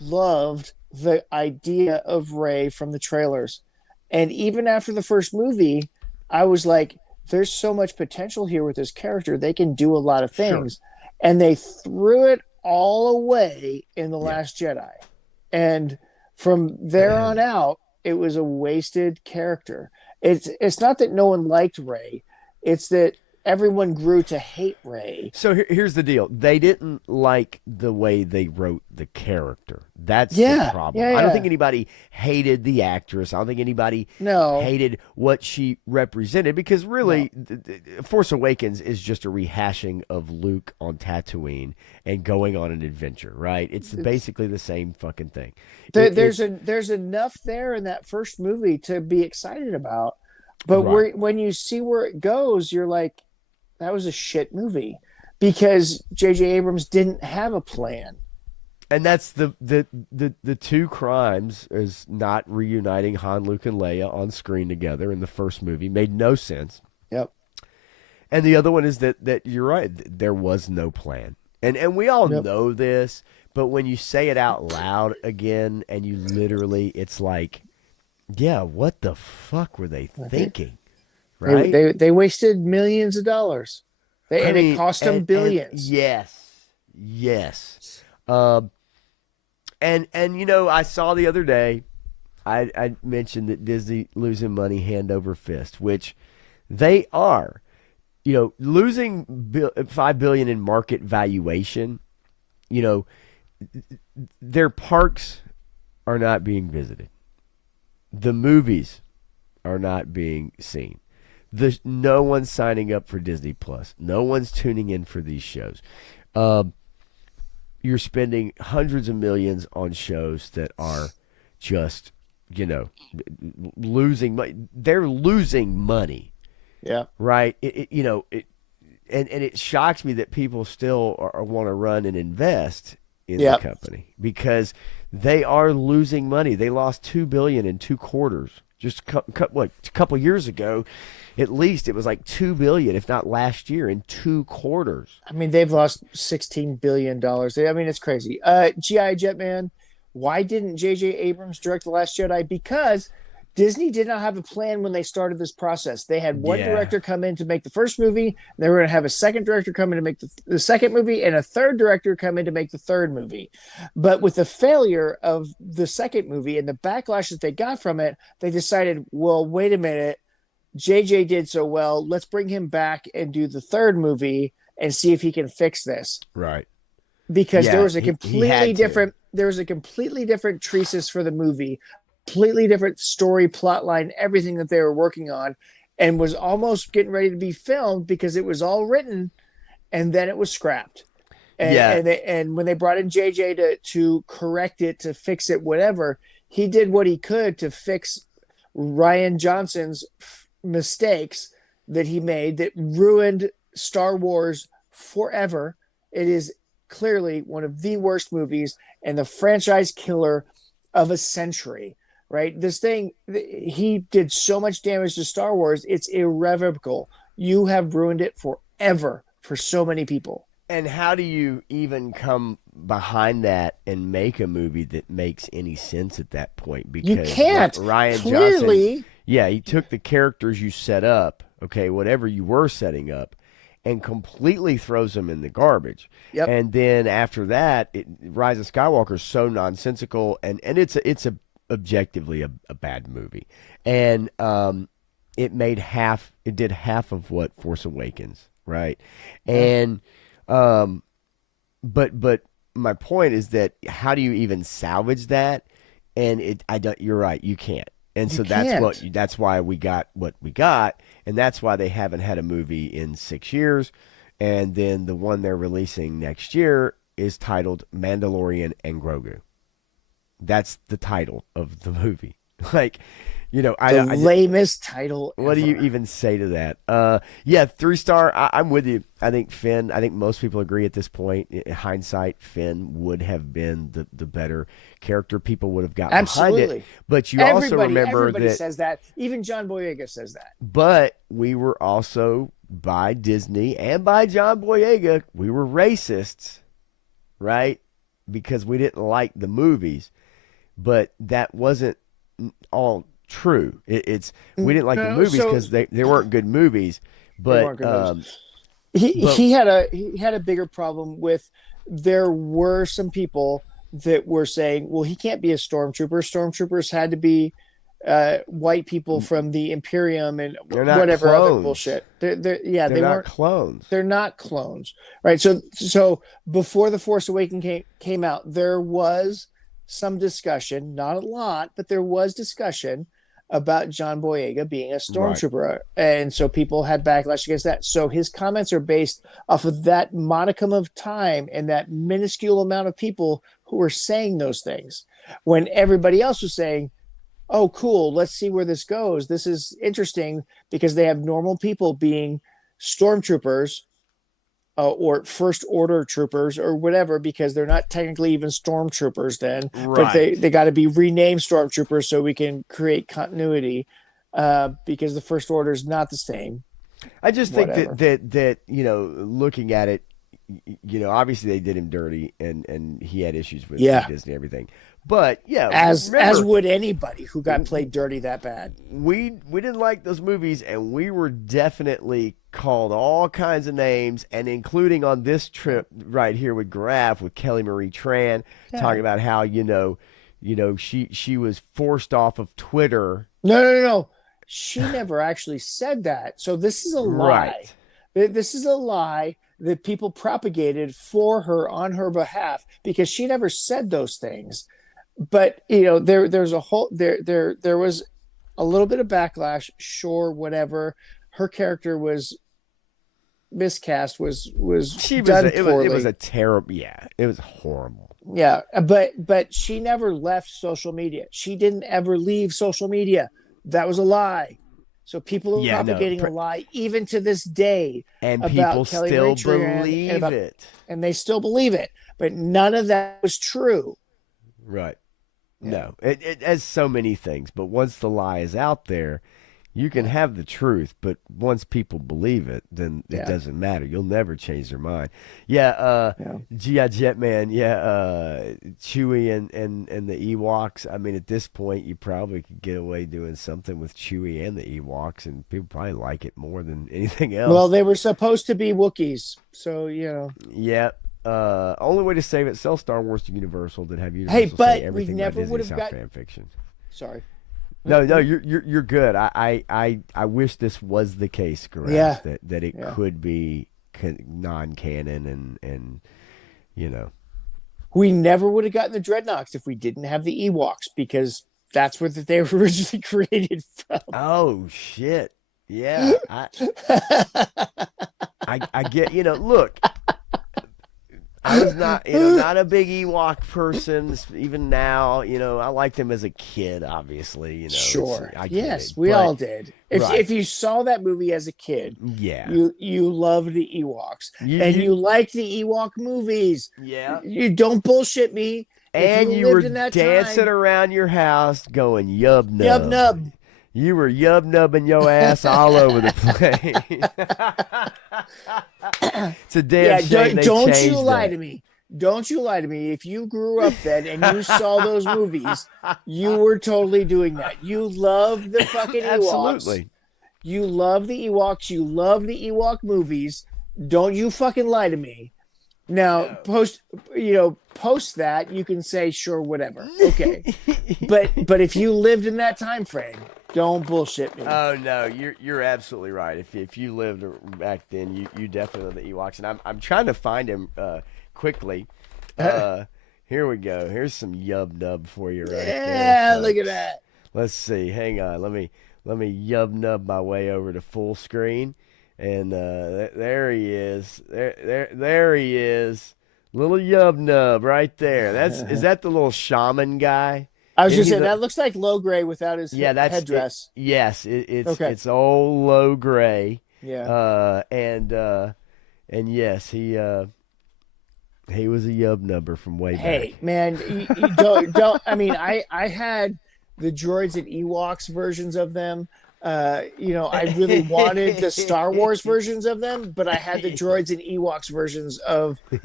loved the idea of Rey from the trailers. And even after the first movie, I was like, there's so much potential here with this character. They can do a lot of things. Sure. And they threw it all away in The Last Jedi. And from there on out, it was a wasted character. It's not that no one liked Rey. It's that everyone grew to hate Rey. So here's the deal. They didn't like the way they wrote the character. That's the problem. I don't think anybody hated the actress. I don't think anybody hated what she represented, because really, Force Awakens is just a rehashing of Luke on Tatooine and going on an adventure, right? It's basically the same fucking thing. There's enough there in that first movie to be excited about. But when you see where it goes, you're like, that was a shit movie, because J.J. Abrams didn't have a plan. And that's the two crimes, is not reuniting Han, Luke, and Leia on screen together in the first movie. Made no sense. Yep. And the other one is that you're right. There was no plan. And we all know this, but when you say it out loud again, and you literally, it's like, yeah, what the fuck were they thinking? Right? They wasted millions of dollars. It cost them billions. Yes. And I saw the other day, I mentioned that Disney losing money hand over fist, which they are. Losing $5 billion in market valuation. Their parks are not being visited. The movies are not being seen. No one's signing up for Disney Plus. No one's tuning in for these shows. You're spending hundreds of millions on shows that are just, losing money. They're losing money. Yeah. Right. And it shocks me that people still want to run and invest in the company, because they are losing money. They lost $2 billion in 2 quarters. Just a couple years ago, at least it was like $2 billion, if not last year, in 2 quarters. I mean, they've lost $16 billion. I mean, it's crazy. G.I. Jetman, why didn't J.J. Abrams direct The Last Jedi? Because Disney did not have a plan when they started this process. They had one director come in to make the first movie. They were going to have a second director come in to make the second movie, and a third director come in to make the third movie. But with the failure of the second movie and the backlash that they got from it, they decided, well, wait a minute. JJ did so well. Let's bring him back and do the third movie and see if he can fix this. Right. Because there was a completely different treatise for the movie, completely different story, plot line, everything that they were working on, and was almost getting ready to be filmed because it was all written, and then it was scrapped. And when they brought in JJ to correct it, to fix it, whatever, he did what he could to fix Rian Johnson's mistakes that he made that ruined Star Wars forever. It is clearly one of the worst movies and the franchise killer of a century. right? This thing, he did so much damage to Star Wars, it's irrevocable. You have ruined it forever for so many people. And how do you even come behind that and make a movie that makes any sense at that point? You Because can't. Ryan Johnson, Clearly, yeah, he took the characters you set up, okay, whatever you were setting up, and completely throws them in the garbage. yep. And then after that, Rise of Skywalker is so nonsensical, and it's objectively a bad movie, and it did half of what Force Awakens, right? Yeah. And but my point is that how do you even salvage that? And I don't. You're right. You can't. And You so can't. that's why we got what we got, and that's why they haven't had a movie in 6 years. And then the one they're releasing next year is titled Mandalorian and Grogu. That's the title of the movie. Like, The lamest title what do you ever. even say to that? Yeah, 3 star. I'm with you. I think Finn. I think most people agree at this point. In hindsight, Finn would have been the better character. People would have got behind it. Absolutely. But you also remember Everybody that. says that. Even John Boyega says that. But we were also by Disney and by John Boyega. We were racists, right? Because we didn't like the movies. But that wasn't all true. We didn't like the No, movies so because they weren't good movies. they But weren't good movies. but He had a bigger problem with, there were some people that were saying, well, he can't be a stormtrooper. Stormtroopers had to be white people from the Imperium and they're not whatever other clones. bullshit. Yeah, They're they not weren't. clones. They're not clones, right? So before the Force Awakens came out, there was some discussion, not a lot, but there was discussion about John Boyega being a Right. stormtrooper, and so people had backlash against that. So his comments are based off of that modicum of time and that minuscule amount of people who were saying those things, when everybody else was saying, oh cool, let's see where this goes, this is interesting, because they have normal people being stormtroopers, or first order troopers or whatever, because they're not technically even stormtroopers then, but Right. they got to be renamed stormtroopers so we can create continuity, because the first order is not the same. I just think Whatever. that looking at it, obviously they did him dirty, and he had issues with Yeah, Disney and everything. But yeah, as remember would anybody who got played dirty that bad. we didn't like those movies, and we were definitely called all kinds of names, and including on this trip right here with Graf with Kelly Marie Tran Yeah. talking about how she was forced off of Twitter. No. She never actually said that. So this is a lie. Right. This is a lie that people propagated for her on her behalf, because she never said those things. But there's a whole there was a little bit of backlash. Sure, whatever. Her character was miscast, was She was done it poorly. was a terrible, yeah, it was horrible. Yeah, but she never left social media. She didn't ever leave social media. That was a lie. So people are Yeah, no, propagating a lie even to this day and people about Kelly Marie still Tran, believe it. and they still believe it. But none of that was true. Right. Yeah. No, it has so many things, but once the lie is out there, you can have the truth, but once people believe it, then it Yeah. doesn't matter. You'll never change their mind. Yeah, Yeah. G.I. Jetman, Chewie and the Ewoks. I mean, at this point, you probably could get away doing something with Chewie and the Ewoks, and people probably like it more than anything else. Well, they were supposed to be Wookiees, so Yeah. Only way to save it: sell Star Wars to Universal. Then have Universal Hey, say but we everything never about would Disney have South got. fan fiction. Sorry. No, you're good. I wish this was the case, Garage, Yeah. that it Yeah. could be non-canon and We never would have gotten the Dreadnoks if we didn't have the Ewoks, because that's where they were originally created from. oh shit, yeah. I get look. I was not a big Ewok person. Even now, I liked them as a kid. Obviously, Sure. I get Yes, it, we but- all did. Right. If you saw that movie as a kid, Yeah, you loved the Ewoks, and you liked the Ewok movies. yeah. You don't bullshit me. if you And you lived were in that dancing time, around your house going yub yub nub. nub. You were yub nubbing your ass all over the place. It's a damn Yeah, shame they don't you changed lie that. to me. Don't you lie to me. If you grew up then and you saw those movies, you were totally doing that. You love the fucking Ewoks. Absolutely. You love the Ewoks. You love the Ewok movies. Don't you fucking lie to me. Now, No. post that, you can say sure, whatever. Okay. But if you lived in that time frame, don't bullshit me. Oh no, you're absolutely right. If you lived back then, you definitely the Ewoks. And I'm trying to find him quickly. Here we go. Here's some yub nub for you right Yeah, there, look at folks. that. Let's see. Hang on. Let me yub nub my way over to full screen. And there he is. There he is. Little yub nub right there. Is that the little shaman guy? I was Isn't just he saying the that looks like Low Gray without his Yeah, that's it. headdress. Yes, it's Okay. it's old low gray. Yeah. And yes, he was a yub number from way Hey, back. man, you don't. I mean, I had the droids and Ewoks versions of them. I really wanted the Star Wars versions of them, but I had the droids and Ewoks versions of the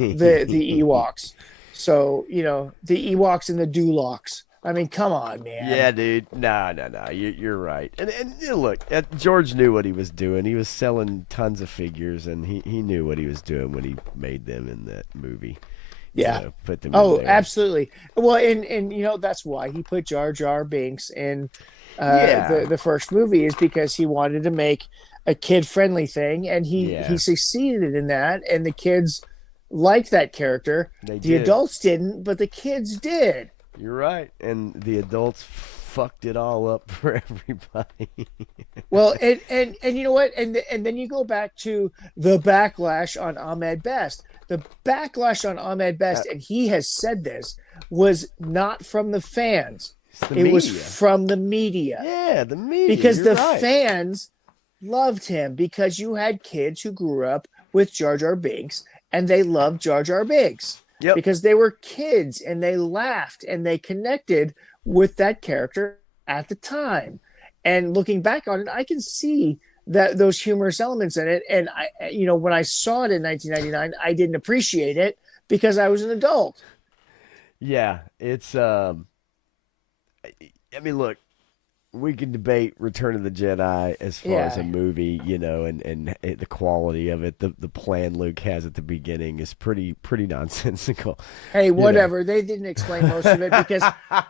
Ewoks. So, the Ewoks and the Dulocks. I mean, come on, man. Yeah, dude. No. You're right. And look, George knew what he was doing. He was selling tons of figures, and he knew what he was doing when he made them in that movie. Yeah. Put them Oh, in there. absolutely. Well, and that's why he put Jar Jar Binks in the first movie, is because he wanted to make a kid-friendly thing, and he succeeded in that, and the kids liked that character. They The did. adults didn't, but the kids did. You're right. And the adults fucked it all up for everybody. Well, and you know what? And then you go back to the backlash on Ahmed Best. The backlash on Ahmed Best, and he has said this, was not from the fans. It was from the media. Yeah, the media. Because You're the right. fans loved him, because you had kids who grew up with Jar Jar Binks, and they loved Jar Jar Binks. Yep. Because they were kids and they laughed and they connected with that character at the time. And looking back on it, I can see that those humorous elements in it. And when I saw it in 1999, I didn't appreciate it because I was an adult. Yeah, it's I mean, look, we can debate Return of the Jedi as far as a movie, and the quality of it. The plan Luke has at the beginning is pretty nonsensical. Hey, whatever. They didn't explain most of it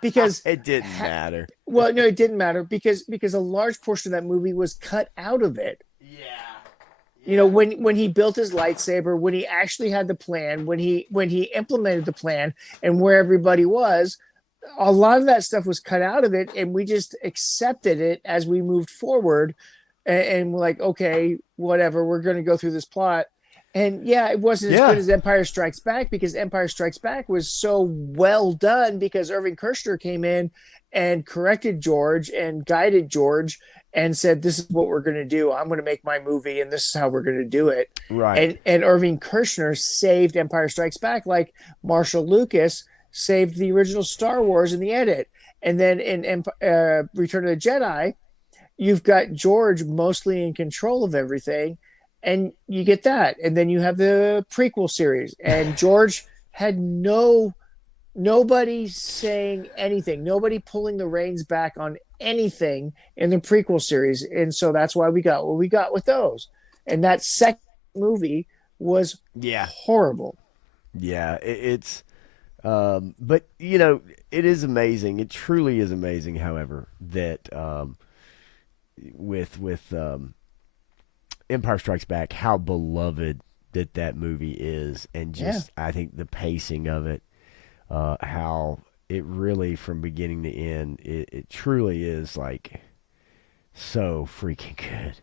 because it didn't matter. Well, no, it didn't matter because a large portion of that movie was cut out of it. Yeah. When he built his lightsaber, when he actually had the plan, when he implemented the plan, and where everybody was, a lot of that stuff was cut out of it, and we just accepted it as we moved forward, and we're like, okay, whatever, we're going to go through this plot. And yeah, it wasn't as good as Empire Strikes Back, because Empire Strikes Back was so well done, because Irving Kershner came in and corrected George and guided George and said, this is what we're going to do. I'm going to make my movie, and this is how we're going to do it. Right. And Irving Kershner saved Empire Strikes Back, like Marshall Lucas saved the original Star Wars in the edit. And then in Return of the Jedi, you've got George mostly in control of everything, and you get that. And then you have the prequel series, and George had nobody saying anything, nobody pulling the reins back on anything in the prequel series. And so that's why we got what we got with those. And that second movie was horrible. Yeah, it's but it is amazing. It truly is amazing, however, that with Empire Strikes Back, how beloved that movie is, and just I think the pacing of it, how it really, from beginning to end, it truly is like so freaking good.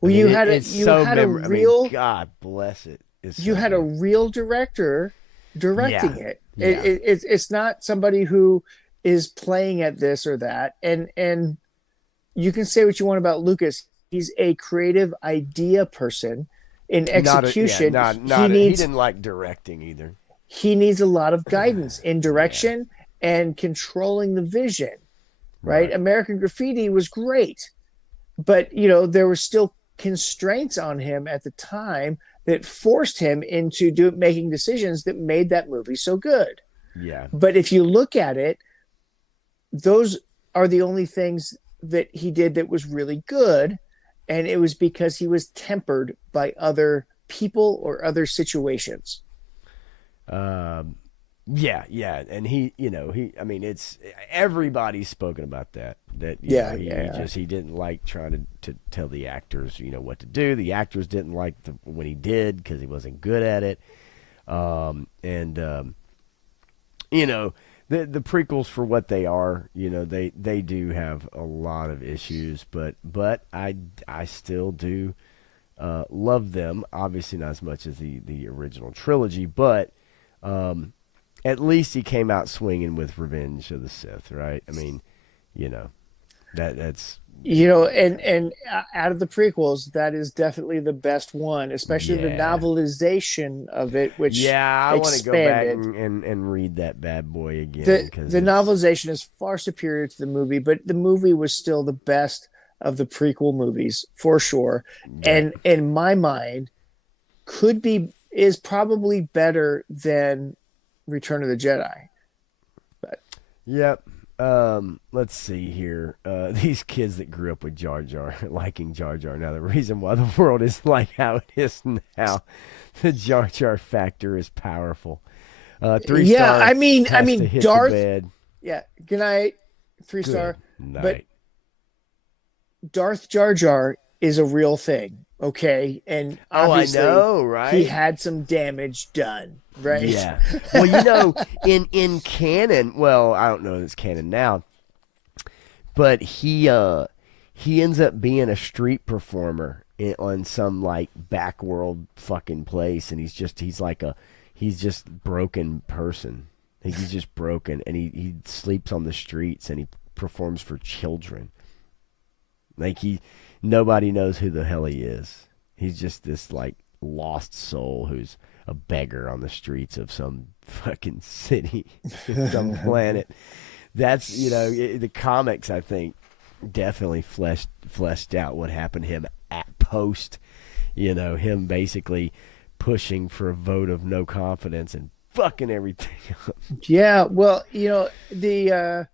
Well, I mean, you had a real God bless it. You had a real director directing it. Yeah. It's not somebody who is playing at this or that. And you can say what you want about Lucas. He's a creative idea person. In execution, he didn't like directing either. he needs a lot of guidance in Yeah. direction and controlling the vision, right? Right. American Graffiti was great, but there were still constraints on him at the time that forced him into making decisions that made that movie so good. Yeah. But if you look at it, those are the only things that he did that was really good, and it was because he was tempered by other people or other situations. Um, yeah, yeah, and I mean, it's everybody's spoken about that. That Yeah, he yeah, just he didn't like trying to tell the actors what to do. The actors didn't like when he did because he wasn't good at it. And you know, the prequels for what they are, they do have a lot of issues, but I still do love them. Obviously, not as much as the original trilogy, but at least he came out swinging with Revenge of the Sith, right? I mean, you know that's and out of the prequels, that is definitely the best one, especially the yeah. novelization of it, which Yeah, I want to go back expanded. and read that bad boy again because The it's novelization is far superior to the movie, but the movie was still the best of the prequel movies for sure. yeah. And in my mind, is probably better than Return of the Jedi. But Yep. Let's see here. These kids that grew up with Jar Jar, liking Jar Jar. Now, the reason why the world is like how it is now, the Jar Jar factor is powerful. Three yeah, star I has to mean hit the Darth. bed. Yeah, good night, 3 star. Good But night. Darth Jar Jar is a real thing, okay? And Oh, I obviously, know, he right? had some damage done, right? Yeah. Well, in canon, well, I don't know if it's canon now, but he ends up being a street performer on some like backworld fucking place, and he's just broken person. Like he's just broken, and he sleeps on the streets, and he performs for children. Like nobody knows who the hell he is. He's just this like lost soul who's a beggar on the streets of some fucking city, some planet. That's the comics I think definitely fleshed out what happened to him at post. Him basically pushing for a vote of no confidence and fucking everything up. Yeah, well, the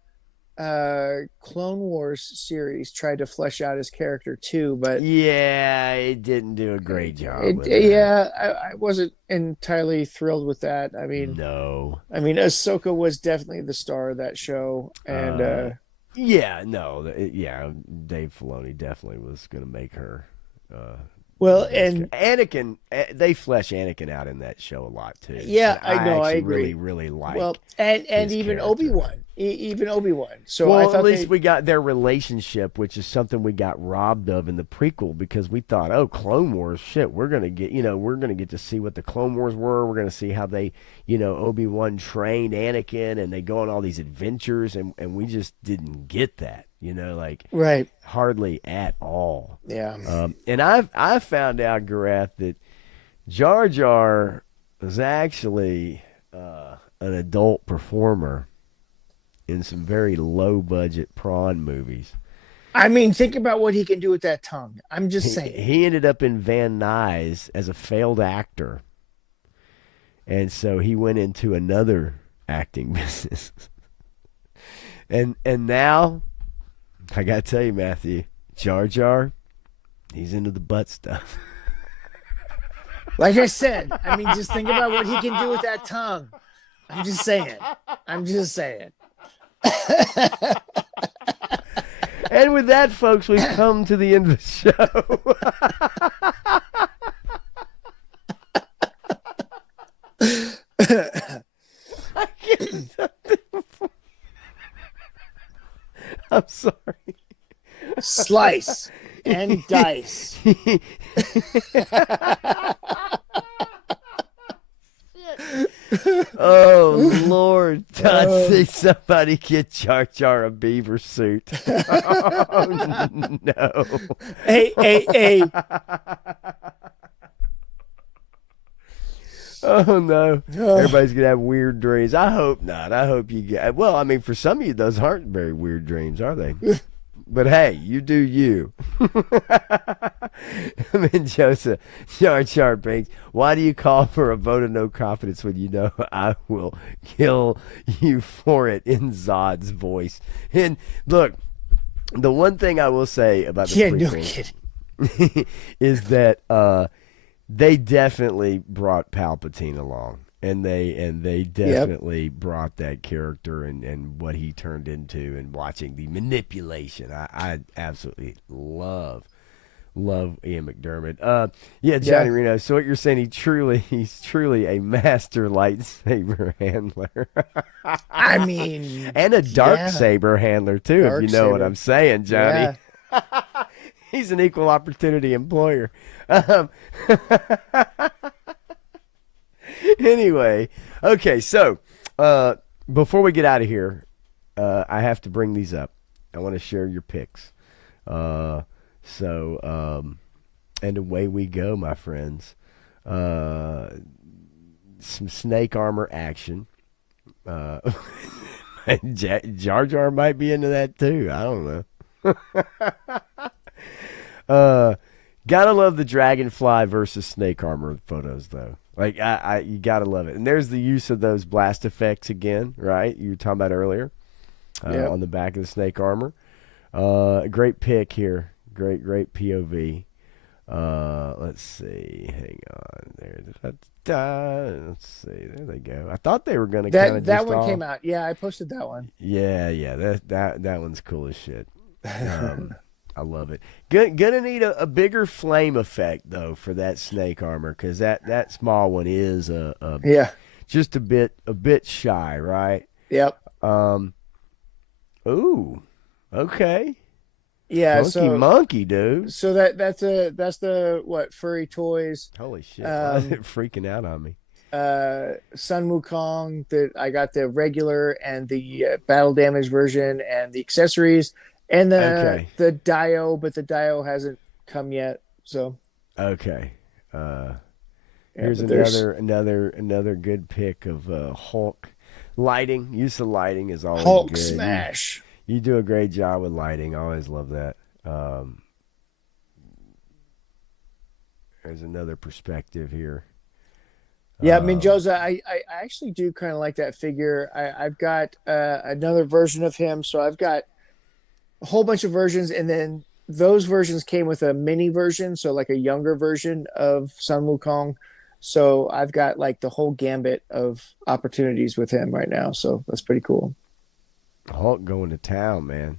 Clone Wars series tried to flesh out his character too, but Yeah, it didn't do a great job with that. yeah, I wasn't entirely thrilled with that. No. I mean, Ahsoka was definitely the star of that show, and Uh, yeah, no, yeah, Dave Filoni definitely was gonna make her the well, best. and Anakin, they flesh Anakin out in that show a lot too, yeah, and I I know, I actually really, agree. really Well, like and his even character. Obi-Wan, even Obi-Wan. So I Well, at thought least they we got their relationship, which is something we got robbed of in the prequel because we thought, oh, Clone Wars, shit, we're gonna get to see what the Clone Wars were. We're gonna see how they, Obi-Wan trained Anakin, and they go on all these adventures, and we just didn't get that, like right, hardly at all. yeah. And I found out, Garath, that Jar Jar was actually an adult performer in some very low budget prawn movies. I mean, think about what he can do with that tongue. I'm just saying. He ended up in Van Nuys as a failed actor, and so he went into another acting business. And now I gotta tell you, Matthew, Jar Jar, he's into the butt stuff. Like I said, I mean, just think about what he can do with that tongue. I'm just saying. I'm just saying. And with that, folks, we've come to the end of the show. I can't. I'm sorry. Slice and dice. Oh Lord, Todd, say somebody get Jar Jar a beaver suit. Oh no. Hey, Oh no. Ugh. Everybody's gonna have weird dreams. I hope not. I hope you get well, I mean for some of you those aren't very weird dreams, are they? But hey, you do you. I mean, Joseph, Jar Jar Binks, why do you call for a vote of no confidence when you know I will kill you for it in Zod's voice? And look, the one thing I will say about the Yeah, no prequels kidding. is that they definitely brought Palpatine along. And they Yep. definitely brought that character and what he turned into and watching the manipulation. I absolutely love Ian McDermott. Yeah, Johnny Yeah. Reno. So what you're saying? He's truly a master lightsaber handler, I mean, and a dark yeah. saber handler too. If you Dark know what saber. I'm saying, Johnny. Yeah. He's an equal opportunity employer. Um, anyway, okay. So before we get out of here, I have to bring these up. I want to share your picks. Uh, so and away we go, my friends. Uh, some snake armor action. Uh, Jar Jar might be into that too. I don't know. uh, gotta love the dragonfly versus snake armor photos though. Like you gotta love it. And there's the use of those blast effects again, right? You were talking about earlier Yep. on the back of the snake armor. Great pick here. Great POV. Let's see. Hang on. Let's see. There they go. I thought they were gonna kind of That just one came all. out. Yeah, I posted that one. Yeah. That one's cool as shit. I love it. Gonna need a bigger flame effect though for that snake armor because that small one is Yeah. just a bit shy, right? Yep. Um. Ooh. Okay. Yeah. Funky monkey, dude. So that's the what furry toys. Holy shit! Why is Um. it freaking out on me? Sun Wukong. That I got the regular and the battle damage version and the accessories and Okay. the Dio, but the Dio hasn't come yet. So Okay. Uh, yeah, here's but there's another good pick of Hulk. Lighting, use of lighting is always Hulk good. smash. You do a great job with lighting. I always love that. There's another perspective here. Yeah, I mean, Um, Jose, I actually do kind of like that figure. I've got another version of him, so I've got a whole bunch of versions, and then those versions came with a mini version, so like a younger version of Sun Wukong. So I've got like the whole gambit of opportunities with him right now. So that's pretty cool. Hulk going to town, man.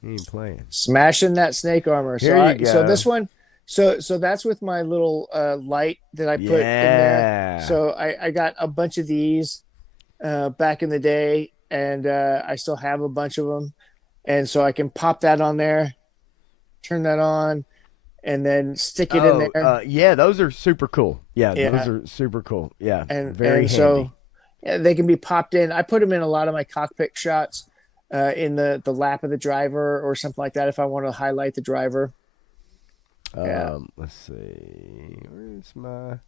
He ain't playing. Smashing that snake armor. Here So you so go. this one, so that's with my little light that I put in there. Yeah. So I got a bunch of these back in the day, and I still have a bunch of them, and so I can pop that on there, turn that on, and then stick it in Oh, there. yeah, those are super cool. Yeah, those Yeah, are super cool. Yeah, and very so handy. yeah, they can be popped in. I put them in a lot of my cockpit shots, in the lap of the driver or something like that if I want to highlight the driver. Yeah, Let's see. Where's my?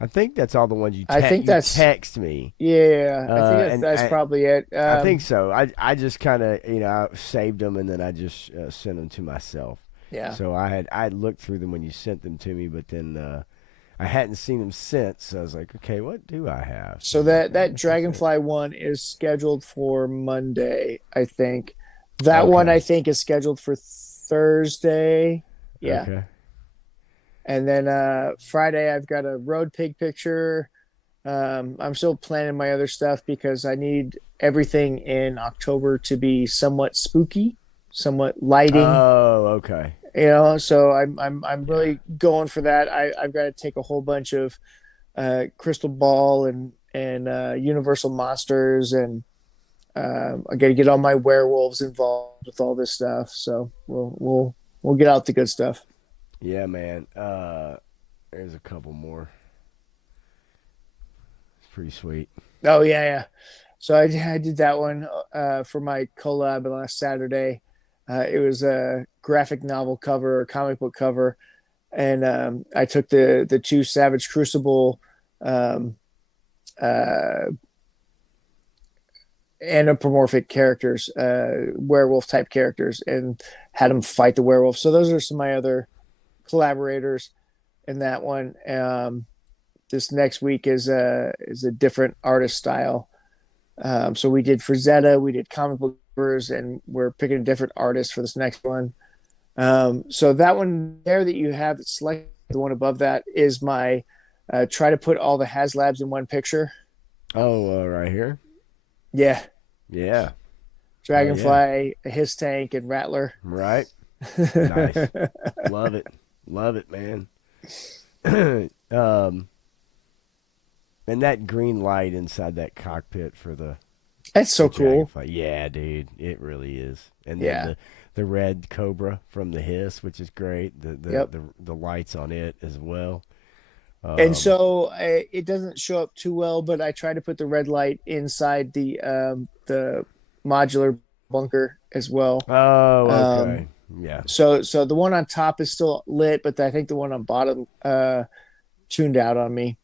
I think that's all the ones I think you that's text me. yeah. I think And that's probably it. I think so. I just kind of I saved them and then I just sent them to myself. Yeah. So I had looked through them when you sent them to me, but then I hadn't seen them since. So I was like, okay, what do I have? So I'm like, that that's it. Dragonfly one is scheduled for Monday, I think. That one I Okay. think is scheduled for Thursday. Yeah. Okay. And then Friday I've got a road pig picture. I'm still planning my other stuff because I need everything in October to be somewhat spooky, somewhat lighting, Oh, okay. so I'm Yeah. really going for that. I've got to take a whole bunch of crystal ball and universal monsters, and I got to get all my werewolves involved with all this stuff. So we'll get out the good stuff. Yeah, man. There's a couple more. It's pretty sweet. Oh yeah. So I did that one for my collab last Saturday. It was a graphic novel cover or comic book cover, and I took the two Savage Crucible um, uh, anthropomorphic characters, werewolf type characters, and had them fight the werewolf. So those are some of my other collaborators in that one. This next week is a different artist style. So we did Frazetta, we did comic book covers, and we're picking a different artist for this next one. So that one there that you have selected, the one above that is my try to put all the HasLabs in one picture. Oh, right here. Yeah, Yeah. Dragonfly, yeah. His Tank, and Rattler. Right. Nice. Love it. Love it, man. And that green light inside that cockpit for that's so the cool. Dragonfly. Yeah, dude, it really is. And then Yeah. the red Cobra from the Hiss, which is great. Yep. The lights on it as well. And so it doesn't show up too well, but I try to put the red light inside the modular bunker as well. Oh, okay. Yeah. So the one on top is still lit, but I think the one on bottom tuned out on me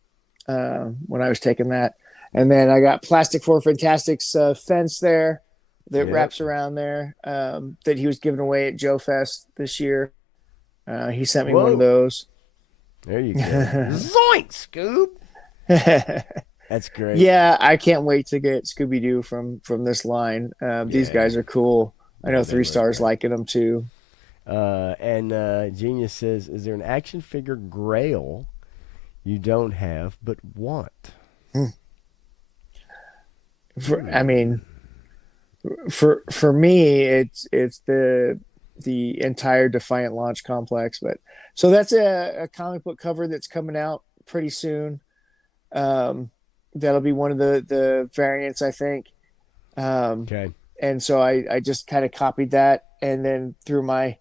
when I was taking that. And then I got Plastic Four Fantastics fence there that wraps around there that he was giving away at Joe Fest this year. He sent me one of those. There you go. Zoink, Scoob. That's great. Yeah, I can't wait to get Scooby Doo from this line. These guys are cool. I know 3 Stars liking them too. And Genius says, "Is there an action figure Grail you don't have but want?" I mean, for me, it's the entire Defiant launch complex. But so that's a comic book cover that's coming out pretty soon. That'll be one of the variants, I think. Okay. And so I just kind of copied that, and then through my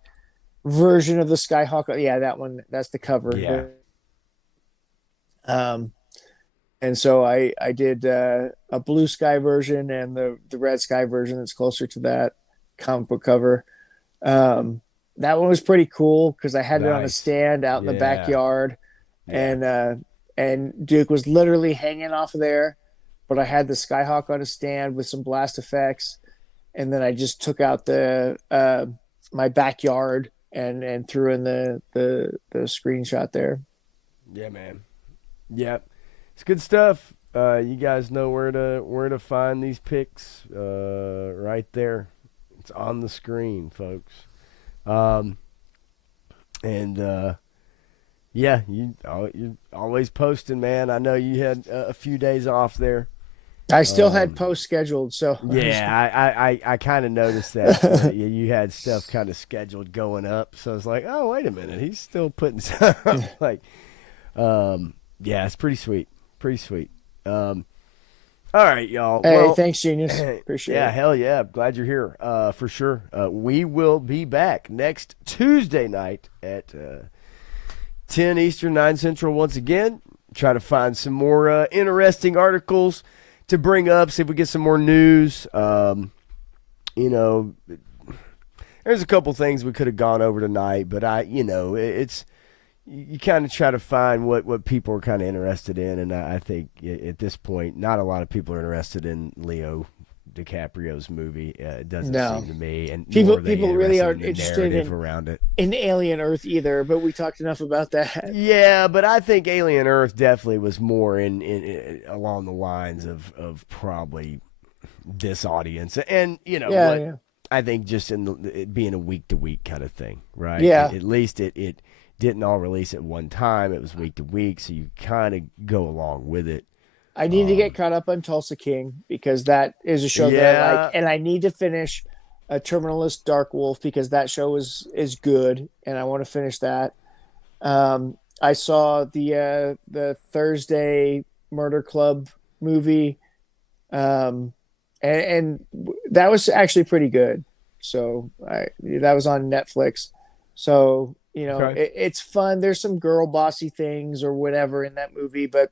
version of the Skyhawk. Yeah, that one. That's the cover. Yeah. And so I did a blue sky version and the red sky version that's closer to that comic book cover. That one was pretty cool because I had it on a stand out in the backyard, and Duke was literally hanging off of there, but I had the Skyhawk on a stand with some blast effects, and then I just took out the my backyard and threw in the screenshot there. Yeah, man. Yep. It's good stuff. You guys know where to find these pics right there. It's on the screen, folks. Yeah, you're always posting, man. I know you had a few days off there. I still had posts scheduled, so yeah, I kind of noticed that. So you had stuff kind of scheduled going up, so I was like, oh, wait a minute, he's still putting stuff like, yeah, it's pretty sweet. Pretty sweet. All right, y'all. Hey, well, thanks, Genius. Appreciate it. Yeah, hell yeah. Glad you're here. For sure. We will be back next Tuesday night at 10 Eastern, 9 Central once again. Try to find some more interesting articles to bring up, see if we get some more news. You know, there's a couple things we could have gone over tonight, but it's you kind of try to find what people are kind of interested in, and I think at this point, not a lot of people are interested in Leo DiCaprio's movie. It doesn't seem to me, and people really aren't interested around it in Alien Earth either. But we talked enough about that. Yeah, but I think Alien Earth definitely was more in along the lines of probably this audience, and I think just it being a week to week kind of thing, right? Yeah, at least it didn't all release at one time. It was week to week, so you kind of go along with it. I need to get caught up on Tulsa King because that is a show that I like, and I need to finish Terminalist Dark Wolf because that show is good, and I want to finish that. I saw the Thursday Murder Club movie, and that was actually pretty good. So that was on Netflix. So it's fun. There's some girl bossy things or whatever in that movie, but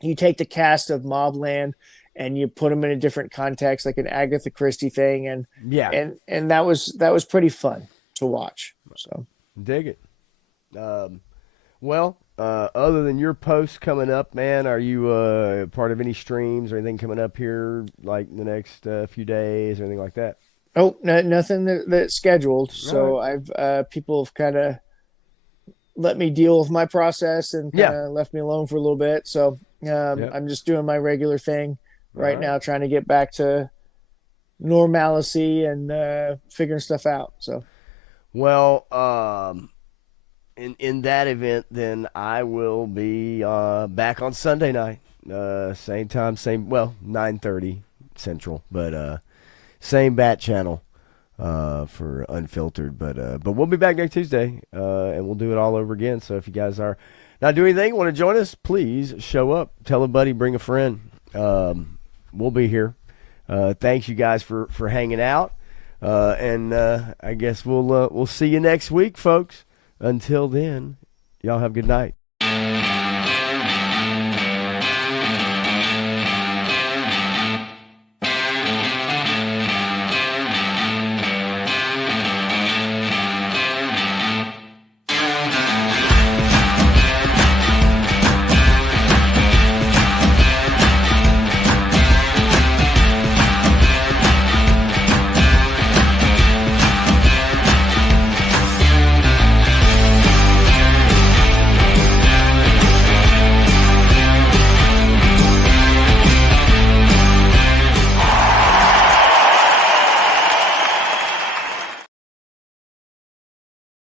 you take the cast of Mobland and you put them in a different context, like an Agatha Christie thing, and that was pretty fun to watch. So dig it. Well, other than your posts coming up, man, are you part of any streams or anything coming up here like in the next few days or anything like that? Oh, no, nothing that's scheduled. All right. So I've people have kind of let me deal with my process and kind Yeah. of left me alone for a little bit. So Yep. I'm just doing my regular thing All right right. now, trying to get back to normalcy and figuring stuff out. So Well, in that event, then I will be back on Sunday night, same time, same 9:30 Central, but same bat channel for Unfiltered. But we'll be back next Tuesday, and we'll do it all over again. So if you guys are not doing anything, want to join us, please show up. Tell a buddy, bring a friend. We'll be here. Thanks you guys for hanging out, and I guess we'll see you next week, folks. Until then, y'all have a good night.